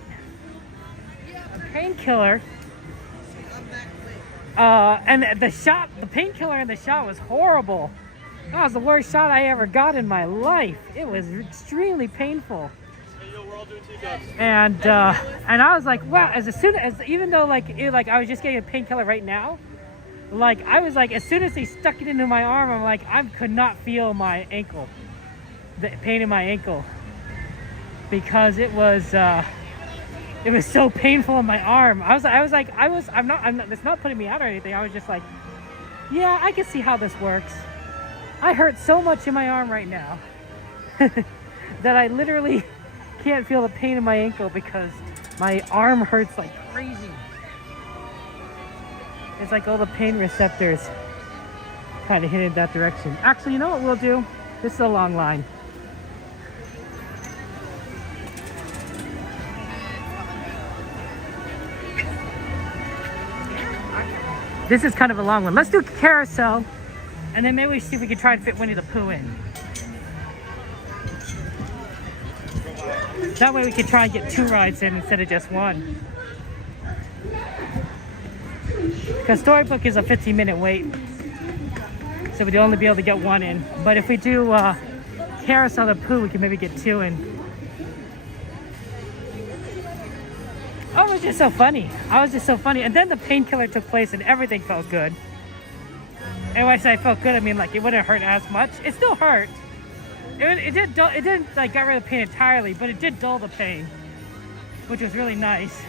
a painkiller. And the painkiller in the shot was horrible. That was the worst shot I ever got in my life. It was extremely painful. And I was like, wow, even though I was just getting a painkiller right now, like I was like, as soon as they stuck it into my arm, I'm like, I could not feel my ankle, the pain in my ankle, because it was so painful in my arm. I'm not, it's not putting me out or anything. I was just like, yeah, I can see how this works. I hurt so much in my arm right now that I literally can't feel the pain in my ankle because my arm hurts like crazy. It's like all the pain receptors kind of headed that direction. Actually, you know what we'll do? This is a long line. This is kind of a long one. Let's do Carousel, and then maybe we see if we can try and fit Winnie the Pooh in. That way we can try and get 2 rides in instead of just 1. Because Storybook is a 15-minute wait, so we'd only be able to get 1 in. But if we do Carousel the Pooh, we can maybe get 2 in. Oh, it was just so funny. And then the painkiller took place and everything felt good. And when I say I felt good, I mean like it wouldn't hurt as much. It still hurt. It didn't like get rid of the pain entirely, but it did dull the pain, which was really nice.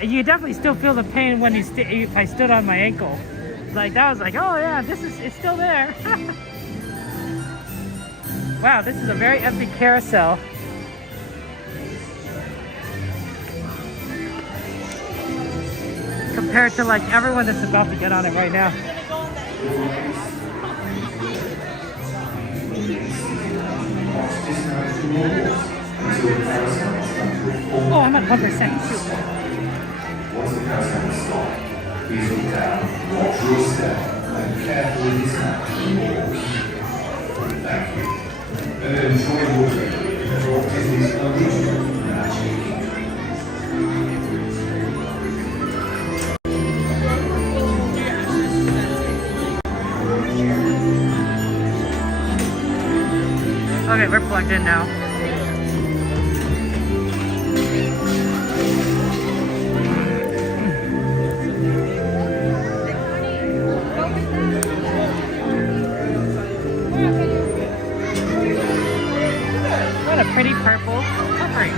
You definitely still feel the pain when if I stood on my ankle. Like that was like, oh yeah, it's still there. Wow, this is a very empty carousel. Compared to like everyone that's about to get on it right now. Oh, I'm at 1% too. Once the carousel is stopped, please look down, watch your step, and carefully dismantle the balls. Thank you. And enjoy your trip for Disney's original Magic Kingdom. Okay, we're plugged in now. What a pretty purple covering.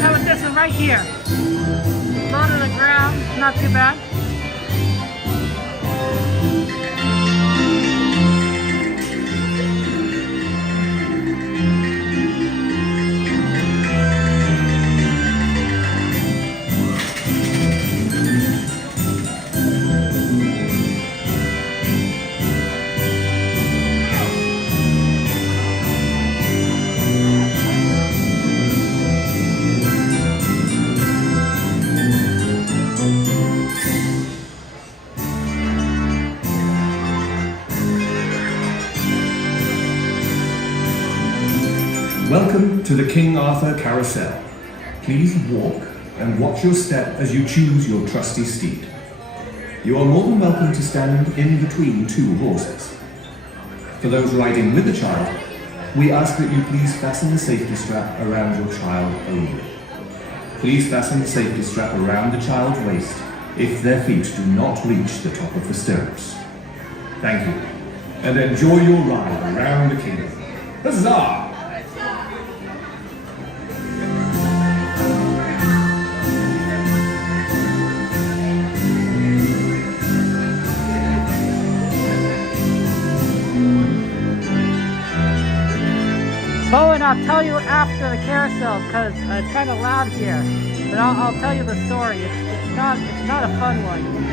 How about this one right here? Low to the ground, not too bad. Welcome to the King Arthur Carousel. Please walk and watch your step as you choose your trusty steed. You are more than welcome to stand in between two horses. For those riding with a child, we ask that you please fasten the safety strap around your child only. Please fasten the safety strap around the child's waist if their feet do not reach the top of the stirrups. Thank you, and enjoy your ride around the kingdom. Huzzah! Bowen, I'll tell you after the carousel because it's kind of loud here. But I'll tell you the story. It's not a fun one.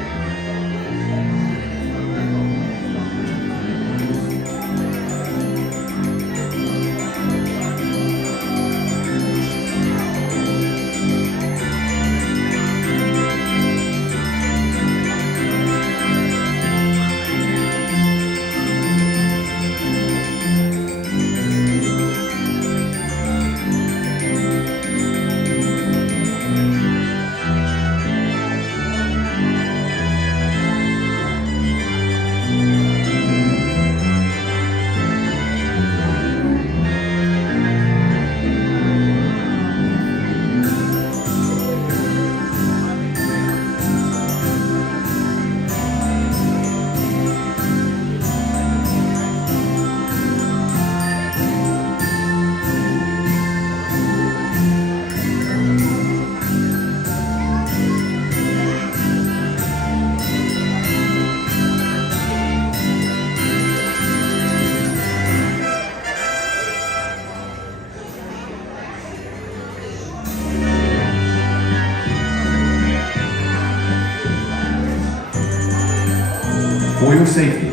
For your safety,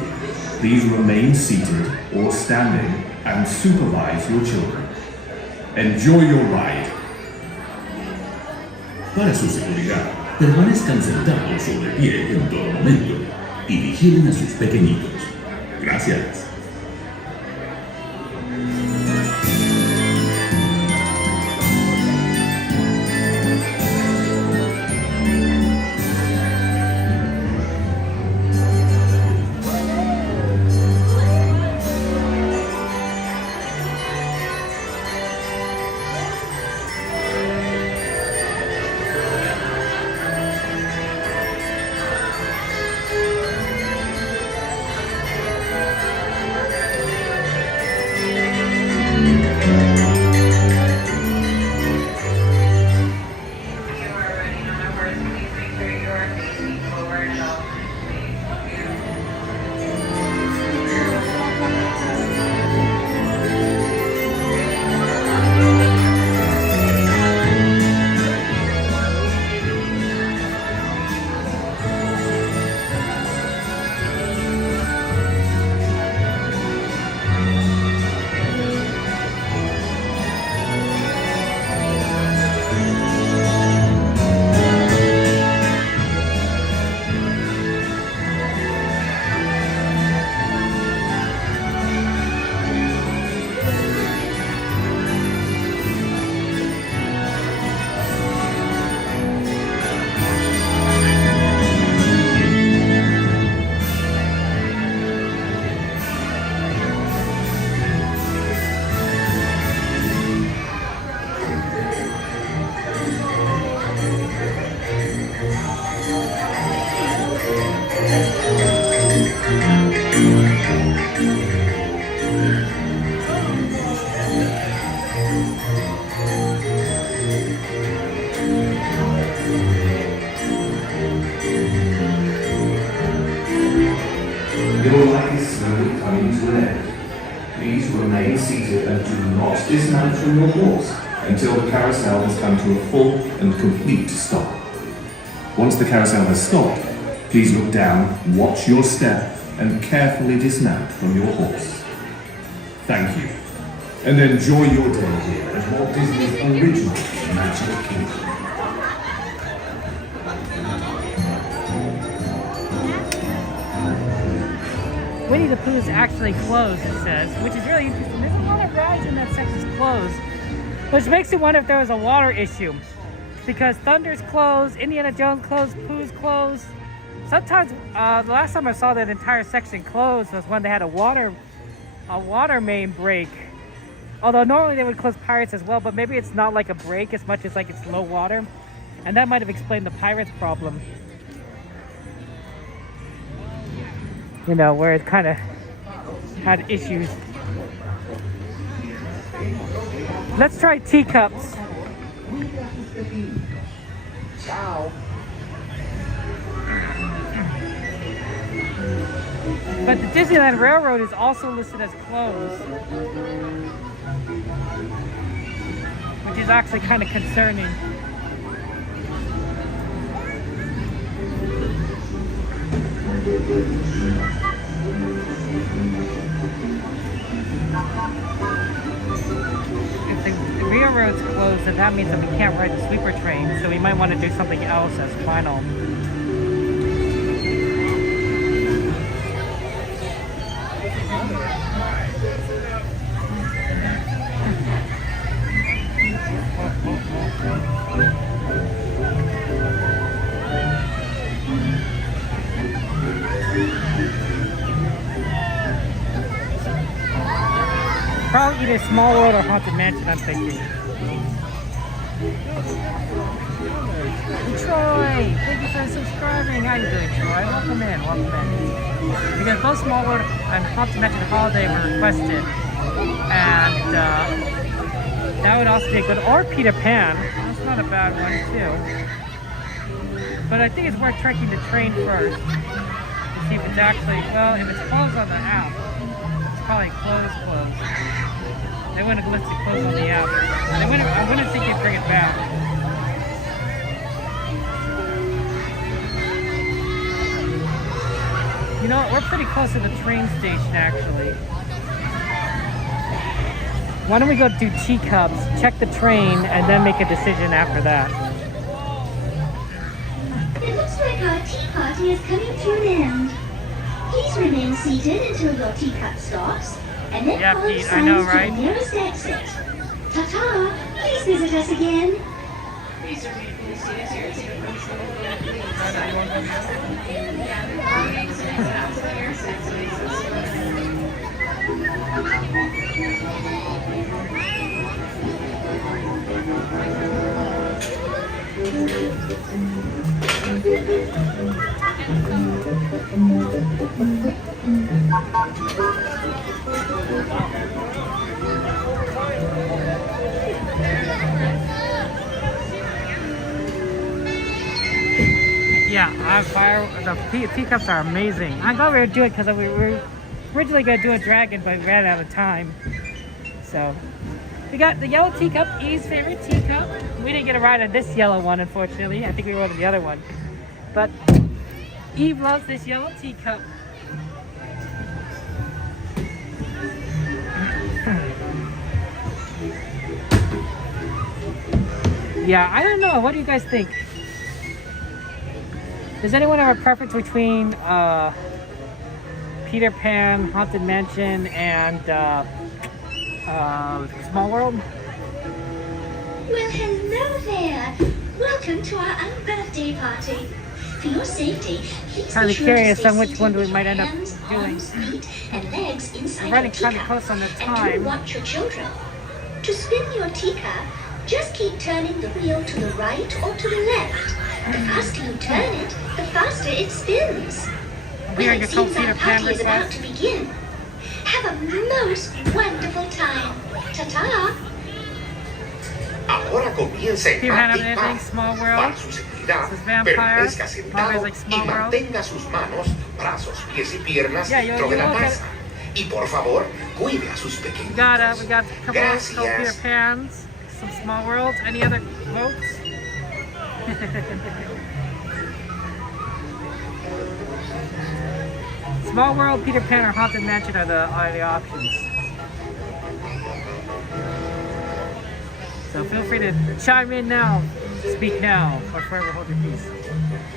please remain seated or standing and supervise your children. Enjoy your ride. Para su seguridad, permanezcan sentados o de pie en todo momento y vigilen a sus pequeñitos. Gracias. Your life is slowly coming to an end. Please remain seated and do not dismount from your horse until the carousel has come to a full and complete stop. Once the carousel has stopped, please look down, watch your step, and carefully dismount from your horse. Thank you. And enjoy your day here at Walt Disney's original Magic Kingdom. Winnie the Pooh is actually closed, it says, which is really interesting. There's a lot of rides in that section's closed, which makes you wonder if there was a water issue. Because Thunder's closed, Indiana Jones closed, Pooh's closed. Sometimes, the last time I saw that entire section closed was when they had a water main break. Although normally they would close Pirates as well, but maybe it's not like a break as much as like it's low water. And that might have explained the Pirates problem. You know, where it kind of had issues. Let's try Teacups. Ciao. But the Disneyland Railroad is also listed as closed, which is actually kind of concerning. If the railroad's closed, then that means that we can't ride the sleeper train, so we might want to do something else as final. Probably either Small World or Haunted Mansion, I'm thinking. Troy, thank you for subscribing. How you doing, Troy? Welcome in, welcome in. Because both Small World and Haunted Mansion Holiday were requested, and that would also be a good, or Peter Pan. That's not a bad one too. But I think it's worth checking the train first to see if it's actually, well, if it's closed on the app, it's probably closed. They wouldn't have listed closed on the app. I wouldn't think they'd bring it back. You know what? We're pretty close to the train station, actually. Why don't we go do Teacups, check the train, and then make a decision after that? It looks like our tea party is coming to an end. Please remain seated until your teacup stops, and then follow Pete, signs I know, to right? the nearest exit. Ta-ta! Please visit us again. Yeah, the teacups are amazing. I'm glad we were doing it because we were originally going to do a dragon, but we ran out of time. So, we got the yellow teacup, Eve's favorite teacup. We didn't get a ride on this yellow one, unfortunately. I think we rode on the other one. But Eve loves this yellow teacup. Yeah, I don't know. What do you guys think? Does anyone have a preference between Peter Pan, Haunted Mansion, and Small World? Well, hello there. Welcome to our unbirthday party. For your safety, please Kind be of sure curious to stay on which seated one we with might your end up hands, doing. arms, feet, and legs inside We're running your kind of teacup. close on the And time. do watch your children. To spin your teacup, just keep turning the wheel to the right or to the left. The faster you turn it, the faster it spins. Here, Well, your it seems Peter our Pan party is about request. to begin. Have a most wonderful time. Ta-ta! Ahora comience Do you have a anything? pipar. Small World? Para su seguridad, This is Vampire. permanezca Marvel's sentado like y Small World. mantenga sus manos, brazos, pies y piernas Yeah, dentro de la look at taza. Y por favor, cuide a sus We pequeños. got a couple of Peter Gracias. Pans, some Small Worlds. Any other votes? Small World, Peter Pan, or Haunted Mansion are the options. So feel free to chime in now, speak now, or forever hold your peace.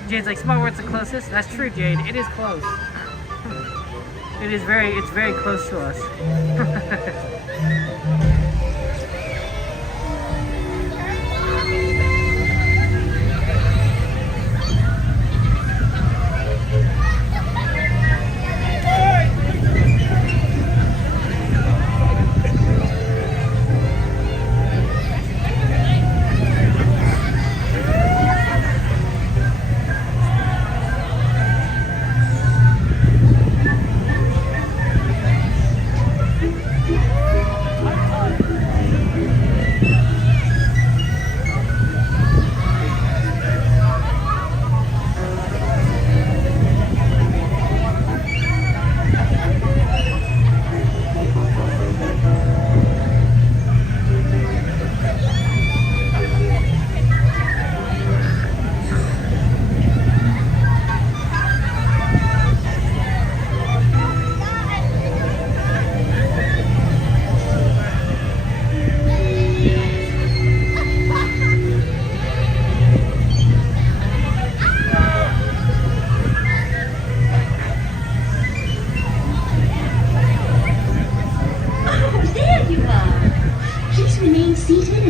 Jade's like, Small World's the closest. That's true, Jade. It is close. It's very close to us.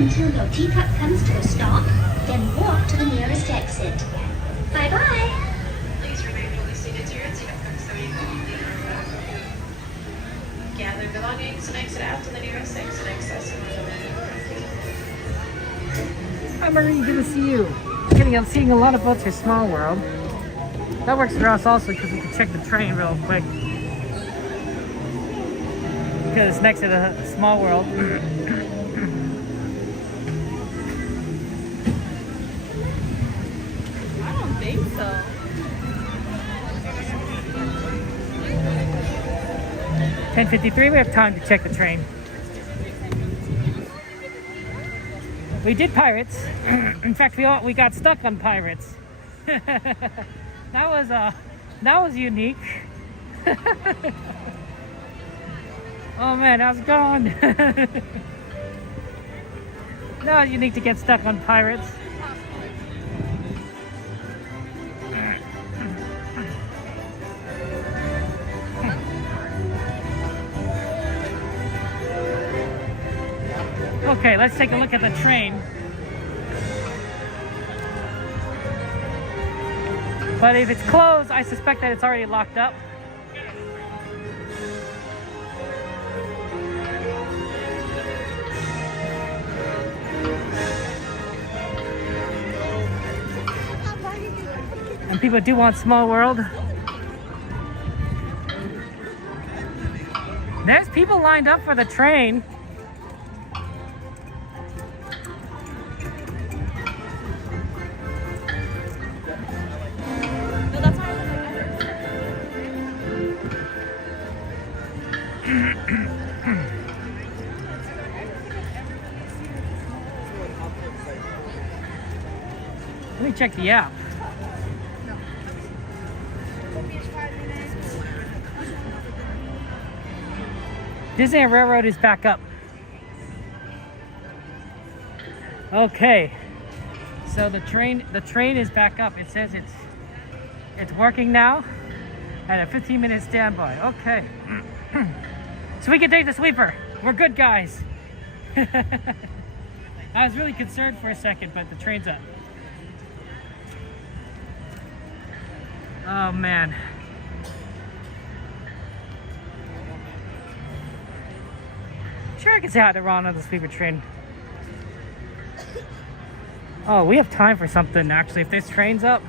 until your teacup comes to a stop, then walk to the nearest exit. Bye-bye. Please remain fully seated to your teacup comes so you can gather belongings and exit out to the nearest exit accessible. Hi Marie, good to see you. I'm seeing a lot of boats for Small World. That works for us also because we can check the train real quick. Because it's next to the Small World. I don't think so. $10:53, we have time to check the train. We did Pirates. In fact, we got stuck on Pirates. that was unique. Oh man, how's it going? That was unique to get stuck on Pirates. Okay, let's take a look at the train. But if it's closed, I suspect that it's already locked up. And people do want Small World. There's people lined up for the train. Let me check the app. Disneyland Railroad is back up. Okay, so the train is back up. It says it's working now at a 15-minute standby. Okay, so we can take the sleeper. We're good, guys. I was really concerned for a second, but the train's up. Oh man. Sure, I can say hi to Ron on the sleeper train. Oh, we have time for something actually. If this train's up,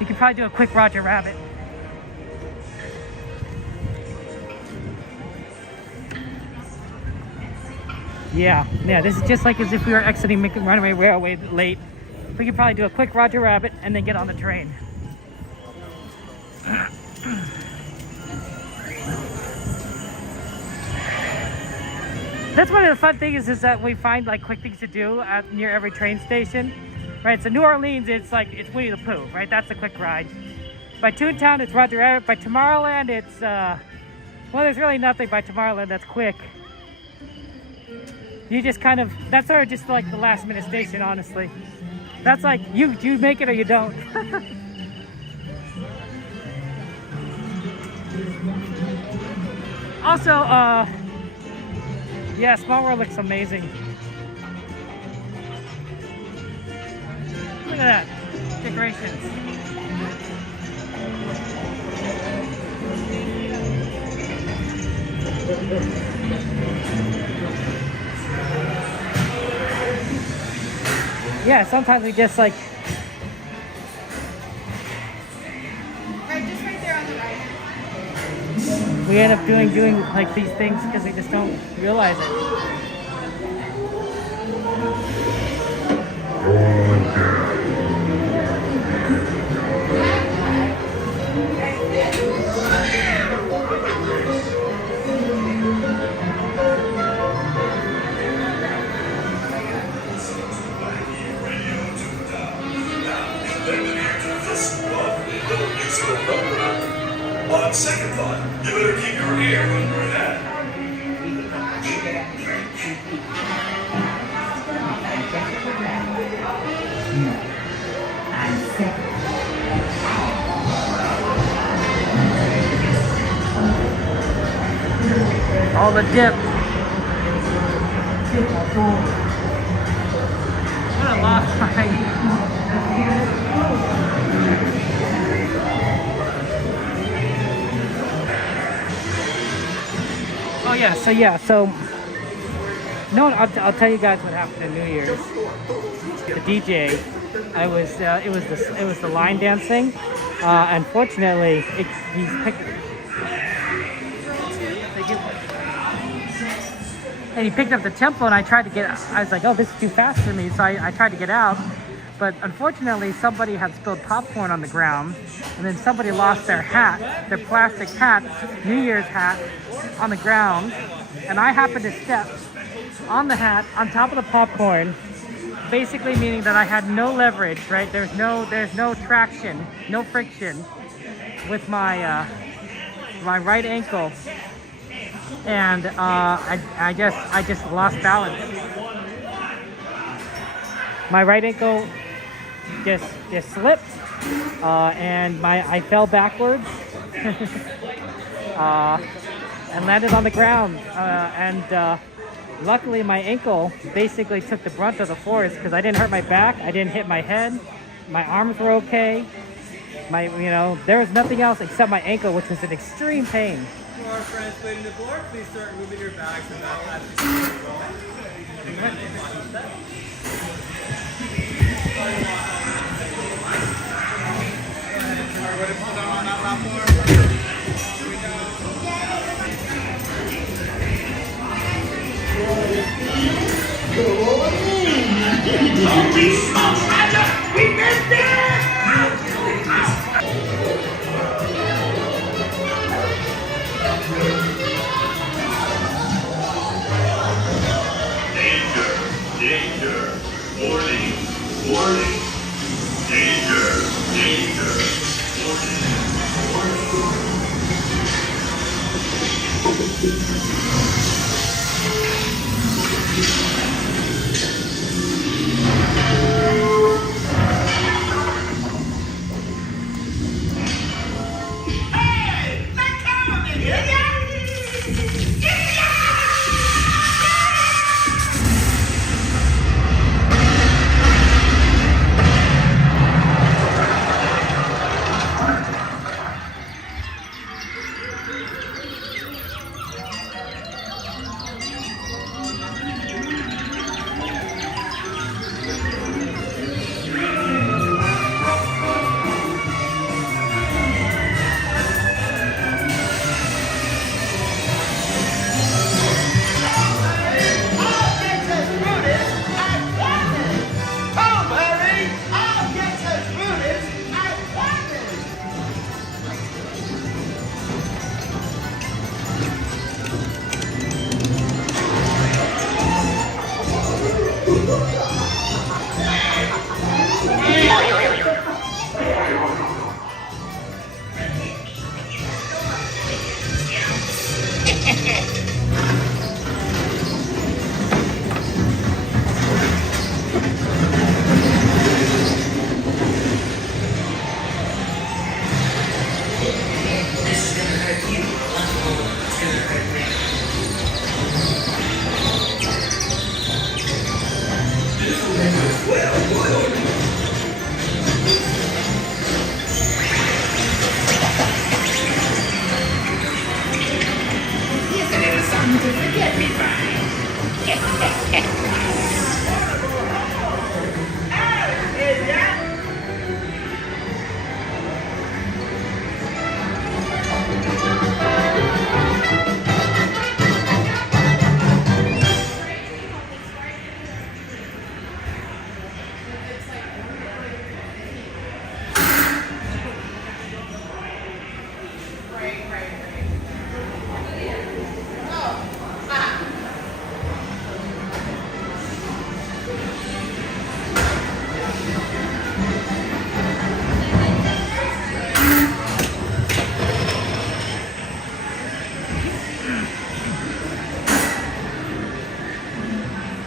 you could probably do a quick Roger Rabbit. Yeah, this is just like as if we were exiting Runaway Railway late. We could probably do a quick Roger Rabbit and then get on the train. That's one of the fun things is that we find like quick things to do at near every train station, right? So New Orleans, it's like it's Winnie the Pooh, right? That's a quick ride. By Toontown, it's Roger Rabbit. By Tomorrowland, it's well, there's really nothing by Tomorrowland that's quick. You just kind of, that's sort of just like the last minute station, honestly. That's like, you make it or you don't. Also, yeah, Small World looks amazing. Look at that, decorations. Yeah, sometimes we just like. Right, just right there on the right. We end up doing like these things because we just don't realize it. On second thought, you better keep your ear under your hat. All the dip. What a lost ride. Oh yeah, so no, I'll tell you guys what happened at New Year's. The DJ, it was the line dancing. Unfortunately, he's he picked up the tempo, and I tried to get. I was like, oh, this is too fast for me, so I tried to get out. But unfortunately, somebody had spilled popcorn on the ground, and then somebody lost their hat, their plastic hat, New Year's hat, on the ground, and I happened to step on the hat on top of the popcorn, basically meaning that I had no leverage, right? There's no traction, no friction with my my right ankle, and I just lost balance. My right ankle just slipped, and I fell backwards. And landed on the ground, and luckily my ankle basically took the brunt of the force because I didn't hurt my back, I didn't hit my head, my arms were okay, there was nothing else except my ankle, which was in extreme pain. For our friends waiting to board, please start moving your bags and backpacks as soon as you're going. Everybody pull down on that platform. Holy smokes, Roger! We missed it! Danger! Danger! Warning! Warning! Danger! Danger! Warning!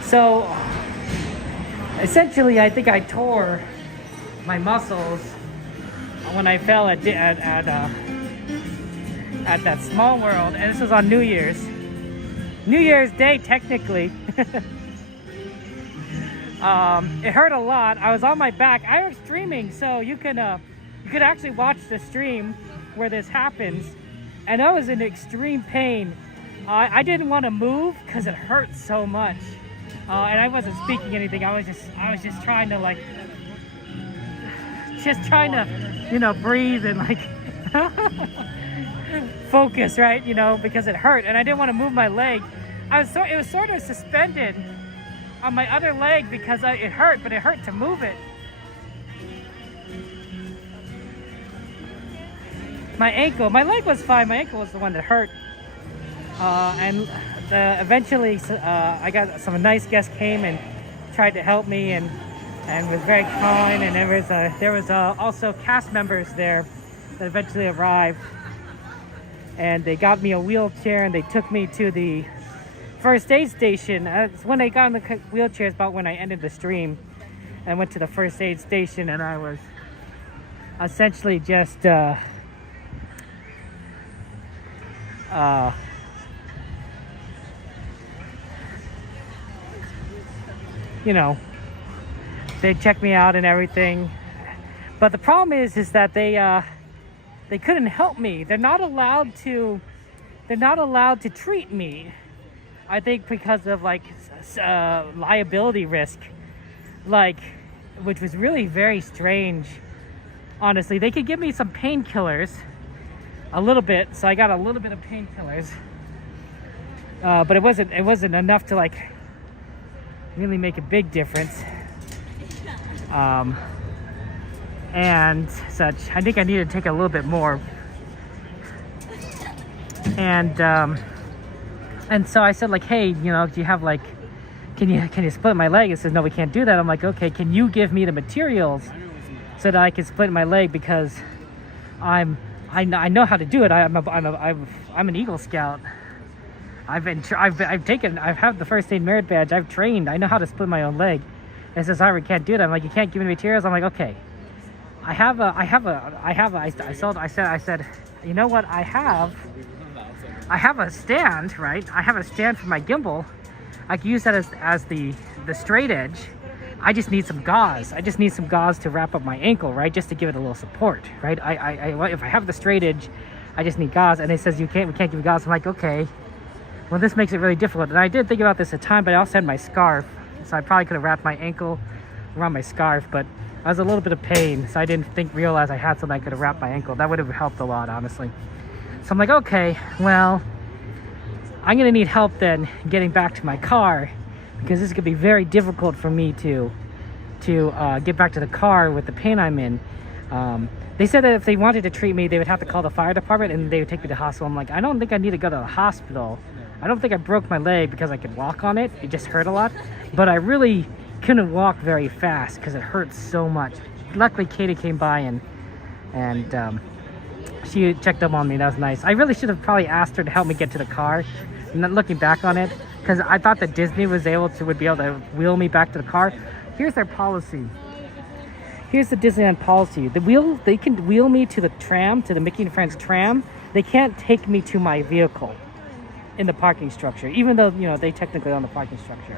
So essentially, I think I tore my muscles when I fell at that Small World, and this was on New Year's Day, technically. It hurt a lot. I was on my back. I was streaming, so you could actually watch the stream where this happens, and I was in extreme pain. I didn't want to move because it hurt so much. And I wasn't speaking anything. I was just trying to you know, breathe and like focus, right? You know, because it hurt, and I didn't want to move my leg. It was sort of suspended on my other leg because it hurt, but it hurt to move it. My ankle, my leg was fine. My ankle was the one that hurt, and eventually I got some nice guests came and tried to help me and was very kind, and there was also cast members there that eventually arrived, and they got me a wheelchair and they took me to the first aid station. When I got in the wheelchair is about when I ended the stream. I went to the first aid station and I was essentially just you know, they checked me out and everything, but the problem is that they couldn't help me. They're not allowed to treat me, I think, because of like liability risk, like, which was really very strange, honestly. They could give me some painkillers, a little bit, so I got a little bit of painkillers, but it wasn't enough to like really make a big difference, and such. I think I need to take a little bit more, and so I said, like, hey, you know, do you have like, can you split my leg? It says, no, we can't do that. I'm like, okay, can you give me the materials so that I can split my leg, because I know how to do it. I'm an Eagle Scout. I've had the first aid merit badge. I've trained. I know how to split my own leg. And it says, sorry, we can't do that. I'm like, you can't give me the materials? I'm like, okay. I said, you know what? I have a stand, right? I have a stand for my gimbal. I can use that as the straight edge. I just need some gauze. I just need some gauze to wrap up my ankle, right? Just to give it a little support, right? If I have the straight edge, I just need gauze. And it says, we can't give you gauze. I'm like, okay. Well, this makes it really difficult. And I did think about this at the time, but I also had my scarf. So I probably could have wrapped my ankle around my scarf, but I was a little bit of pain. So I didn't realize I had something I could have wrapped my ankle. That would have helped a lot, honestly. So I'm like, okay, well, I'm gonna need help then getting back to my car, because this is gonna be very difficult for me to get back to the car with the pain I'm in. They said that if they wanted to treat me, they would have to call the fire department and they would take me to the hospital. I'm like, I don't think I need to go to the hospital. I don't think I broke my leg because I could walk on it. It just hurt a lot. But I really couldn't walk very fast because it hurt so much. Luckily, Katie came by and she checked up on me. That was nice. I really should have probably asked her to help me get to the car. And then looking back on it, because I thought that Disney would be able to wheel me back to the car. Here's their policy. Here's the Disneyland policy. They can wheel me to the tram, to the Mickey and Friends tram. They can't take me to my vehicle in the parking structure, even though, you know, they technically own the parking structure.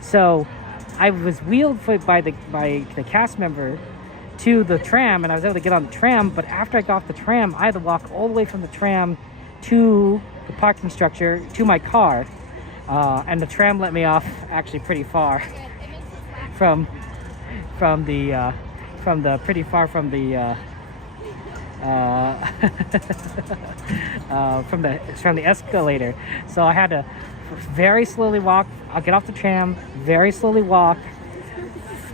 So I was wheeled by the cast member to the tram, and I was able to get on the tram. But after I got off the tram, I had to walk all the way from the tram to the parking structure to my car, and the tram let me off actually pretty far from the escalator. So I had to very slowly walk. I'll get off the tram, very slowly walk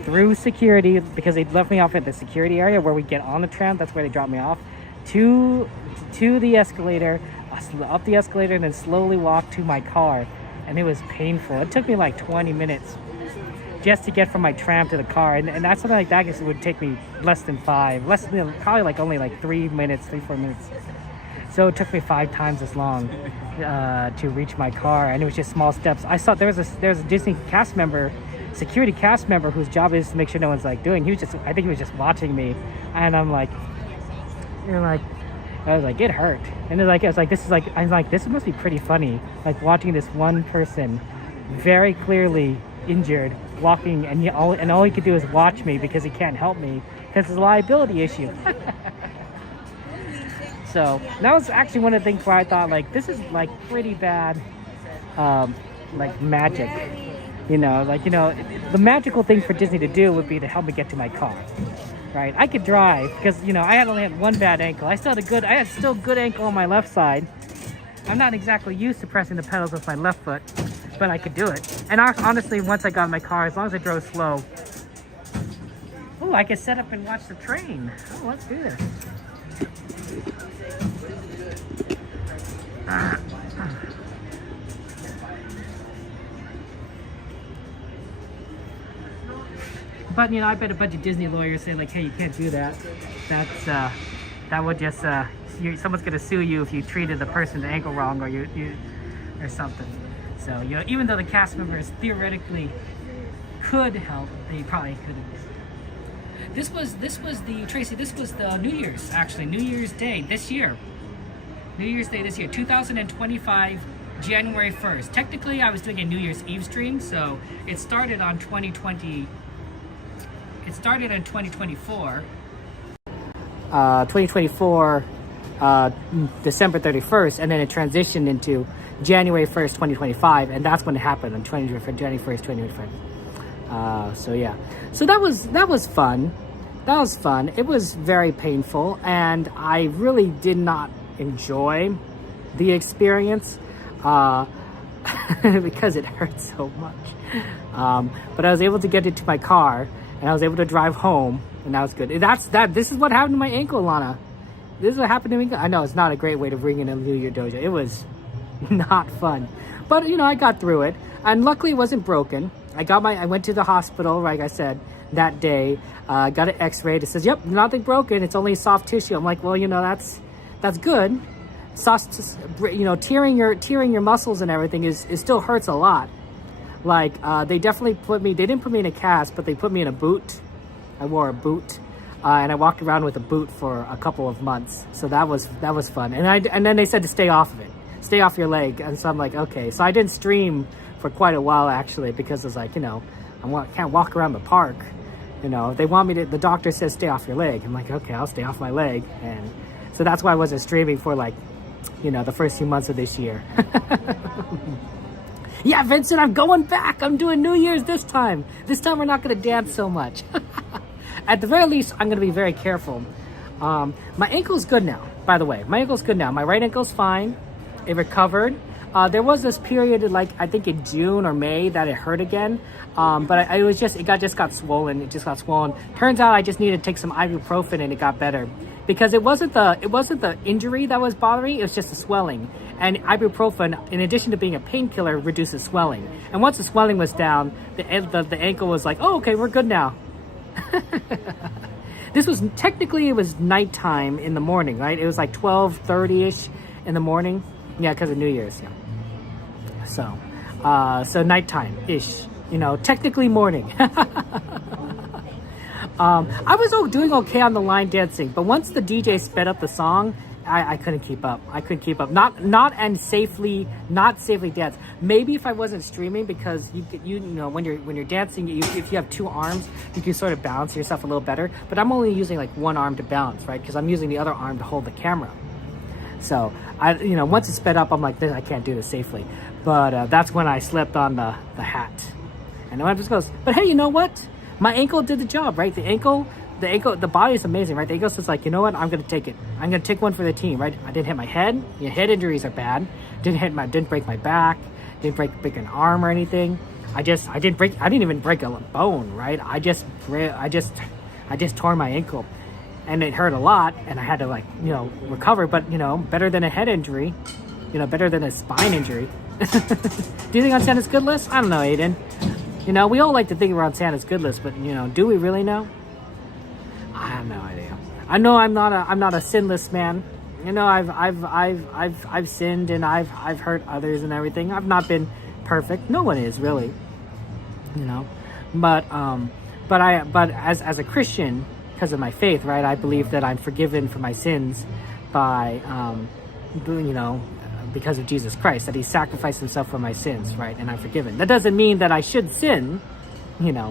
through security, because they left me off at the security area where we get on the tram. That's where they dropped me off, to the escalator, up the escalator, and then slowly walk to my car. And it was painful. It took me like 20 minutes just to get from my tram to the car, and that's something like that. I guess it would take me probably like only like 3 minutes, 3-4 minutes. So it took me 5 times as long to reach my car, and it was just small steps. I saw there's a Disney cast member, security cast member, whose job is to make sure no one's like doing. I think he was just watching me, and I was like, it hurt. And I was like, this must be pretty funny, like watching this one person very clearly injured walking, and all he could do is watch me because he can't help me because it's a liability issue. So that was actually one of the things where I thought, like, this is like pretty bad, like magic, you know, the magical thing for Disney to do would be to help me get to my car, right? I could drive because, you know, I only had one bad ankle. I had still good ankle on my left side. I'm not exactly used to pressing the pedals with my left foot, but I could do it. And honestly, once I got in my car, as long as I drove slow. Oh, I could set up and watch the train. Oh, let's do this. But, you know, I bet a bunch of Disney lawyers say, like, hey, you can't do that. That would just, someone's gonna sue you if you treated the person's ankle wrong, or or something. So, you know, even though the cast members theoretically could help, they probably couldn't. This was the New Year's, actually, New Year's Day this year. New Year's Day this year, 2025, January 1st. Technically, I was doing a New Year's Eve stream, so it started on 2020. It started in 2024. 2024, December 31st, and then it transitioned into January 1st, 2025, and that's when it happened on January 1st, 2025. So yeah, so that was fun. That was fun. It was very painful, and I really did not enjoy the experience because it hurt so much. But I was able to get into my car, and I was able to drive home, and that was good. This is what happened to my ankle, Lana. This is what happened to me. I know it's not a great way to bring in a New Year dojo. It was not fun, but you know, I got through it, and luckily it wasn't broken. I went to the hospital, like I said, that day. Got an X-ray. It says, "Yep, nothing broken. It's only soft tissue." I'm like, well, you know, that's good. Soft, you know, tearing your muscles and everything it still hurts a lot. Like they definitely they didn't put me in a cast, but they put me in a boot. I wore a boot, and I walked around with a boot for a couple of months. So that was fun. And then they said to stay off of it, stay off your leg. And so I'm like, okay. So I didn't stream for quite a while actually, because it's like, you know, I can't walk around the park. You know, they want me to. The doctor says stay off your leg. I'm like, okay, I'll stay off my leg. And so that's why I wasn't streaming for, like, you know, the first few months of this year. Yeah, Vincent, I'm going back. I'm doing New Year's this time. This time we're not going to dance so much. At the very least, I'm going to be very careful. My ankle's good now, by the way. My ankle's good now. My right ankle's fine. It recovered. There was this period, like, I think in June or May, that it hurt again. But it just got swollen. It just got swollen. Turns out I just needed to take some ibuprofen and it got better. Because it wasn't the injury that was bothering, it was just the swelling. And ibuprofen, in addition to being a painkiller, reduces swelling. And once the swelling was down, the ankle was like, oh, okay, we're good now. This was technically, it was nighttime in the morning, right? It was like 12:30ish in the morning. Yeah, because of New Year's. Yeah. So nighttime-ish. You know, technically morning. I was doing okay on the line dancing, but once the DJ sped up the song, I couldn't keep up. I couldn't keep up. Not safely dance. Maybe if I wasn't streaming, because you know when you're dancing, if you have two arms, you can sort of balance yourself a little better. But I'm only using like one arm to balance, right? Because I'm using the other arm to hold the camera. So once it sped up, I'm like, I can't do this safely. But that's when I slipped on the hat, and the one just goes. But hey, you know what? My ankle did the job, right? The body is amazing, right? The ankle says like, you know what? I'm gonna take it. I'm gonna take one for the team, right? I didn't hit my head. Your head injuries are bad. Didn't break my back. Didn't break an arm or anything. I didn't even break a bone, right? I just tore my ankle, and it hurt a lot, and I had to recover. But better than a head injury, better than a spine injury. Do you think on Santa's good list? I don't know, Aiden. We all like to think we're on Santa's good list, but do we really know? I have no idea. I know I'm not a sinless man. I've sinned and I've hurt others and everything. I've not been perfect. No one is really. But as a Christian, because of my faith, right? I believe that I'm forgiven for my sins by because of Jesus Christ, that he sacrificed himself for my sins, right? And I'm forgiven. That doesn't mean that I should sin,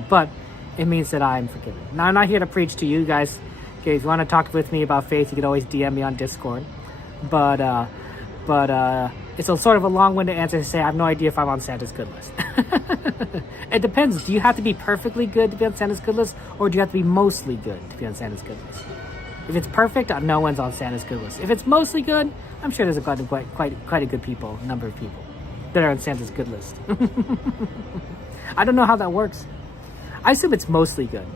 but it means that I'm forgiven. Now, I'm not here to preach to you guys. Okay, if you want to talk with me about faith, you can always DM me on Discord. But it's a sort of a long-winded answer to say I have no idea if I'm on Santa's good list. It depends. Do you have to be perfectly good to be on Santa's good list, or do you have to be mostly good to be on Santa's good list? If it's perfect, no one's on Santa's good list. If it's mostly good, I'm sure there's quite a good number of people that are on Santa's good list. I don't know how that works. I assume it's mostly good.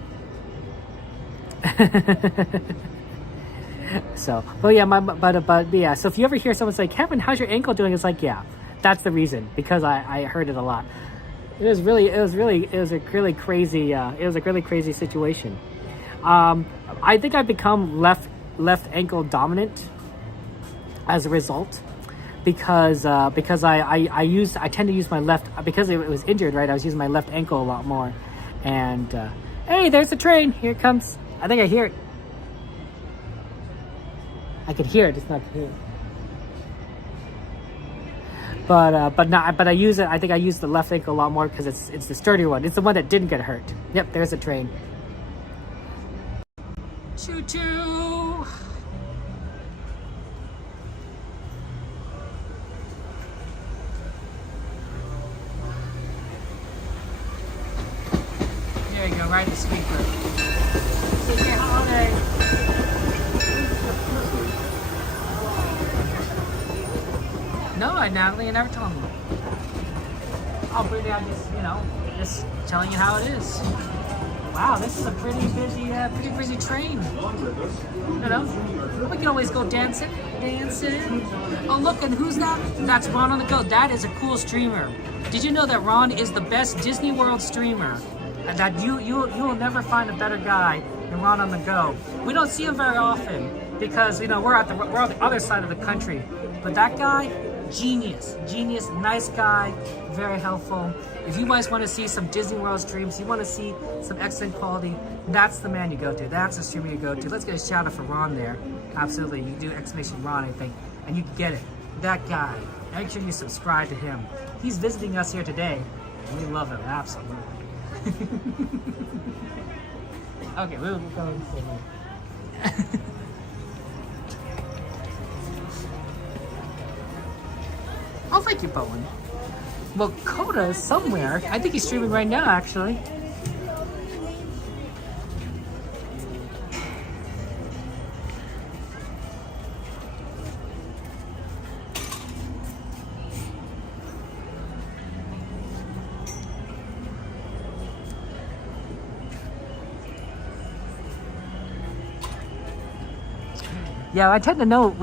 So, but yeah. So if you ever hear someone say, "Kevin, how's your ankle doing?" It's like, yeah, that's the reason, because I heard it a lot. It was a really crazy situation. I think I've become left ankle dominant as a result, because I tend to use my left, because it was injured, right? I was using my left ankle a lot more, and hey, there's the train. Here it comes. I think I hear it. I could hear it. It's not here. But I use it. I think I use the left ankle a lot more because it's the sturdier one. It's the one that didn't get hurt. Yep, there's a train. Choo choo. There you go, right in the speaker. Take your holiday. No, Natalie, you never told me. Oh, pretty, I'm just telling you how it is. Wow, this is a pretty busy train. We can always go dancing. Oh, look, and who's that? That's Ron on the Go. That is a cool streamer. Did you know that Ron is the best Disney World streamer? And that you will never find a better guy than Ron on the Go. We don't see him very often because we're on the other side of the country. But that guy, genius, nice guy, very helpful. If you guys want to see some Disney World streams, you want to see some excellent quality, that's the man you go to. That's the streamer you go to. Let's get a shout out for Ron there. Absolutely, you do exclamation Ron, I think, and you can get it. That guy. Make sure you subscribe to him. He's visiting us here today, and we love him, absolutely. Okay, we'll go and see. Oh, thank you, Bowen. Well, Coda is somewhere. I think he's streaming right now, actually. Yeah, we tend to know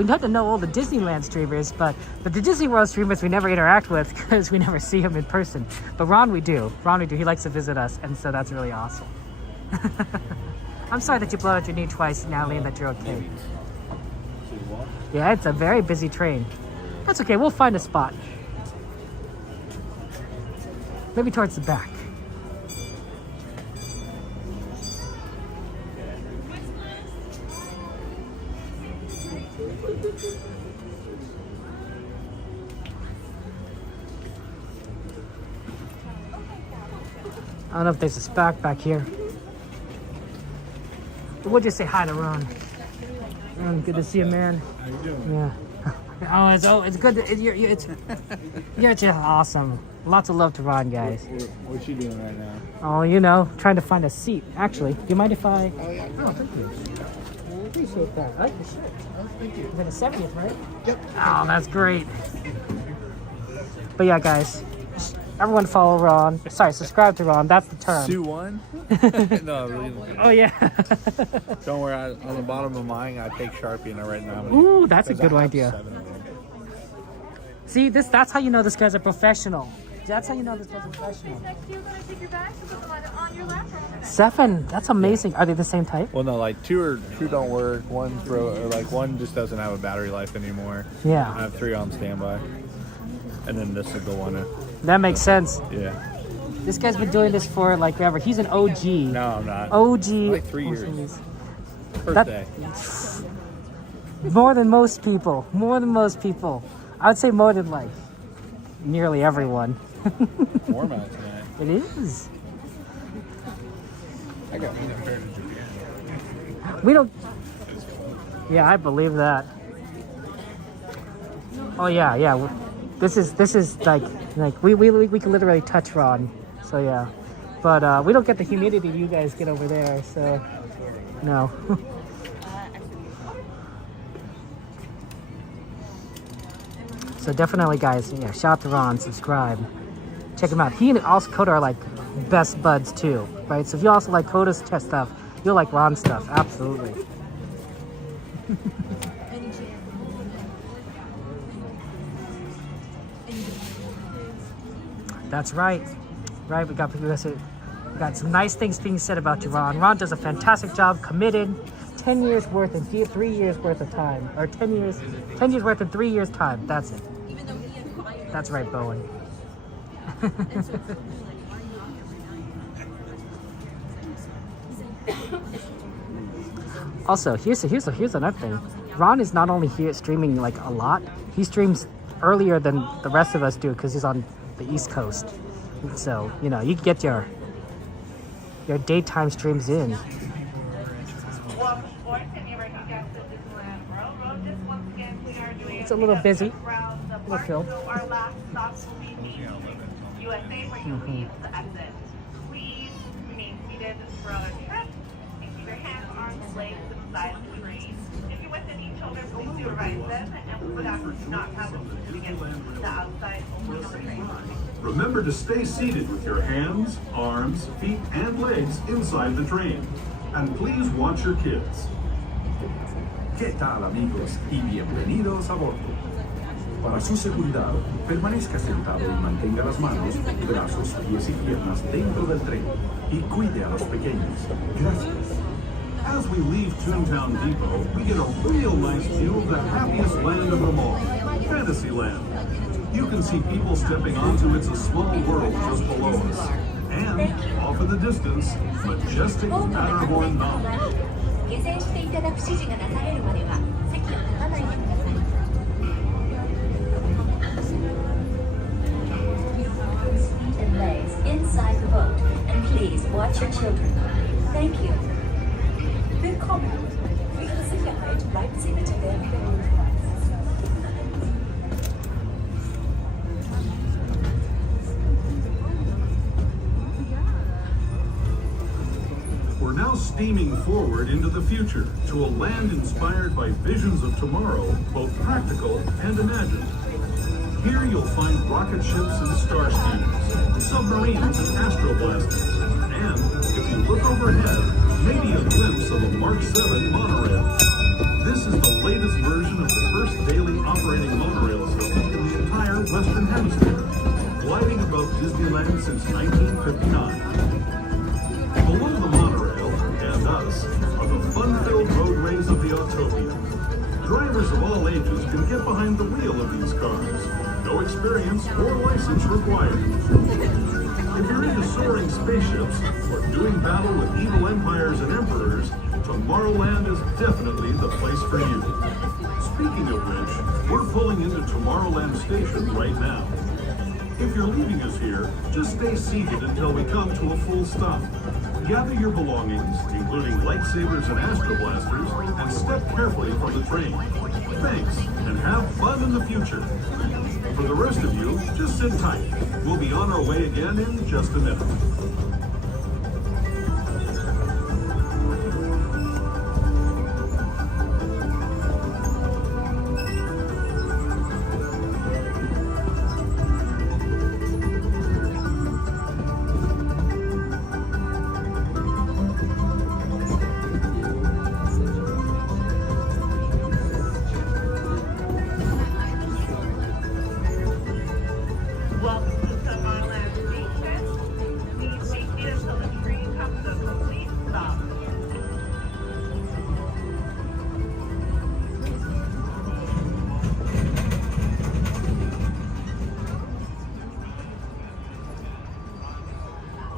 all the Disneyland streamers, but the Disney World streamers we never interact with because we never see him in person. But Ron we do. He likes to visit us, and so that's really awesome. I'm sorry that you blowed out your knee twice, Natalie, and that you're okay. Yeah, it's a very busy train. That's okay, we'll find a spot. Maybe towards the back. I don't know if there's a spot back here. But we'll just say hi to Ron. Ron, good to see you, man. How you doing? Yeah. It's good. You're just awesome. Lots of love to Ron, guys. What's she doing right now? Oh, you know, trying to find a seat. Actually, do you mind if I? Oh yeah. No, thank you. I appreciate that. I like the shirt. Oh, thank you. Is it a 70th, right? Yep. Oh, that's great. But yeah, guys, everyone follow Ron. Sorry, subscribe to Ron. That's the term. Sue one? No, really. Oh yeah. Don't worry. On the bottom of mine, I take Sharpie and I write nominee. Ooh, that's a good I have idea. 7 of them. See, that's how you know this guy's a professional. That's how you know this guy's a professional. Next, you're gonna take your bags and put them on your lap. 7. That's amazing. Are they the same type? Well, no, like two don't work. One just doesn't have a battery life anymore. Yeah. I have 3 on standby, and then this is the one. That makes sense. Yeah. This guy's been doing this for like forever. He's an OG. No, I'm not. OG. Like 3 years. First day. More than most people. More than most people. I would say more than like nearly everyone. Warm out tonight. It is. I got one compared to Japan. We don't. Yeah, I believe that. Oh yeah. This is like we can literally touch Ron. So yeah, but we don't get the humidity you guys get over there. So no. So definitely, guys, yeah, shout out to Ron, subscribe, check him out. He and also Coda are like best buds too, right? So if you also like Coda's chest stuff, you'll like Ron's stuff, absolutely. That's right. Right, we got some nice things being said about you, Ron. Ron does a fantastic job, committed. 10 years worth in 3 years worth of time, or 10 years worth in 3 years time. That's it. That's right, Bowen. Also, here's another thing. Ron is not only here streaming like a lot. He streams earlier than the rest of us do because he's on the East Coast. So you know you can get your daytime streams in. It's a little busy. We'll film. Our last stop will be USA, where you'll be able to exit. Please remain seated throughout our trip and keep your hands, arms, legs inside the train. If you're with any children, please supervise them, and we would ask you not have them against the outside opening of the train. Remember to stay seated with your hands, arms, feet, and legs inside the train. And please watch your kids. ¿Qué tal, amigos? Y bienvenidos a bordo. Para su seguridad, permanezca sentado y mantenga las manos, brazos, pies y piernas dentro del tren y cuide a los pequeños. Gracias. As we leave Toontown Depot, we get a real nice view of the happiest land of them all, Fantasyland. You can see people stepping onto It's a Small World just below us. And, off in the distance, majestic Matterhorn Mountain. 下船していただく指示がなされるまでは席を立たないでください。Feet and legs inside the boat, and please watch your children. Thank you. Willkommen. Für Ihre Sicherheit bleiben Sie bitte während der Rundfahrt. We're now steaming forward into the future to a land inspired by visions of tomorrow, both practical and imagined. Here you'll find rocket ships and star scanners, submarines and astroblasters, and, if you look overhead, maybe a glimpse of a Mark 7 monorail. This is the latest version of the first daily operating monorail system in the entire Western Hemisphere, gliding above Disneyland since 1959. Below the monorail, and us, drivers of all ages can get behind the wheel of these cars. No experience or license required. If you're into soaring spaceships or doing battle with evil empires and emperors, Tomorrowland is definitely the place for you. Speaking of which, we're pulling into Tomorrowland Station right now. If you're leaving us here, just stay seated until we come to a full stop. Gather your belongings, including lightsabers and astro blasters, and step carefully from the train. Thanks, and have fun in the future. For the rest of you, just sit tight. We'll be on our way again in just a minute.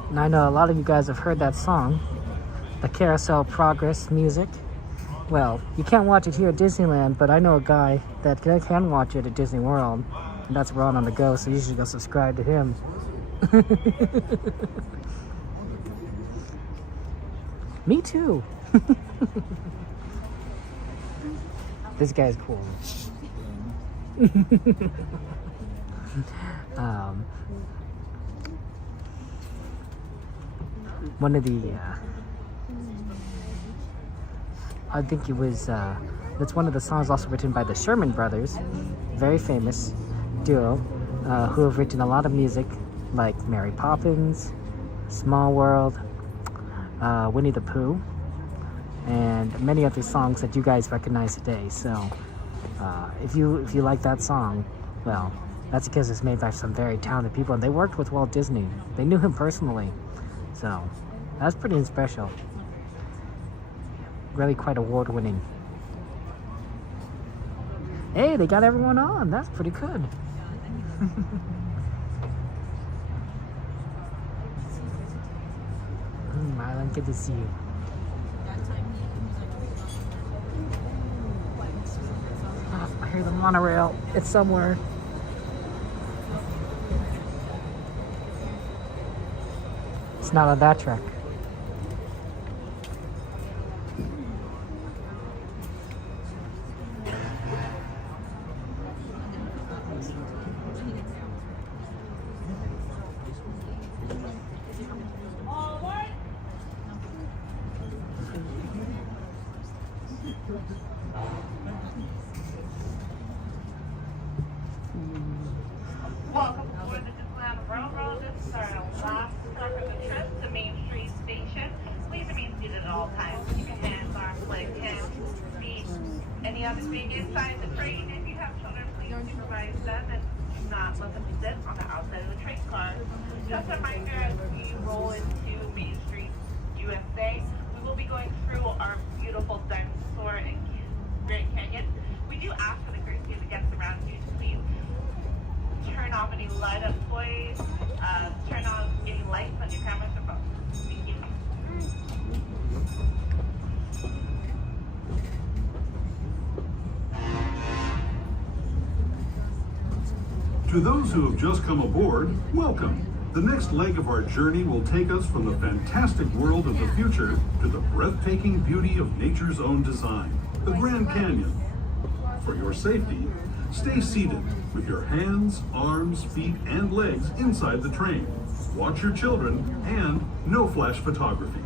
And I know a lot of you guys have heard that song, the Carousel Progress music. Well, you can't watch it here at Disneyland, but I know a guy that can watch it at Disney World, and that's Ron on the Go, so you should go subscribe to him. Me too. This guy's cool. One of the, I think it was, that's one of the songs also written by the Sherman Brothers, very famous duo, who have written a lot of music like Mary Poppins, Small World, Winnie the Pooh, and many other songs that you guys recognize today. So if you like that song, well, that's because it's made by some very talented people, and they worked with Walt Disney. They knew him personally, so that's pretty special. Really quite award-winning. Hey, they got everyone on. That's pretty good. Marlon, good to see you. Oh, I hear the monorail. It's somewhere. It's not on that track. Welcome aboard the Disneyland Railroad. This is our last stop of the trip to Main Street Station. Please remain seated at all times. Keep your hands, arms, legs, hands, feet, any other thing inside the train. If you have children, please supervise them and do not let them sit on the outside of the train car. Just a reminder, as we roll into Main Street, USA, we will be going through our beautiful dinosaur and Grand Canyon. We do ask for the courtesy of the guests around you to please turn off any light up toys, turn on any lights on your cameras or phones. Thank you. To those who have just come aboard, welcome. The next leg of our journey will take us from the fantastic world of the future to the breathtaking beauty of nature's own design, the Grand Canyon. For your safety, stay seated with your hands, arms, feet, and legs inside the train. Watch your children and no flash photography.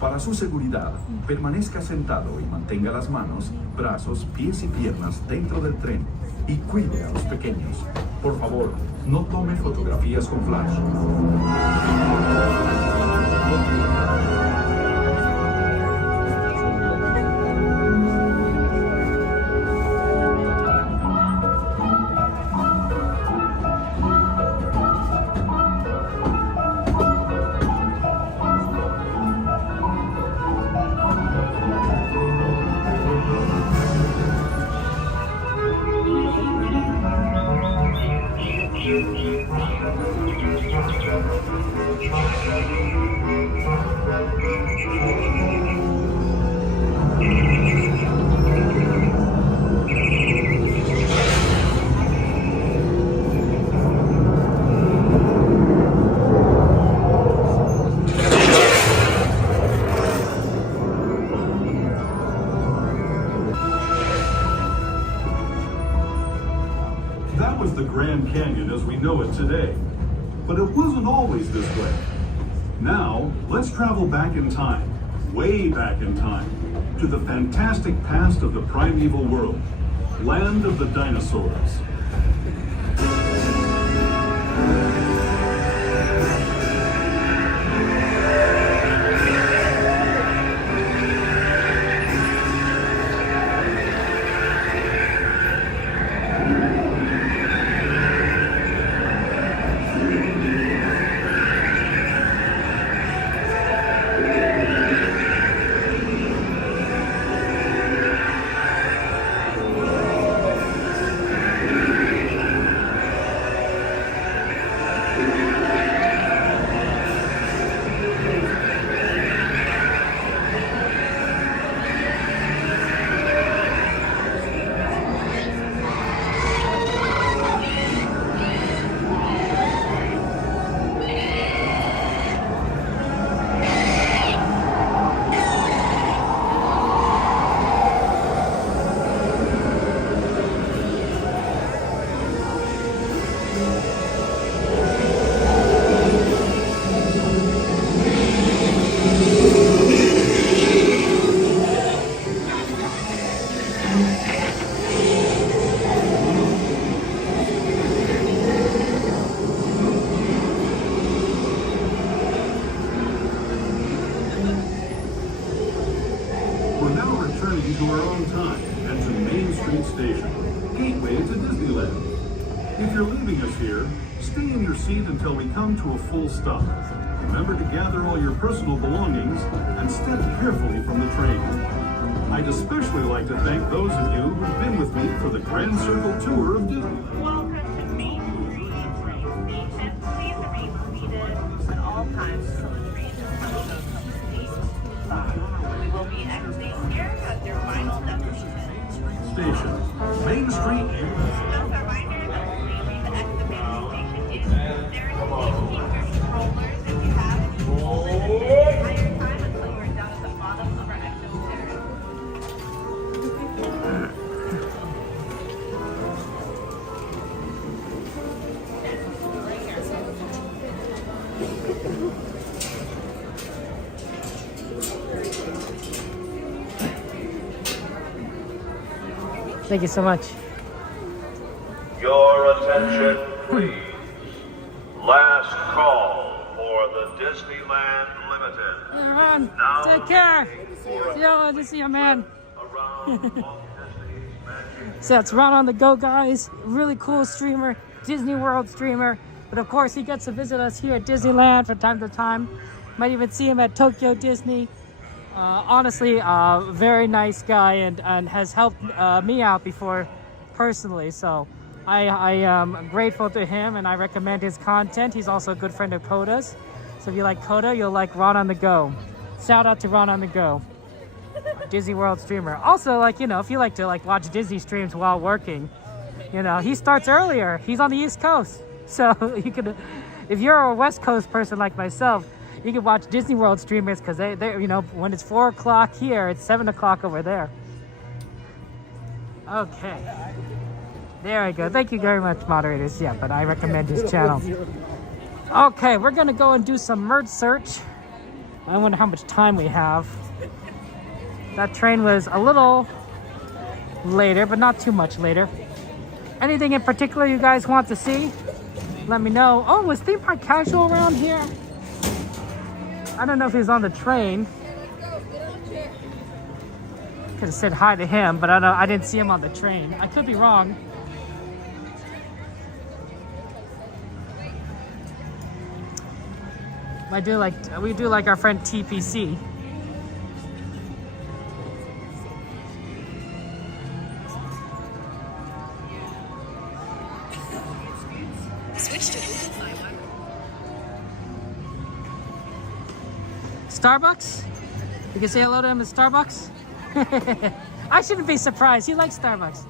Para su seguridad, permanezca sentado y mantenga las manos, brazos, pies y piernas dentro del tren y cuide a los pequeños. Por favor, no tome fotografías con flash. That was the Grand Canyon as we know it today. But it wasn't always this way. Now, let's travel back in time, way back in time, to the fantastic past of the primeval world, land of the dinosaurs. We're now returning to our own time and to Main Street Station, gateway to Disneyland. If you're leaving us here, stay in your seat until we come to a full stop. Remember to gather all your personal belongings and step carefully from the train. I'd especially like to thank those of you who've been with me for the Grand Circle tour of Disneyland. Welcome to Main Street Station. Please remain seated at all times until the train is coming to a complete stop. We will be exiting here at their final destination. Station, Main Street. Just a reminder that the way to exit Main Station is there. Please keep your strollers if you have any strollers in the entire time until you are down at the bottom of our exit stairs. Thank you so much. Your attention, please. Last call for the Disneyland Limited. Hey man, Now take care. for a Yo, to see you, man. around Walt Disney's Magic So it's Ron on the Go, guys. Really cool streamer, Disney World streamer. But of course, he gets to visit us here at Disneyland from time to time. Might even see him at Tokyo Disney. Honestly, very nice guy and has helped me out before personally. So I am grateful to him and I recommend his content. He's also a good friend of Coda's. So if you like Coda, you'll like Ron on the Go. Shout out to Ron on the Go. Disney World streamer. Also, like, you know, if you like to like watch Disney streams while working, you know, he starts earlier. He's on the East Coast. So you could, if you're a West Coast person like myself, you can watch Disney World streamers because they, you know, when it's 4 o'clock here, it's 7 o'clock over there. Okay. There we go. Thank you very much, moderators. Yeah, but I recommend his channel. Okay, we're going to go and do some merge search. I wonder how much time we have. That train was a little later, but not too much later. Anything in particular you guys want to see? Let me know. Oh, was Theme Park Casual around here? I don't know if he's on the train. Could have said hi to him, but I didn't see him on the train. I could be wrong. We do like our friend TPC. Switch to Google Fi Wi-Fi. Starbucks? You can say hello to him at Starbucks? I shouldn't be surprised. He likes Starbucks.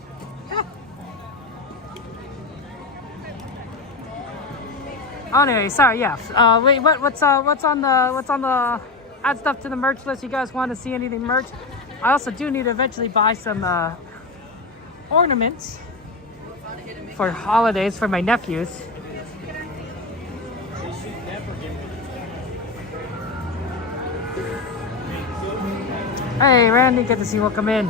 Anyway, sorry. Yeah. Wait. What's on the add stuff to the merch list? You guys want to see anything merch? I also do need to eventually buy some ornaments for holidays for my nephews. Hey, Randy, good to see you. Welcome in.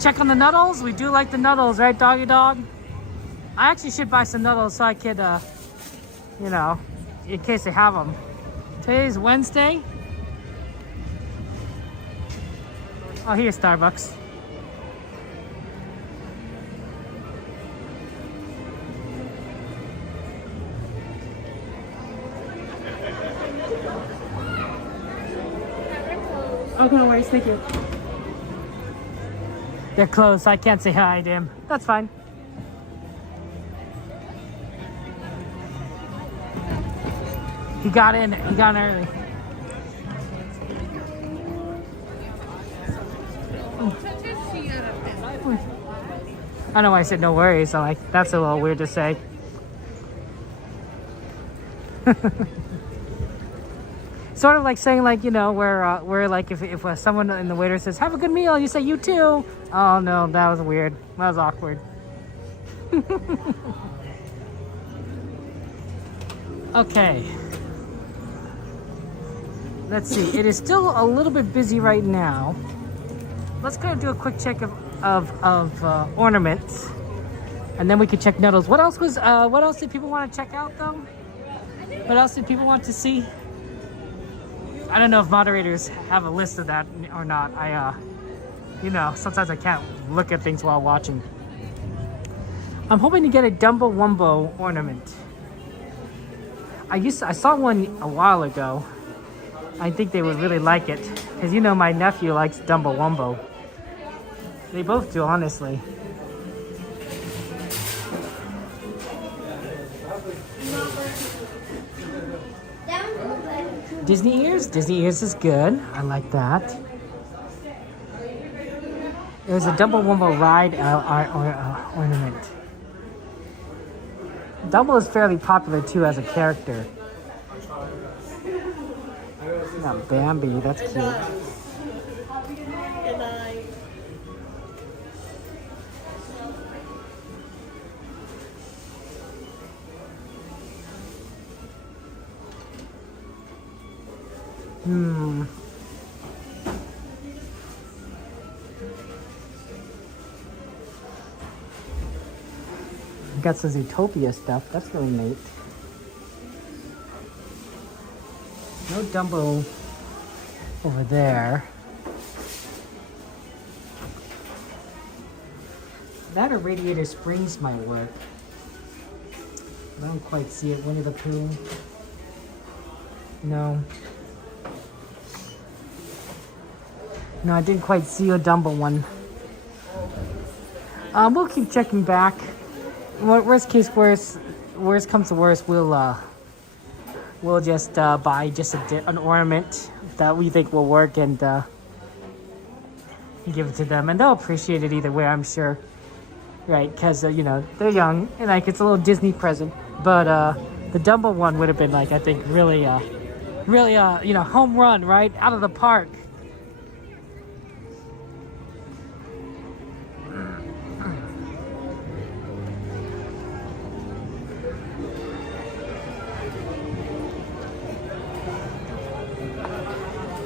Check on the Nuddles. We do like the Nuddles, right, doggy dog? I actually should buy some Nuddles so I could, you know, in case they have them. Today's Wednesday. Oh, here's Starbucks. Oh, no worries, thank you. They're closed, so I can't say hi to him. That's fine. He got in early. I don't know why I said no worries. I'm like, that's a little weird to say. Sort of like saying, like, you know, where like if someone in the waiter says, have a good meal, you say, you too. Oh no, that was weird. That was awkward. Okay. Let's see. It is still a little bit busy right now. Let's kind of do a quick check of ornaments, and then we could check Nuddles. What else did people want to check out though? What else did people want to see? I don't know if moderators have a list of that or not. You know, sometimes I can't look at things while watching. I'm hoping to get a Dumbo Wumbo ornament. I saw one a while ago. I think they would really like it, because you know my nephew likes Dumbo Wumbo. They both do, honestly. Disney ears? Disney ears is good. I like that. There's a Dumbo Wumbo ride ornament. Dumbo is fairly popular too as a character. Got Bambi, that's cute. Got some Zootopia stuff. That's really neat. No Dumbo over there. That or Radiator Springs might work. I don't quite see it. Winnie the Pooh. No. No, I didn't quite see a Dumbo one. We'll keep checking back. Worst comes to worst, we'll just buy just an ornament that we think will work and give it to them, and they'll appreciate it either way, I'm sure. Right? Because you know, they're young and like it's a little Disney present. But the Dumbo one would have been like, I think, really, you know, home run, right out of the park.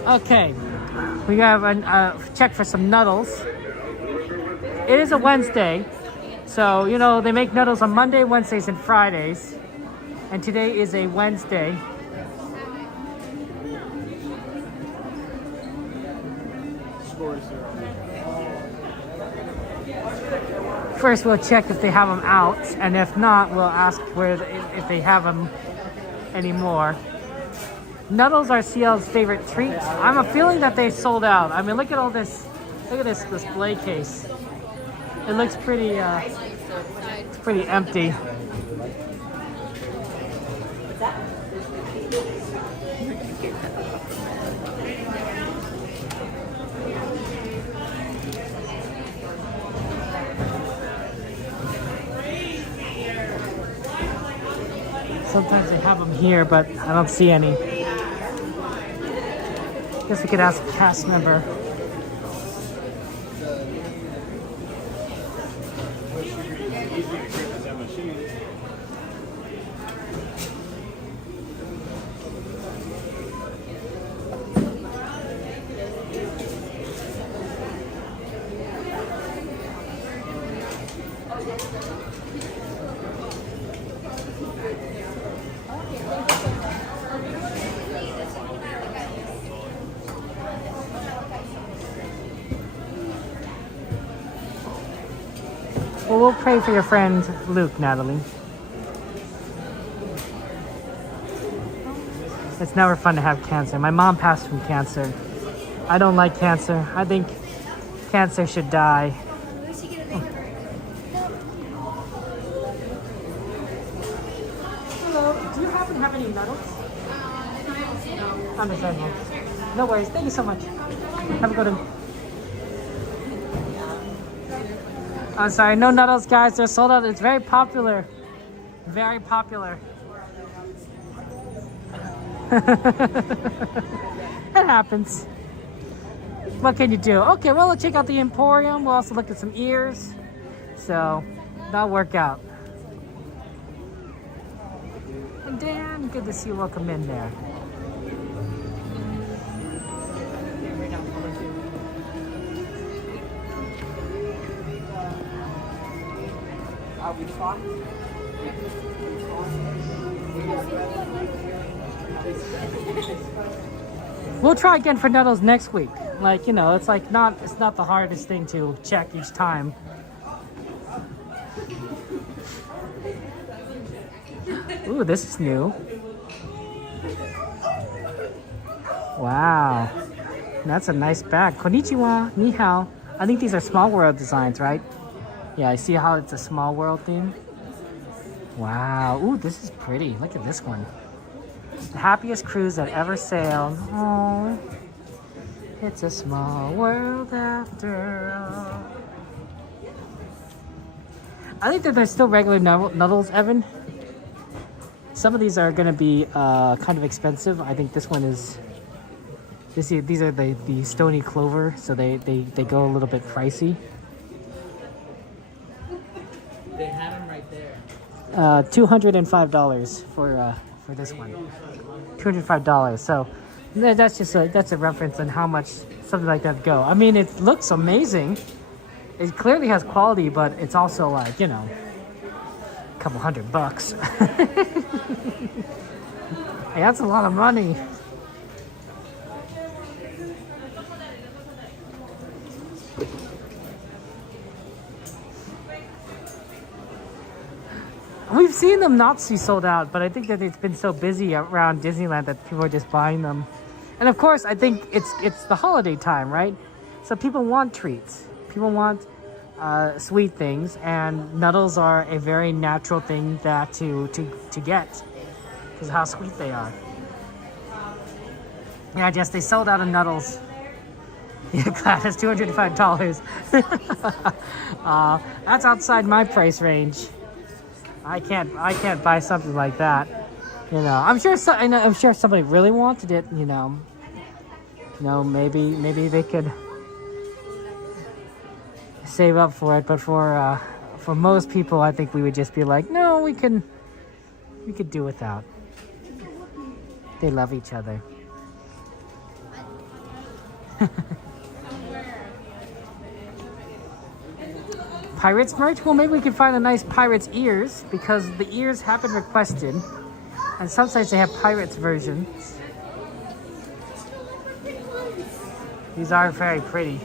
Okay, we have a check for some Nuddles. It is a Wednesday, so you know they make Nuddles on Monday, Wednesdays, and Fridays. And today is a Wednesday. First, we'll check if they have them out, and if not, we'll ask if they have them anymore. Nuddles are CL's favorite treat. I'm a feeling that they sold out. I mean, look at all this. Look at this display case. It looks pretty It's pretty empty. Sometimes they have them here, but I don't see any. Guess we could ask a cast member. Well, we'll pray for your friend Luke, Natalie. It's never fun to have cancer. My mom passed from cancer. I don't like cancer. I think cancer should die. Hello, do you happen to have any medals? Understandable. No worries. Thank you so much. Have a good one. I'm sorry, no Nuddles, guys. They're sold out. It's very popular. Very popular. It happens. What can you do? Okay, well, let's check out the Emporium. We'll also look at some ears. So, that'll work out. And Dan, good to see you. Welcome in there. We'll try again for Nuddles next week. Like, you know, it's not the hardest thing to check each time. Ooh, this is new. Wow. That's a nice bag. Konnichiwa, ni hao. I think these are Small World designs, right? Yeah, I see how it's a Small World theme. Wow. Ooh, this is pretty. Look at this one. The happiest cruise that ever sailed. Oh, it's a small world after all. I think that they're still regular Nuddles, Evan. Some of these are going to be kind of expensive. I think this one is... These are the Stony Clover, so they go a little bit pricey. They have them right there. $205 for this one. $205. So that's just that's a reference on how much something like that go. I mean, it looks amazing. It clearly has quality, but it's also like, you know, a couple $100. Hey, that's a lot of money. We've seen them not see sold out, but I think that it's been so busy around Disneyland that people are just buying them. And of course, I think it's the holiday time, right? So people want treats. People want sweet things, and Nuddles are a very natural thing that to get because of how sweet they are. Yeah, Jess, they sold out of Nuddles. Yeah, Gladys, $205. That's outside my price range. I can't buy something like that. You know, I'm sure somebody really wanted it. You know, maybe they could save up for it. But for most people, I think we would just be like, no, we could do without. They love each other. Pirates merch? Well, maybe we can find a nice Pirates ears, because the ears have been requested. And sometimes they have Pirates versions. These are very pretty.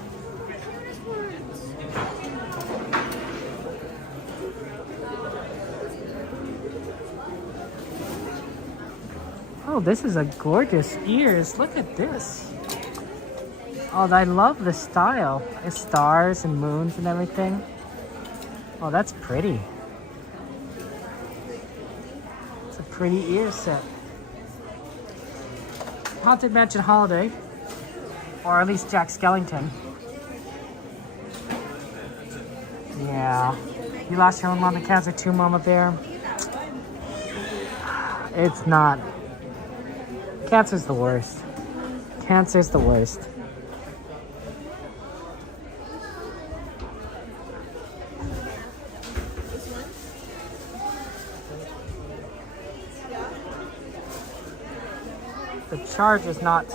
Oh, this is a gorgeous ears. Look at this. Oh, I love the style. It's stars and moons and everything. Oh, that's pretty. It's a pretty ear set. Haunted Mansion Holiday, or at least Jack Skellington. Yeah, you lost your own mom to cancer too, Mama Bear. It's not. Cancer's the worst. Cancer's the worst. The charge is not.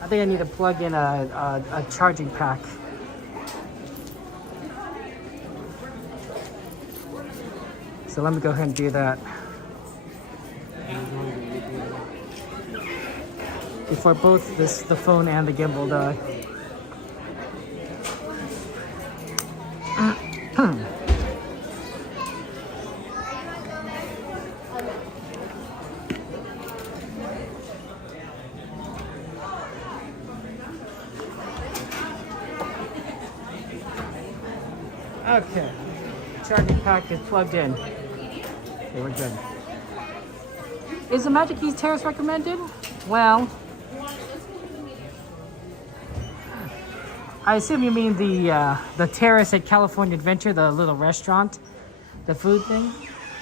I think I need to plug in a charging pack. So let me go ahead and do that. Before both the phone and the gimbal die. Okay, charging pack is plugged in. Okay, we're good. Is the Magic Keys Terrace recommended? Well, I assume you mean the terrace at California Adventure, the little restaurant, the food thing.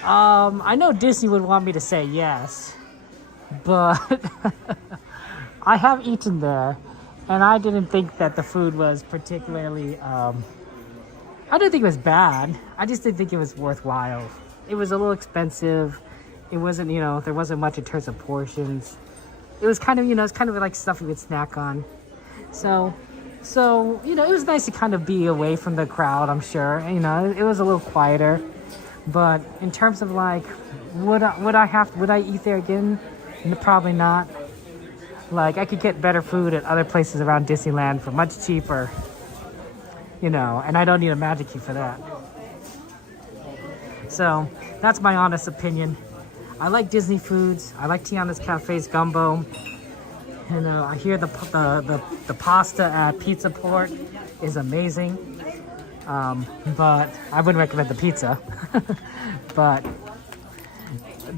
I know Disney would want me to say yes, but I have eaten there, and I didn't think that the food was particularly. I didn't think it was bad. I just didn't think it was worthwhile. It was a little expensive. It wasn't, there wasn't much in terms of portions. It was kind of, it's kind of like stuff you would snack on. So, it was nice to kind of be away from the crowd, I'm sure. It was a little quieter. But in terms of like, would I eat there again? Probably not. Like, I could get better food at other places around Disneyland for much cheaper. And I don't need a Magic Key for that. So, that's my honest opinion. I like Disney foods. I like Tiana's Cafe's gumbo. I hear the pasta at Pizza Port is amazing. But I wouldn't recommend the pizza. But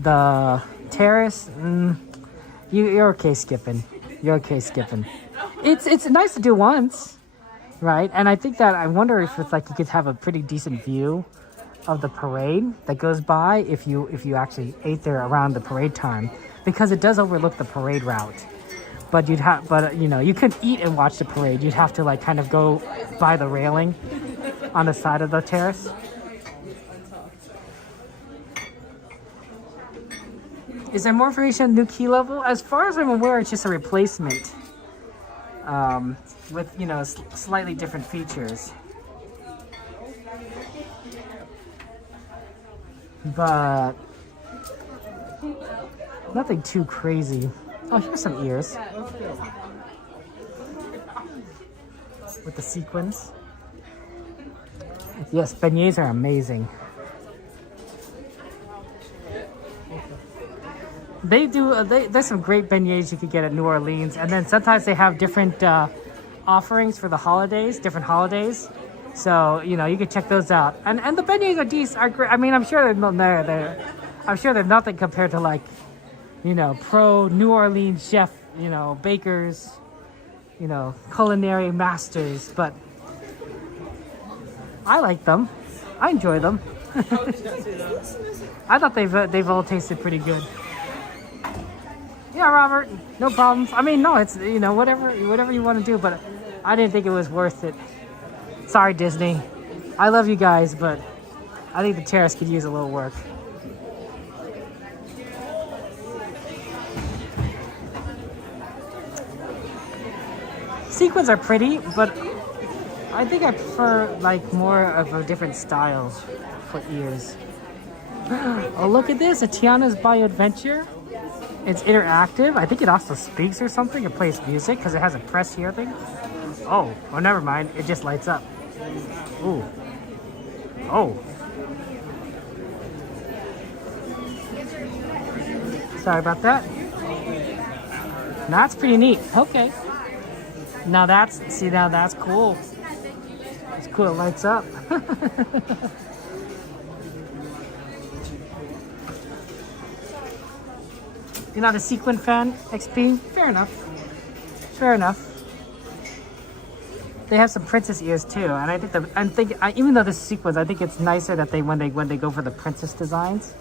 the terrace, you're okay skipping. You're okay skipping. It's nice to do once. Right, and I think that I wonder if it's like you could have a pretty decent view of the parade that goes by if you actually ate there around the parade time, because it does overlook the parade route. But you couldn't eat and watch the parade. You'd have to like kind of go by the railing on the side of the terrace. Is there more information on the new key level? As far as I'm aware, it's just a replacement. With slightly different features, but nothing too crazy. Oh, here's some ears with the sequins. Yes, beignets are amazing. They do. There's some great beignets you could get at New Orleans, and then sometimes they have different offerings for the holidays, different holidays. So you can check those out. And the beignets are decent. Are great. I mean, I'm sure they're nothing compared to like, pro New Orleans chef, bakers, culinary masters. But I like them. I enjoy them. I thought they've all tasted pretty good. Yeah, Robert, no problems. I mean, no, it's, whatever you want to do, but I didn't think it was worth it. Sorry, Disney. I love you guys, but I think the terrace could use a little work. Sequins are pretty, but I think I prefer, like, more of a different style for ears. Oh, look at this, a Tiana's Bayou Adventure. It's interactive. I think it also speaks or something. It plays music because it has a press here thing. Oh, never mind. It just lights up. Ooh. Oh. Sorry about that. That's pretty neat. Okay. Now that's cool. It's cool, it lights up. You're not a sequin fan, XP? Fair enough. Fair enough. They have some princess ears too, and I think even though this is sequins, I think it's nicer that when they go for the princess designs,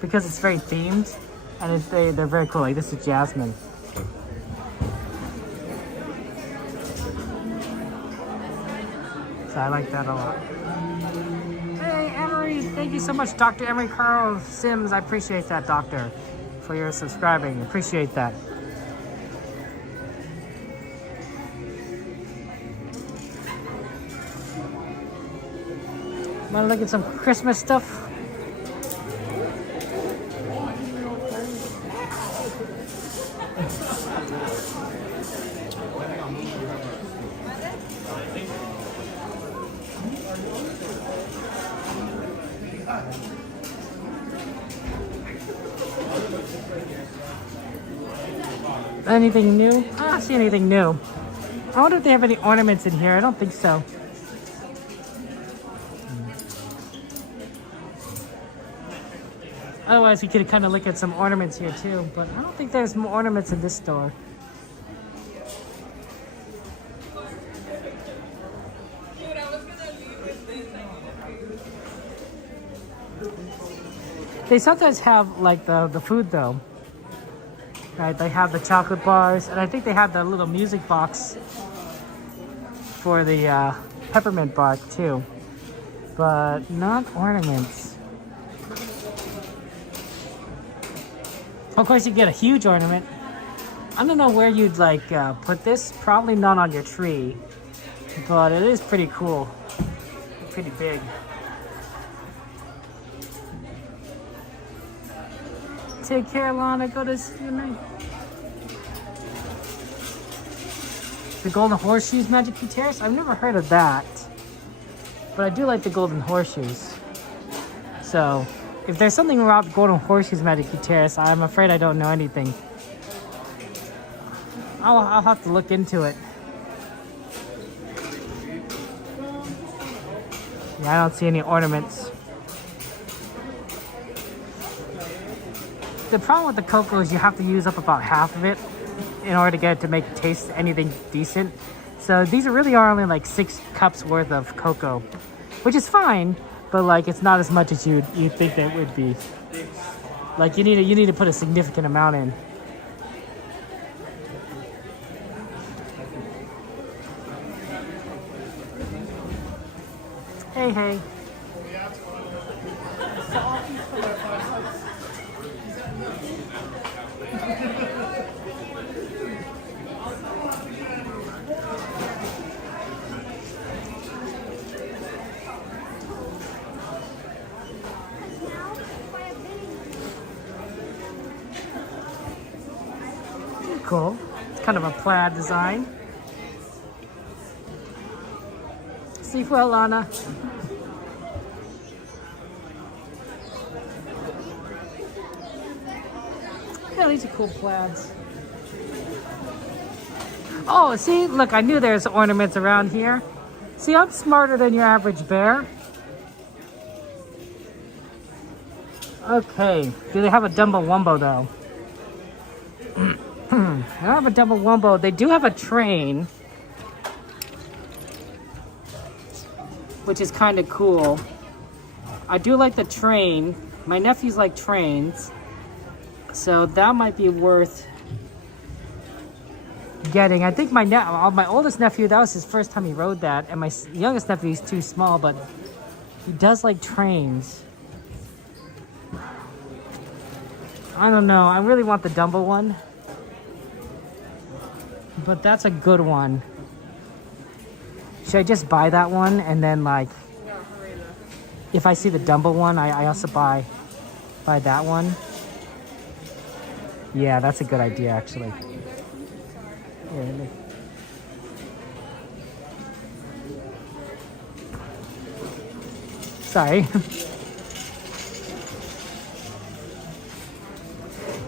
because it's very themed, and they're very cool. Like this is Jasmine. So I like that a lot. Hey Emery, thank you so much, Dr. Emery Carl Sims. I appreciate that, Doctor, for your subscribing. Appreciate that. Want to look at some Christmas stuff? Anything new? I don't see anything new. I wonder if they have any ornaments in here. I don't think so. Otherwise, we could kind of look at some ornaments here too, but I don't think there's more ornaments in this store. They sometimes have like the food though. Right, they have the chocolate bars, and I think they have the little music box for the peppermint bark too, but not ornaments. Of course, you get a huge ornament. I don't know where you'd like put this. Probably not on your tree, but it is pretty cool. Pretty big. Take care, Lana. Go to sleep. The golden horseshoes, Magic Key Terrace. I've never heard of that, but I do like the golden horseshoes. So, if there's something about golden horseshoes, Magic Key Terrace, I'm afraid I don't know anything. I'll have to look into it. Yeah, I don't see any ornaments. The problem with the cocoa is you have to use up about half of it in order to get it to make it taste anything decent. So these really are only like 6 cups worth of cocoa, which is fine, but like it's not as much as you'd think that would be. Like you need to put a significant amount in. Hey. Cool. It's kind of a plaid design. Sleep well, Lana. Yeah, these are cool plaids. Oh, see, look, I knew there's ornaments around here. See, I'm smarter than your average bear. Okay, do they have a Dumbo Wumbo though? They don't have a Dumbo Wumbo. They do have a train, which is kind of cool. I do like the train. My nephews like trains, so that might be worth getting. I think my oldest nephew, that was his first time he rode that, and my youngest nephew is too small, but he does like trains. I don't know. I really want the Dumbo one, but that's a good one. Should I just buy that one and then like, if I see the Dumbo one, I also buy that one? Yeah, that's a good idea actually. Really. Sorry.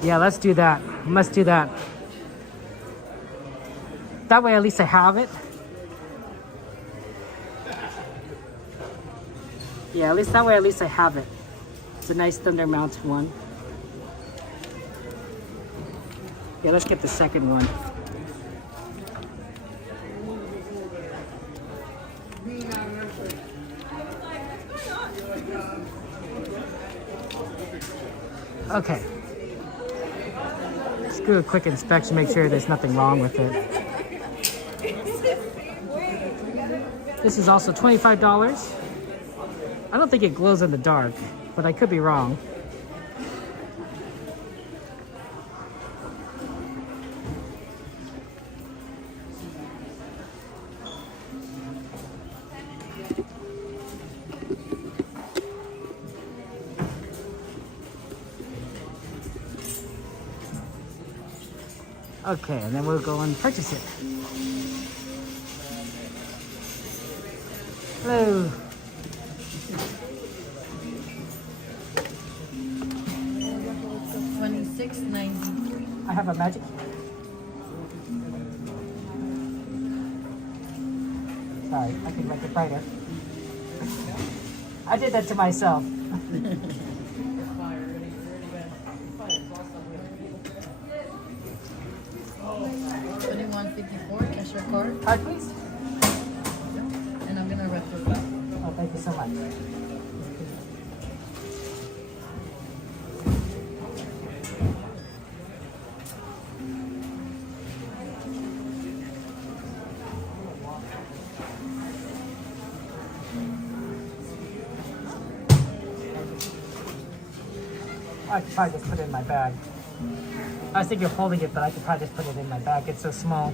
Yeah, let's do that. Let's do that. That way at least I have it. Yeah, at least that way, at least I have it. It's a nice thunder mounted one. Yeah, let's get the second one. Okay. Let's do a quick inspection, make sure there's nothing wrong with it. This is also $25. I don't think it glows in the dark, but I could be wrong. Okay, and then we'll go and purchase it. Hello. $26.93. I have a magic. Sorry, I can make it brighter. I did that to myself. $21.54, cash your card. Card, please. And I'm gonna wrap it up. Oh, thank you so much. I could probably just put it in my bag. I was thinking of holding it, but I could probably just put it in my bag. It's so small.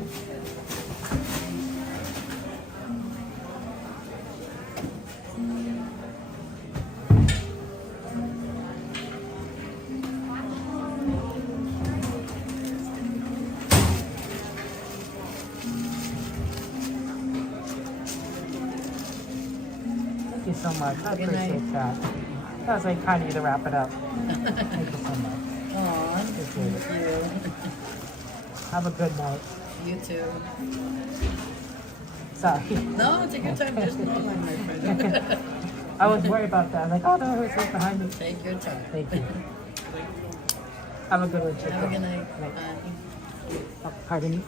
Thank you so much. I appreciate that. That was like kind of you to wrap it up. Thank you so much. Aw, Appreciate it. thank you. Have a good night. You too. Sorry. No, take your time. There's no line, my friend. I was worried about that. I'm like, oh no, it's right behind me. Take your time. Thank you. Have a good one, Chico. Have a good night. Night. Bye. Oh, pardon me.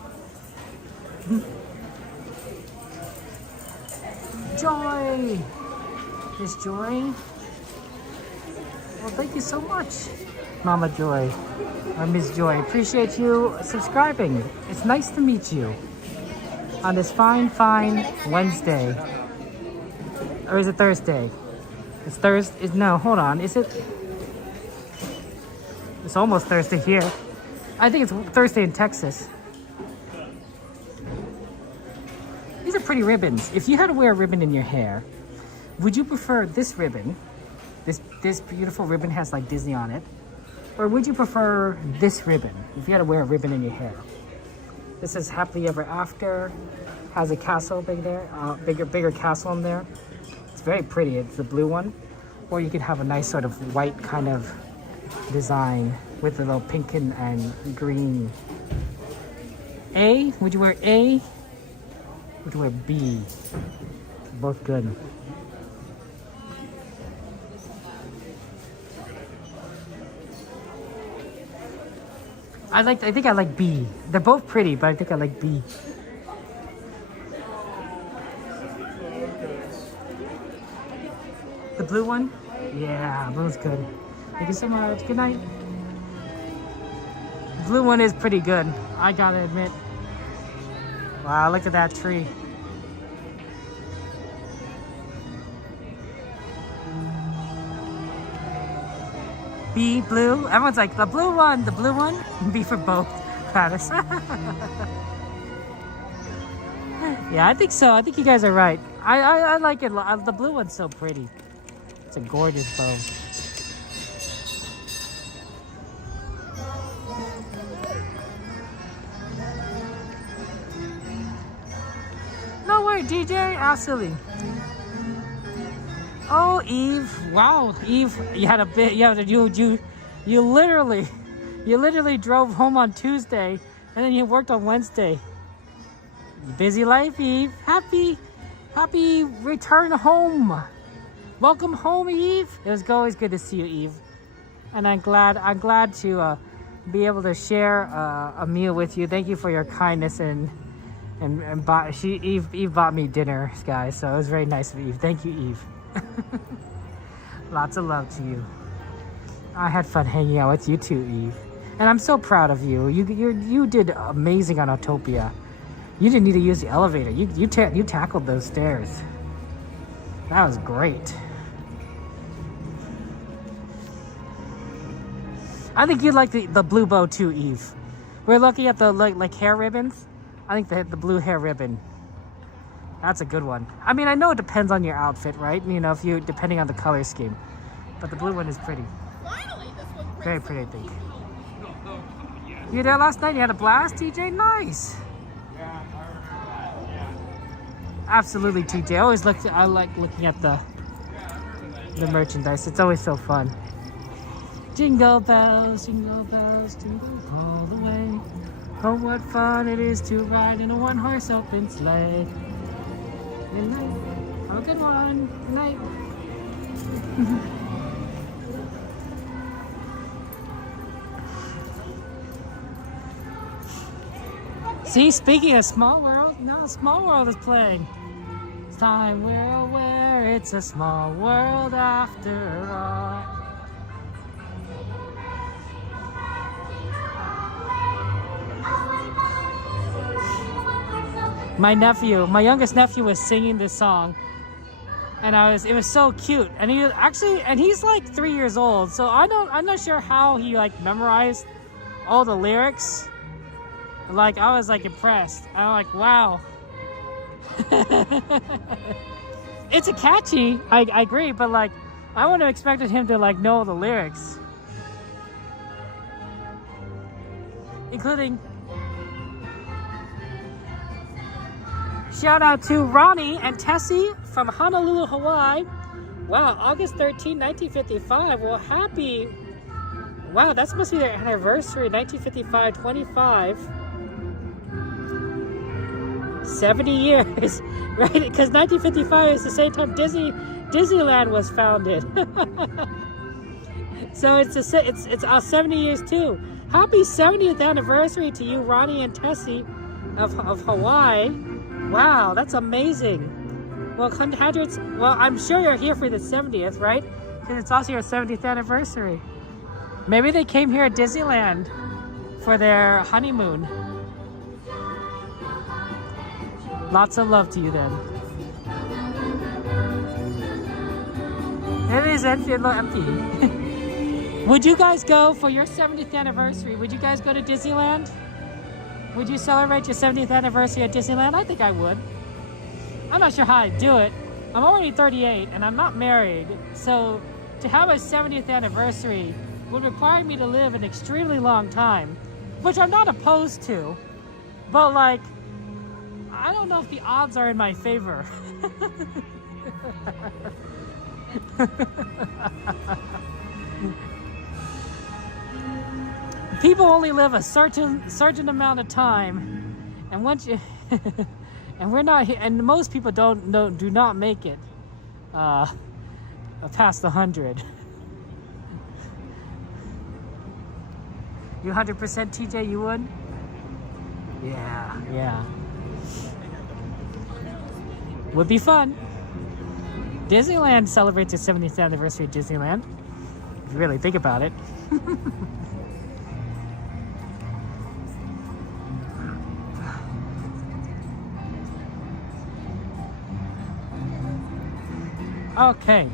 Joy! Miss Joy? Well, thank you so much, Mama Joy, or Miss Joy. Appreciate you subscribing. It's nice to meet you on this fine Wednesday. Or is it Thursday? It's Thursday. No, hold on. Is it? It's almost Thursday here. I think it's Thursday in Texas. These are pretty ribbons. If you had to wear a ribbon in your hair, would you prefer this ribbon? This beautiful ribbon has like Disney on it. Or would you prefer this ribbon if you had to wear a ribbon in your hair? This is Happily Ever After. Has a castle big there, bigger castle in there. It's very pretty. It's the blue one. Or you could have a nice sort of white kind of design with a little pink and green. A? Would you wear A? Would you wear B? Both good. I think I like B. They're both pretty, but I think I like B. The blue one? Yeah, blue's good. Thank you so much. Good night. The blue one is pretty good, I gotta admit. Wow, look at that tree. B, blue. Everyone's like, the blue one. B for both. Travis. Yeah, I think so. I think you guys are right. I like it. The blue one's so pretty. It's a gorgeous bow. No way, DJ. Absolutely. Oh, Eve! Wow, Eve, you had a bit. You literally drove home on Tuesday, and then you worked on Wednesday. Busy life, Eve. Happy return home. Welcome home, Eve. It was always good to see you, Eve. And I'm glad to be able to share a meal with you. Thank you for your kindness and Eve bought me dinner, guys. So it was very nice of Eve. Thank you, Eve. Lots of love to you. I had fun hanging out with you too, Eve. And I'm so proud of you. You did amazing on Autopia. You didn't need to use the elevator. You tackled those stairs. That was great. I think you'd like the blue bow too, Eve. We're looking at the like hair ribbons. I think the blue hair ribbon. That's a good one. I mean, I know it depends on your outfit, right? You know, depending on the color scheme. But the blue one is pretty. Very pretty, I think. You were there last night? You had a blast, TJ? Nice. Absolutely, TJ. I like looking at the merchandise. It's always so fun. Jingle bells, jingle all the way. Oh, what fun it is to ride in a one-horse open sleigh. Good night. Have a good one. Good night. See, speaking of Small World, now Small World is playing. It's time we're aware it's a small world after all. My youngest nephew was singing this song, and it was so cute. And he's like 3 years old, so I'm not sure how he like memorized all the lyrics. Like, I was like impressed. I'm like, wow. It's a catchy, I agree, but like, I wouldn't have expected him to like know the lyrics. Including, shout out to Ronnie and Tessie from Honolulu, Hawaii. Wow, August 13, 1955. Well, wow, that must be their anniversary, 1955, 25. 70 years, right? Because 1955 is the same time Disneyland was founded. So it's 70 years too. Happy 70th anniversary to you, Ronnie and Tessie of Hawaii. Wow, that's amazing. Well, I'm sure you're here for the 70th, right? Because it's also your 70th anniversary. Maybe they came here at Disneyland for their honeymoon. Lots of love to you then. It is empty. Would you guys go for your 70th anniversary? Would you guys go to Disneyland? Would you celebrate your 70th anniversary at Disneyland? I think I would. I'm not sure how I'd do it. I'm already 38 and I'm not married. So to have a 70th anniversary would require me to live an extremely long time, which I'm not opposed to. But like, I don't know if the odds are in my favor. People only live a certain amount of time, and once you and we're not here, and most people do not make it past 100. You 100% TJ, you would? Yeah. Would be fun. Disneyland celebrates its 70th anniversary of Disneyland. If you really think about it. Okay.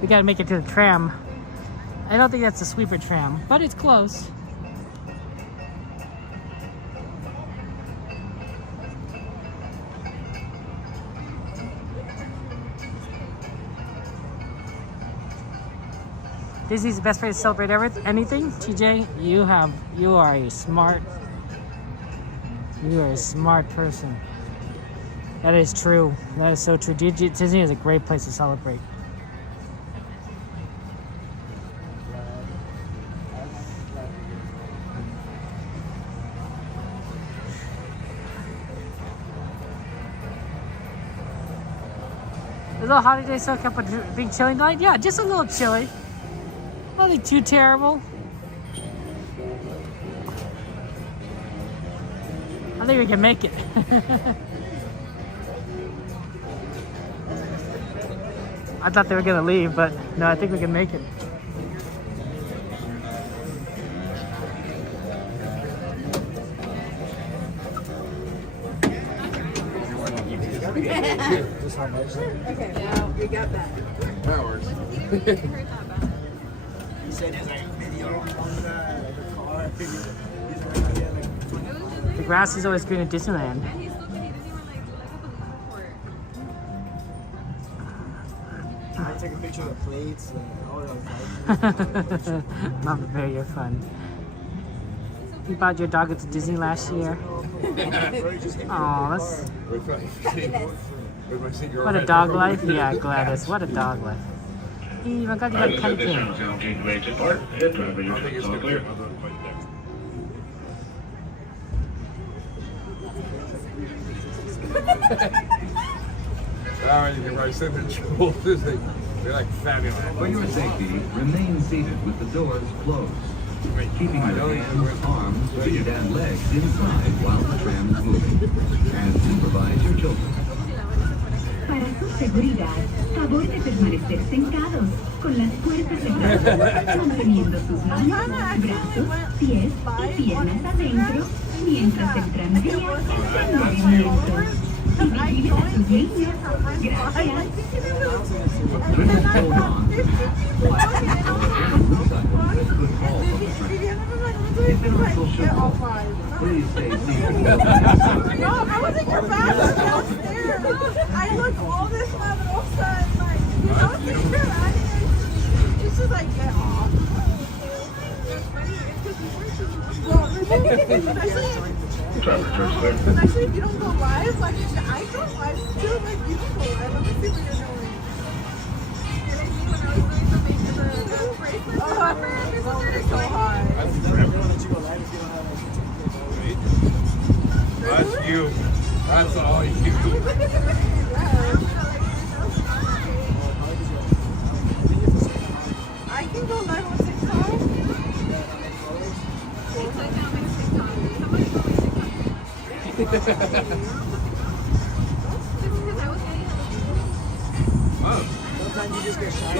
We gotta make it to the tram. I don't think that's the sweeper tram, but it's close. Disney's the best place to celebrate anything. TJ, you are a smart person. That is true. That is so true. Disney is a great place to celebrate. little holiday soak up a big chilly night? Yeah, just a little chilly. Nothing too terrible. I think we can make it. I thought they were gonna leave, but no, I think we can make it. Just how much? Okay, now we got that. That works. He said there's like video on the car. The grass is always green at Disneyland. I took a picture of the plates and all that. Not very your fun. You brought your dog to Disney last year. Oh, that's what a dog life. Yeah, Gladys. What a dog life. You even got to get Ken King. You can probably sit in shoulders. They're like fabulous. For your safety, remain seated with the doors closed. Keeping your hands, arms, feet, and legs inside while the tram is moving. And supervise your children. Para su seguridad, favor de permanecer sentados con las puertas cerradas, manteniendo sus manos, brazos, pies y piernas adentro mientras el tranvía está en movimiento. Y vigilen a sus niños. Gracias. Please stay seated. No, I wasn't your fast downstairs. I looked all this while and all of a sudden, like, you know, it's your audience. It's just like, get off. Especially if you don't go live, like, I go live still, like, you don't go live. Let me see what you're doing. It's so hard. That's you. That's all you. I can go live on TikTok. Sometimes you just get shy.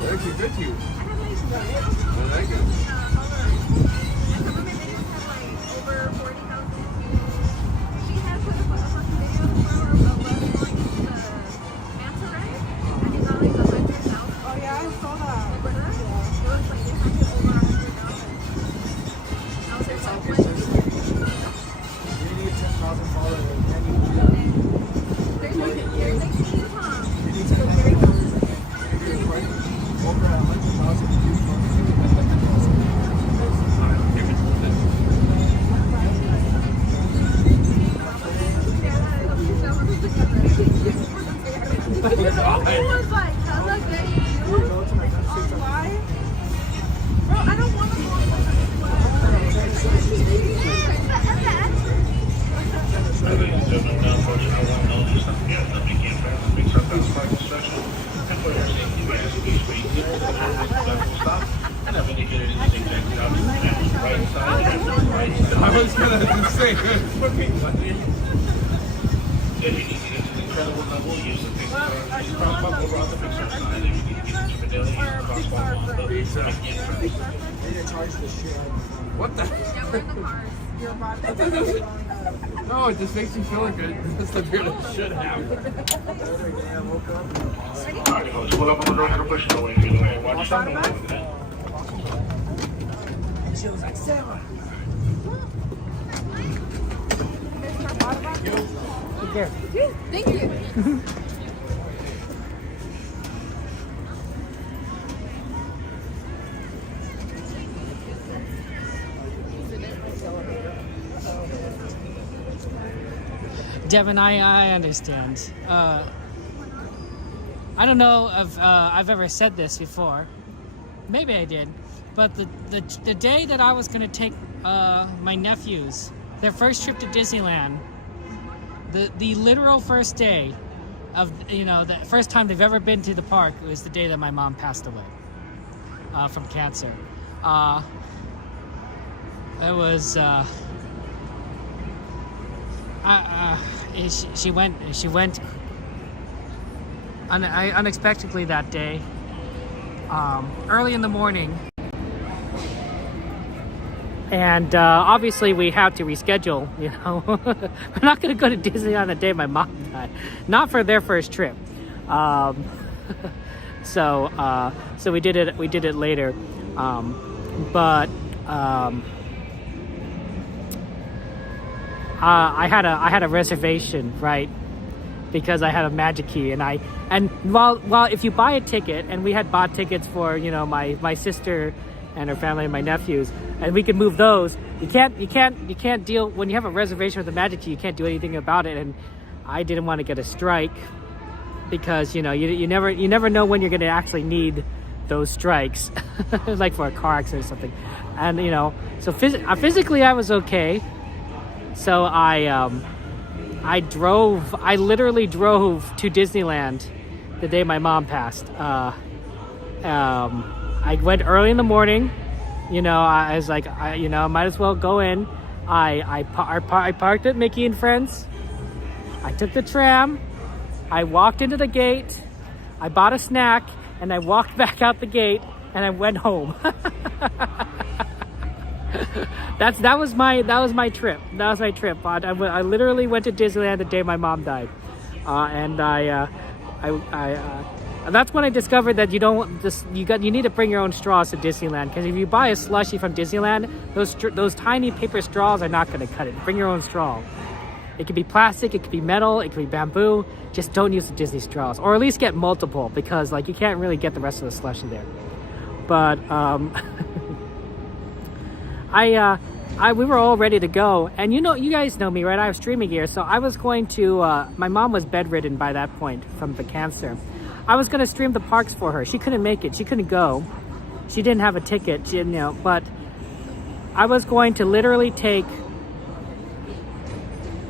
They're actually good to you. I like it. I was gonna say that's fucking funny. If you need to get to the incredible level, use the Pixar crosswalk over on the Pixar side. If you need to get to Fidelity, crosswalk on the Pixar. They need to charge the shit out of me. What the? Yeah, we're in the car. No, it just makes you feel good. That's the beer that should happen. Alright, folks, pull up on the door, have a push away. Watch something. She was like, Sarah. Take care. Thank you. Devin, I understand. I don't know if I've ever said this before. Maybe I did. But the day that I was going to take my nephews, their first trip to Disneyland, the literal first day of, you know, the first time they've ever been to the park was the day that my mom passed away from cancer. It was she went unexpectedly that day, early in the morning, and obviously we had to reschedule. You know, we're not going to go to Disneyland the day my mom died, not for their first trip. So we did it later, but I had a reservation, right? Because I had a magic key, and while if you buy a ticket, and we had bought tickets for, you know, my sister and her family and my nephews, and we could move those. You can't deal when you have a reservation with a magic key. You can't do anything about it, and I didn't want to get a strike because, you know, you never know when you're going to actually need those strikes, like for a car accident or something. And, you know, so physically I was okay. So I literally drove to Disneyland the day my mom passed. I went early in the morning, you know. I was like, you know, might as well go in. I parked at Mickey and Friends. I took the tram. I walked into the gate. I bought a snack, and I walked back out the gate, and I went home. That was my trip. That was my trip. I literally went to Disneyland the day my mom died, and that's when I discovered that you need to bring your own straws to Disneyland, because if you buy a slushie from Disneyland, those tiny paper straws are not going to cut it. Bring your own straw. It could be plastic, it could be metal, it could be bamboo. Just don't use the Disney straws, or at least get multiple, because like you can't really get the rest of the slushie there. But we were all ready to go, and you guys know me, right? I have streaming gear, so I was going to. My mom was bedridden by that point from the cancer. I was going to stream the parks for her. She couldn't make it. She couldn't go. She didn't have a ticket. She didn't, you know. But I was going to literally take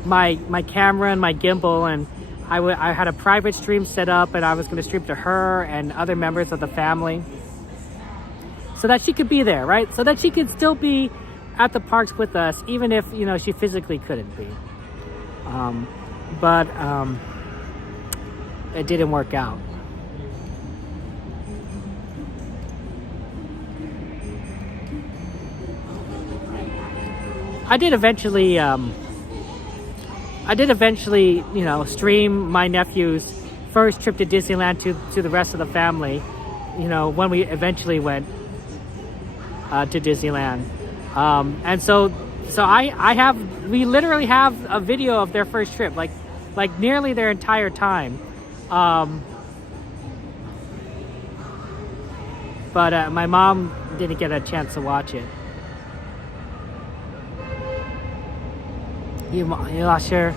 my camera and my gimbal, and I had a private stream set up, and I was going to stream to her and other members of the family, so that she could be there, right? So that she could still be at the parks with us, even if, you know, she physically couldn't be. But it didn't work out. I did eventually, you know, stream my nephew's first trip to Disneyland to the rest of the family, you know, when we eventually went to Disneyland. And so we literally have a video of their first trip, like nearly their entire time. But my mom didn't get a chance to watch it. You lost your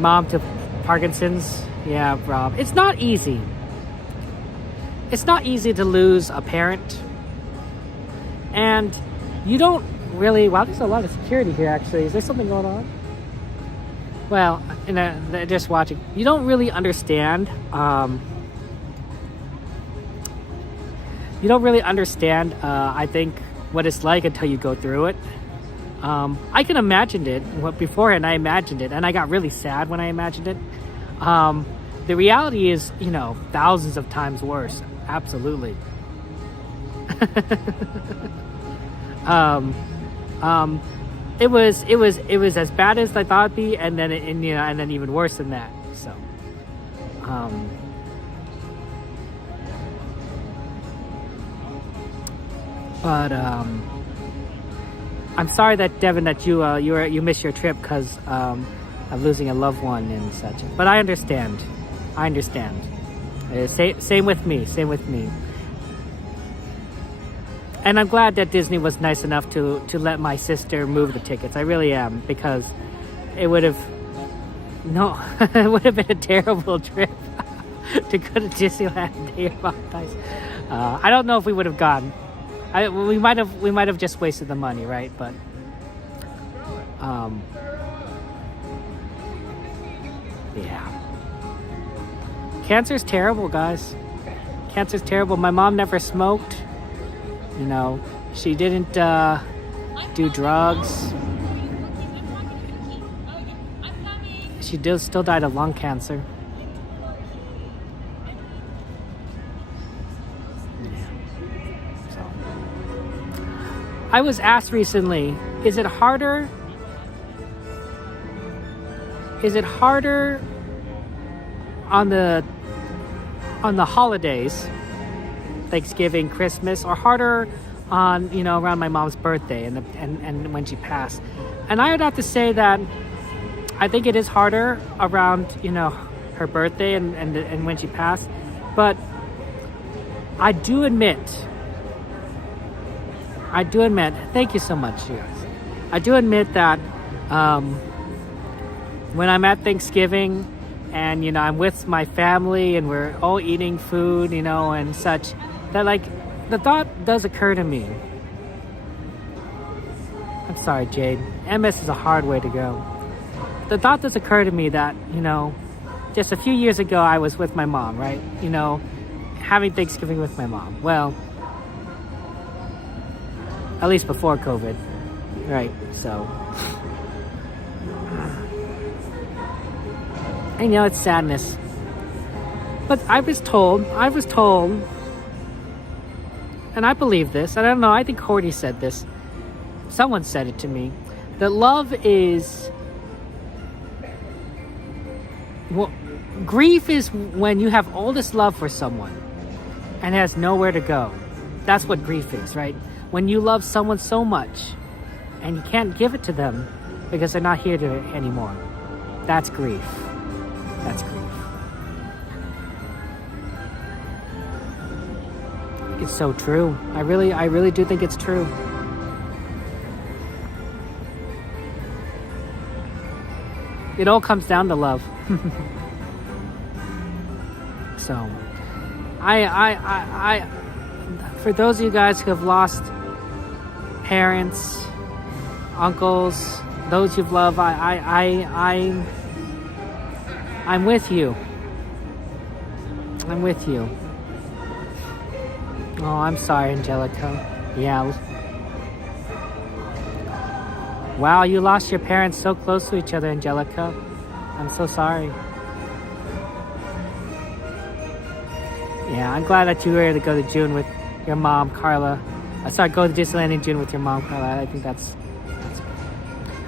mom to Parkinson's? Yeah, Rob. It's not easy. It's not easy to lose a parent. And you don't really... Wow, there's a lot of security here, actually. Is there something going on? Well, they're just watching. You don't really understand. You don't really understand, I think, what it's like until you go through it. I can imagine it. Beforehand, I imagined it, and I got really sad when I imagined it. The reality is, you know, thousands of times worse. Absolutely. It was as bad as I thought it'd be, and then and then even worse than that. So, I'm sorry that Devin, that you missed your trip because of losing a loved one and such. But I understand. Same with me. And I'm glad that Disney was nice enough to let my sister move the tickets. I really am, because it would have been a terrible trip to go to Disneyland Day of Valentine's. I don't know if we would have gone. We might have just wasted the money, right? But Yeah. Cancer's terrible, guys. Cancer's terrible. My mom never smoked. You know, she didn't do drugs. She still died of lung cancer. I was asked recently, is it harder on the holidays, Thanksgiving, Christmas, or harder on, you know, around my mom's birthday and when she passed? And I would have to say that I think it is harder around, you know, her birthday and when she passed. But I do admit, thank you so much, you guys. I do admit that when I'm at Thanksgiving and, you know, I'm with my family and we're all eating food, you know, and such, that, like, the thought does occur to me. I'm sorry, Jade. MS is a hard way to go. The thought does occur to me that, you know, just a few years ago I was with my mom, right? You know, having Thanksgiving with my mom. Well, at least before COVID, right? So, I know it's sadness, but I was told, and I believe this, and I don't know, I think Cordy said this, someone said it to me, that love is, well, grief is when you have all this love for someone and has nowhere to go. That's what grief is, right? When you love someone so much and you can't give it to them because they're not here anymore. That's grief. That's grief. It's so true. I really do think it's true. It all comes down to love. So, I for those of you guys who have lost parents, uncles, those you've loved, I'm with you. I'm with you. Oh, I'm sorry, Angelica. Yeah. Wow, you lost your parents so close to each other, Angelica. I'm so sorry. Yeah, I'm glad that you were able to go to June with your mom, Carla. Go to Disneyland in June with your mom, Carla. I think that's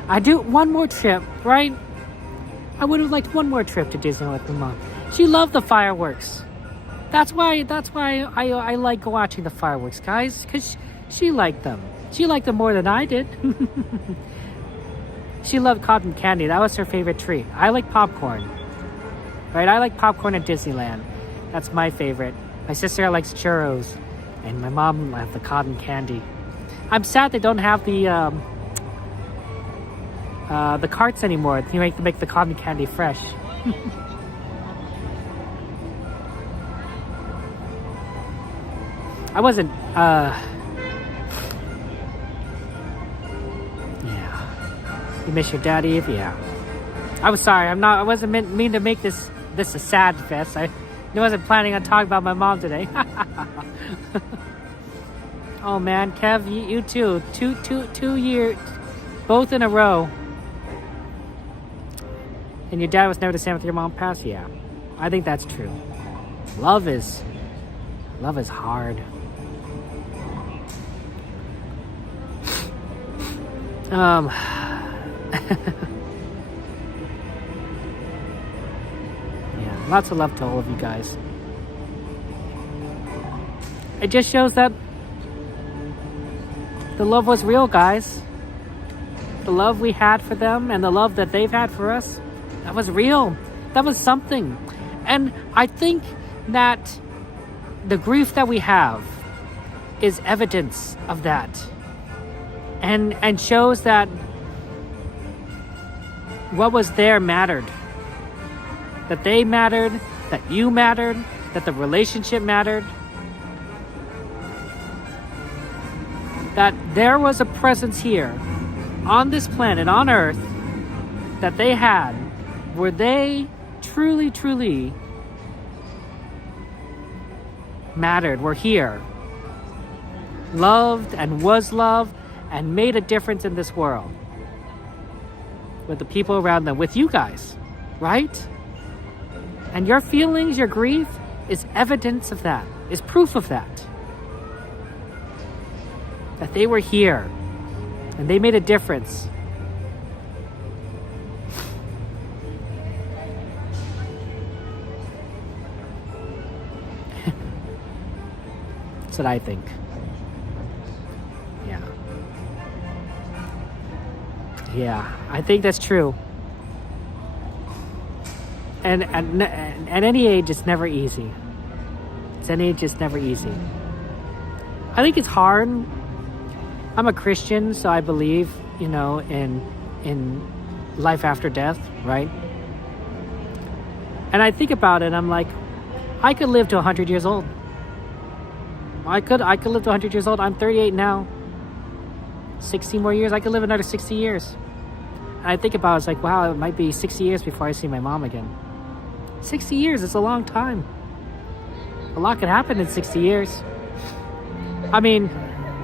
I do one more trip, right? I would have liked one more trip to Disneyland with my mom. She loved the fireworks. That's why I like watching the fireworks, guys, because she liked them. She liked them more than I did. She loved cotton candy. That was her favorite treat. I like popcorn. Right? I like popcorn at Disneyland. That's my favorite. My sister likes churros. And my mom likes the cotton candy. I'm sad they don't have the carts anymore. You make the cotton candy fresh. I wasn't, yeah. You miss your daddy? Yeah. I was sorry. I wasn't mean to make this a sad fest. I wasn't planning on talking about my mom today. Oh man, Kev, you too. 2 years, both in a row. And your dad was never the same with your mom passed? Yeah. I think that's true. Love is hard. Yeah, lots of love to all of you guys. It just shows that the love was real, guys. The love we had for them and the love that they've had for us, that was real. That was something. And I think that the grief that we have is evidence of that. And shows that what was there mattered. That they mattered, that you mattered, that the relationship mattered. That there was a presence here on this planet, on Earth, that they had, where they truly, truly mattered were here, loved and was loved, and made a difference in this world with the people around them, with you guys, right? And your feelings, your grief is evidence of that, is proof of that. That they were here and they made a difference. That's what I think. Yeah, I think that's true. And at any age, it's never easy. At any age, it's never easy. I think it's hard. I'm a Christian, so I believe, in life after death, right? And I think about it, and I'm like, I could live to 100 years old. I could live to 100 years old. I'm 38 now. 60 more years, I could live another 60 years. And I think about it, it's like, wow, it might be 60 years before I see my mom again. 60 years, it's a long time. A lot could happen in 60 years. I mean,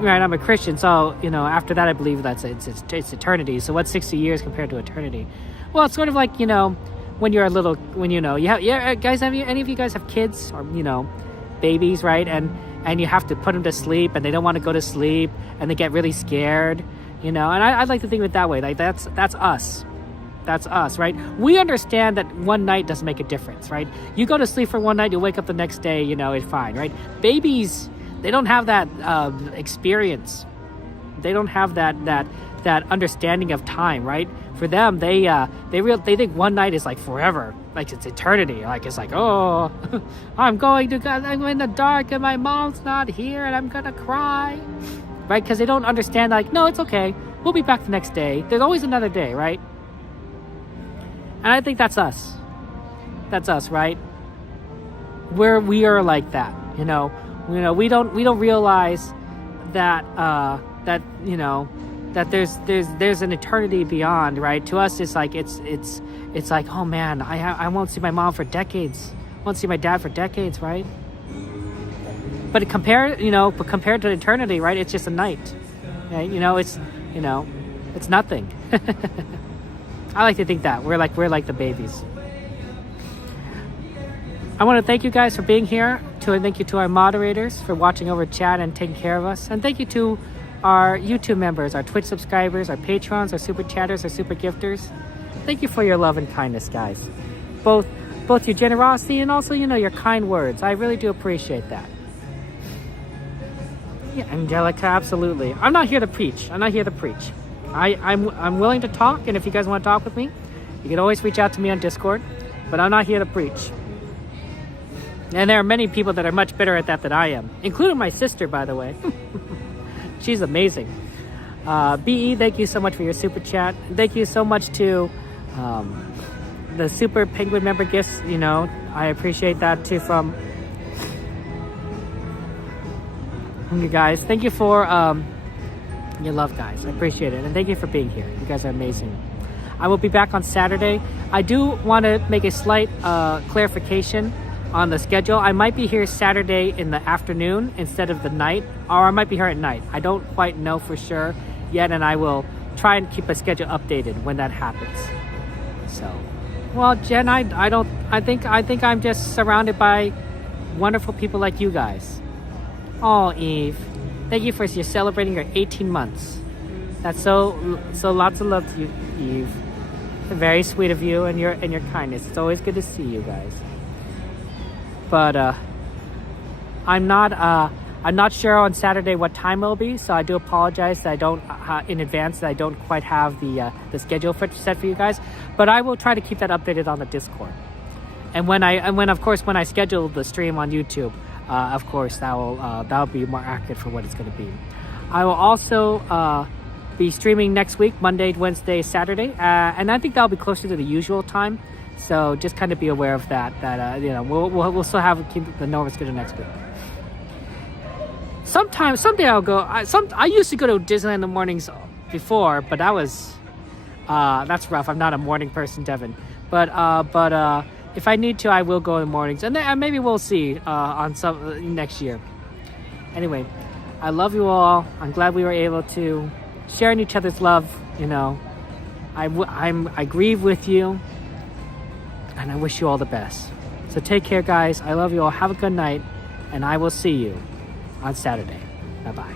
right, I'm a Christian, so, after that I believe that's it's eternity. So what's 60 years compared to eternity? Well, it's sort of like, when you're a little, guys, any of you guys have kids or, babies, right? And you have to put them to sleep, and they don't want to go to sleep, and they get really scared, and I'd like to think of it that way. Like that's us. That's us, right? We understand that one night doesn't make a difference, right? You go to sleep for one night, you wake up the next day, it's fine, right? Babies, they don't have that experience. They don't have that understanding of time, right? For them, they think one night is like forever, like it's eternity. Like it's like, oh, I'm in the dark and my mom's not here and I'm gonna cry, right? Because they don't understand. Like, no, it's okay. We'll be back the next day. There's always another day, right? And I think that's us. That's us, right? We are like that, we don't realize that that there's an eternity beyond, right? To us, it's like it's like, oh man, I won't see my mom for decades. I won't see my dad for decades, right? But compared to eternity, right? It's just a night, right? It's nothing. I like to think that we're like the babies. I want to thank you guys for being here. Thank you to our moderators for watching over chat and taking care of us, and thank you to our YouTube members, our Twitch subscribers, our patrons, our super chatters, our super gifters. Thank you for your love and kindness, guys. Both your generosity and also, your kind words. I really do appreciate that. Yeah, Angelica, absolutely. I'm not here to preach. I'm willing to talk, and if you guys want to talk with me, you can always reach out to me on Discord, but I'm not here to preach. And there are many people that are much better at that than I am, including my sister, by the way. She's amazing. BE, thank you so much for your super chat. Thank you so much to the super penguin member gifts. I appreciate that too from you guys. Thank you for your love, guys. I appreciate it. And thank you for being here. You guys are amazing. I will be back on Saturday. I do want to make a slight clarification on the schedule. I might be here Saturday in the afternoon instead of the night, or I might be here at night. I don't quite know for sure yet, and I will try and keep a schedule updated when that happens. So, well, Jen, I think I'm just surrounded by wonderful people like you guys. Oh, Eve, thank you for celebrating your 18 months. That's so lots of love to you, Eve. Very sweet of you and your kindness. It's always good to see you guys. But I'm not sure on Saturday what time it'll be, so I do apologize that I don't in advance that I don't quite have the schedule set for you guys. But I will try to keep that updated on the Discord. And when I schedule the stream on YouTube, of course that'll be more accurate for what it's going to be. I will also be streaming next week, Monday, Wednesday, Saturday, and I think that'll be closer to the usual time. So just kind of be aware of that. We'll still keep the normal schedule next week. Someday I'll go. I used to go to Disneyland in the mornings before, but that's rough. I'm not a morning person, Devin. But if I need to, I will go in the mornings, and then maybe we'll see on some next year. Anyway, I love you all. I'm glad we were able to share in each other's love. You know, I grieve with you, and I wish you all the best. So take care, guys. I love you all. Have a good night, and I will see you on Saturday. Bye-bye.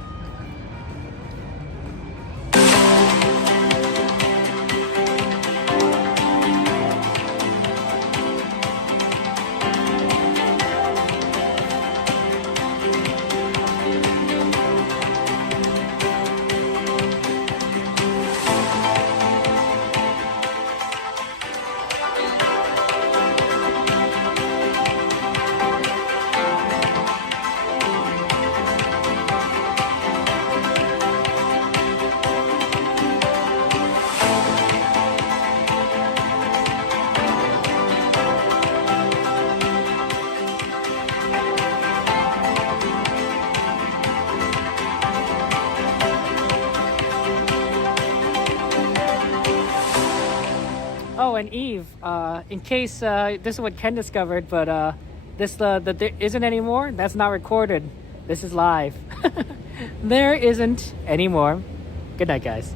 Oh, and Eve, in case this is what Ken discovered, but this that there isn't anymore, that's not recorded. This is live. There isn't anymore. Good night, guys.